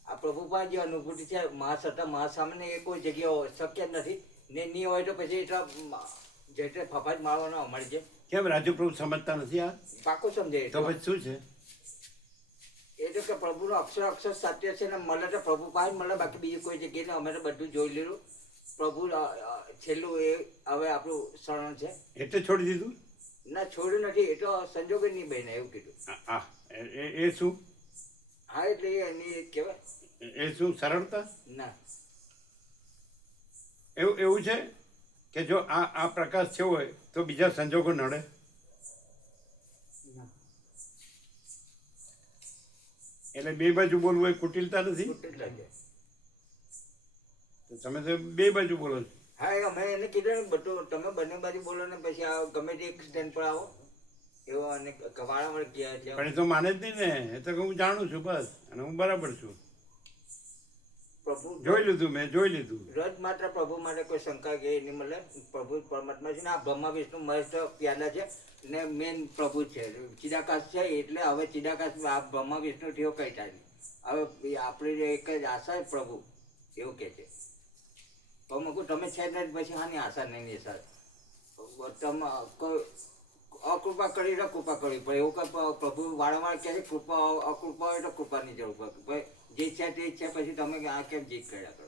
આ પ્રભુ પાસે જે અનુભૂતિ છે મહાસત્તા મહાસામાન્ય એ કોઈ જગ્યાએ શક્ય જ નથી ને નહીં હોય તો પછી એટલા જેટલે ફાફા જ મારવાનો અમારી જે કેમ રાજુ પ્રભુ સમજતા નથી આ? પાકું સમજે તો પછી શું છે? એ તો કે પ્રભુનો અક્ષર અક્ષર સત્ય છે ને મળે તો પ્રભુ પાસે મળે, બાકી બીજી કોઈ જગ્યાએ નહીં. અમે તો બધું જોઈ લીધું. પ્રભુ છેલ્લું એ હવે આપણું શરણ છે. એટલે છોડી દીધું? ના છોડ્યું નથી, એ તો સંજોગે નહીં બને એવું કીધું. એ શું? હા એટલે એની કહેવાય એ શું સરળતા? ના એવું છે કે જો આ પ્રકાશ થયો હોય તો બીજા સંજોગો નડે? એટલે બે બાજુ બોલવું એ કુટિલતા નથી? એટલા જ. તો તમે તો બે બાજુ બોલો છો. હા એ અમે એને કીધું ને બધું, તમે બંને બાજુ બોલો ને પછી આ ગમે તે એક સ્ટેન્ડ પર આવો એવો. અને વાળા કહે છે પણ એ તો માને જ નહીં ને. એ તો હું જાણું છું બસ, અને હું બરાબર છું. પ્રભુ જોઈ લીધું, મેં જોઈ લીધું. રોજ માત્ર પ્રભુ માટે કોઈ શંકા કે નહીં મળે. પ્રભુ પરમાત્મા છે ને આ બ્રહ્મા વિષ્ણુ મહેશ પ્યાલા છે ને મેન પ્રભુ છે. ચિદાકાશ છે એટલે હવે ચિદાકાશ આ બ્રહ્મા વિષ્ણુ થયો કઈ થાય નહીં. હવે આપણી એક જ આશા જ પ્રભુ એવું કહે છે. તો મેં કહું તમે છે જ નહીં પછી હાની આશા નહીં સર. તમે કોઈ અકૃપા કરી તો કૃપા કરવી પડે એવું કંઈ પ્રભુ વારંવાર કહે છે. કૃપા અકૃપા હોય તો કૃપાની જરૂર પડે. ભાઈ જે છે તે જ છે, પછી તમે આ કેમ જીત કર્યા કરો?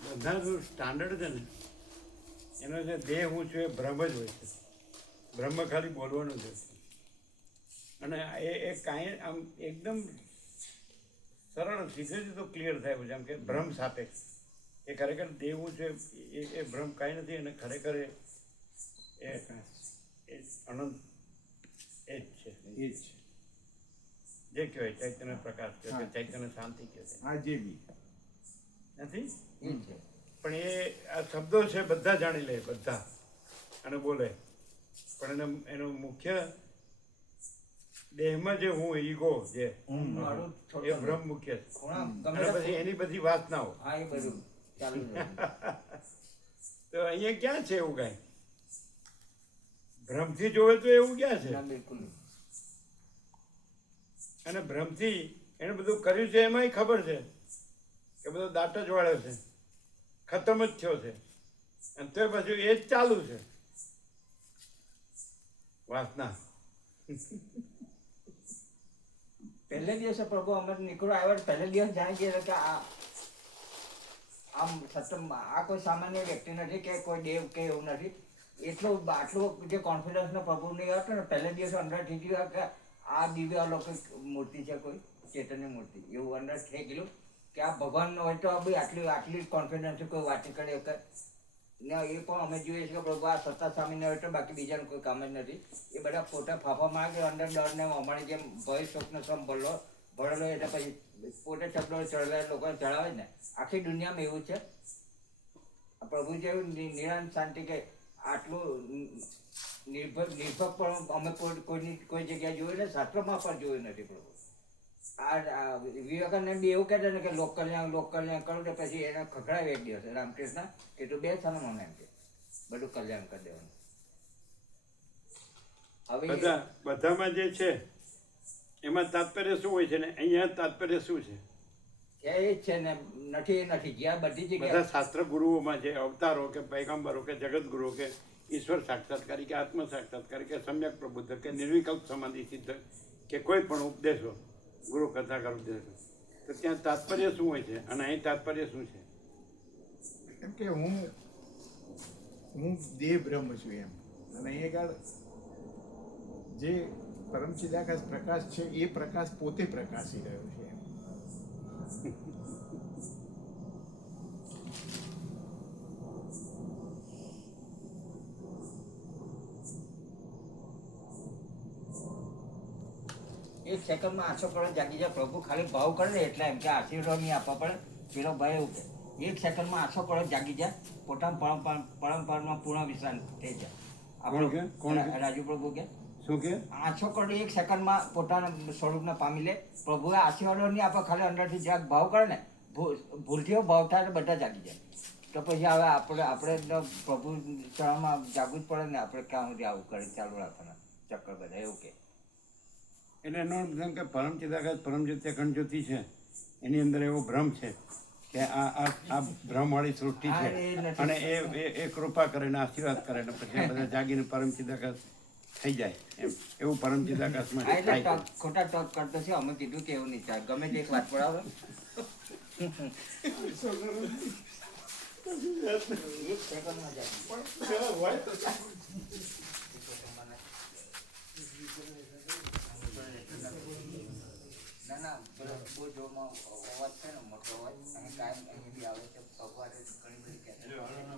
બધાનું સ્ટાન્ડર્ડ છે ને એનો જે દેહ હું છું એ ભ્રમ જ હોય છે. બ્રહ્મ ખાલી બોલવાનું છે. અને એ કાંઈ આમ એકદમ સરળ સીધે સીધું ક્લિયર થાય છે. આમ કે ભ્રમ સાપેક્ષ એ ખરેખર દેહ હું છે એ ભ્રમ કાંઈ નથી. અને ખરેખર એ અનંત એ જ છે. એ જ જે કહેવાય ચૈતન્ય પ્રકાશ કહે છે, ચૈતન્ય શાંતિ કહે છે. હા જે બી નથી એ છે. પણ એ આ શબ્દો છે બધા જાણી લે બધા અને બોલે, પણ એનો મુખ્ય દેહમાં જે હું ઈગો જે એ ભ્રમ મુખ્ય છે. અને પછી એની બધી વાસનાઓ. હા એ બધું ચાલુ જ રહે. તો અહીંયા ક્યાં છે એવું કાંઈ? ભ્રમથી જોવે તો એવું ક્યાં છે? ના બિલકુલ નહીં. અને ભ્રમથી એને બધું કર્યું છે એમાંય ખબર છે કે બધો દાટ જ વાળ્યો છે, ખતમ જ થયો છે, અને તો પછી એ જ ચાલુ છે વાસના. પહેલે દિવસે પ્રભુ અમે નીકળો આવ્યો, પહેલે દિવસ જાણી ગયા કે આમ સત્યમ આ કોઈ સામાન્ય વ્યક્તિ નથી કે કોઈ દેવ કે એવું નથી. આટલું જે કોન્ફિડન્સનો પ્રભુને હતો ને પહેલે દિવસે અંદર થઈ ગયું કે આ દિવ્ય અલૌકિક મૂર્તિ છે, કોઈ ચેતનની મૂર્તિ એવું અંદર થઈ ગયું કે આ ભગવાનનો હોય તો બી આટલી કોન્ફિડન્સ કોઈ વાત કરે ને. એ પણ અમે જોઈએ છીએ કે પ્રભુ આ સત્તા સ્વામીને હોય તો બાકી બીજાને કોઈ કામ જ નથી. એ બધા ફોટા ફાફા માગે અંદર ડરને અમારી જેમ ભય શોકનો સમ ભરેલો એટલે પછી પોતે ચપલો ચડેલા લોકોને ચડાવે ને. આખી દુનિયામાં એવું છે. પ્રભુ જેવું નિરાંત શાંતિ કે આટલું નિર્ભર પણ અમે કોઈ જગ્યાએ જોયું ને, શાસ્ત્રોમાં પણ જોયું નથી પ્રભુ. આ વિવેકાનંદ બી એવું કહેતા ને કે લોક કલ્યાણ કરું તો પછી એને ખખડાવે એક દિવસ રામકૃષ્ણ કે તું બે સામે મને એમ કે બધું કલ્યાણ કરી દેવાનું. હવે બધામાં જે છે એમાં તાત્પર્ય શું હોય છે ને અહીંયા તાત્પર્ય શું છે? એ જ છે ને નથી જ્યાં બધી બધા જગ્યાએ શાસ્ત્ર ગુરુઓમાં જે અવતારો કે પૈગંબરો કે જગત ગુરુ કે ઈશ્વર સાક્ષાત્કારી કે આત્મ સાક્ષાત્કારી કે સમ્યક પ્રબુદ્ધ કે નિર્વિકલ્પ સમાધિ સિદ્ધ કે કોઈ પણ ઉપદેશો ગુરુ કથાકાર ઉપદેશો, તો ત્યાં તાત્પર્ય શું હોય છે અને અહીં તાત્પર્ય શું છે? કેમ કે હું દેહ બ્રહ્મ છું એમ, અને એ આગળ જે પરમ ચિદાકાશ પ્રકાશ છે એ પ્રકાશ પોતે પ્રકાશી રહ્યો છે એમ. એક સેકન્ડમાં 800 કરોડ જાગી જાય. પ્રભુ ખાલી ભાવ કરે ને એટલે એમ કે આશીર્વાદ નહીં આપવા પડે. પેલો ભાઈ એવું કે એક સેકન્ડમાં 800 કરોડ જાગી જાય, પોતાના પરંપરામાં પૂર્ણ વિશ્રામ થઈ જાય. કોણ કે? રાજુ પ્રભુ કે શું કે 800 કરોડ એક સેકન્ડમાં પોતાના સ્વરૂપને પામી લે. પ્રભુએ આશીર્વાદ નહીં આપે, ખાલી અંદરથી જરાક ભાવ કરે ને, ભૂલથી ભાવ થાય તો બધા જાગી જાય. તો પછી હવે આપણે પ્રભુ ચરણમાં જાગવું જ પડે ને. આપણે ક્યાં સુધી આવું કરે ચાલુ રાખવાના ચક્કર બધા એવું કે. એટલે એનો અર્થ એમ કે પરમ ચિદાકાશ પરમ જ્યોતિ અખંડ જ્યોતિ છે, એની અંદર એવો ભ્રમ છે કે આ ભ્રમવાળી સૃષ્ટિ હા, છે, એ નથી. અને એ કૃપા કરે ને આશીર્વાદ કરે ને પછી આ બધા જાગીને પરમ ચિદાકાશ થઈ જાય એમ, એવું પરમ ચિદાકાશમાં હા, એટલે થાય છે. ખોટા ટોક કરતો છે. અમે કીધું કે એવું નહીં ચાલે. ગમે તે એક વાત પડાવે. ના ના, પેલો બહુ જોરમાં અવાજ છે ને, મોટો અવાજ અહીં કાયમ અહીં બી આવે છે. ભગવાન ઘણી બધી કહેતા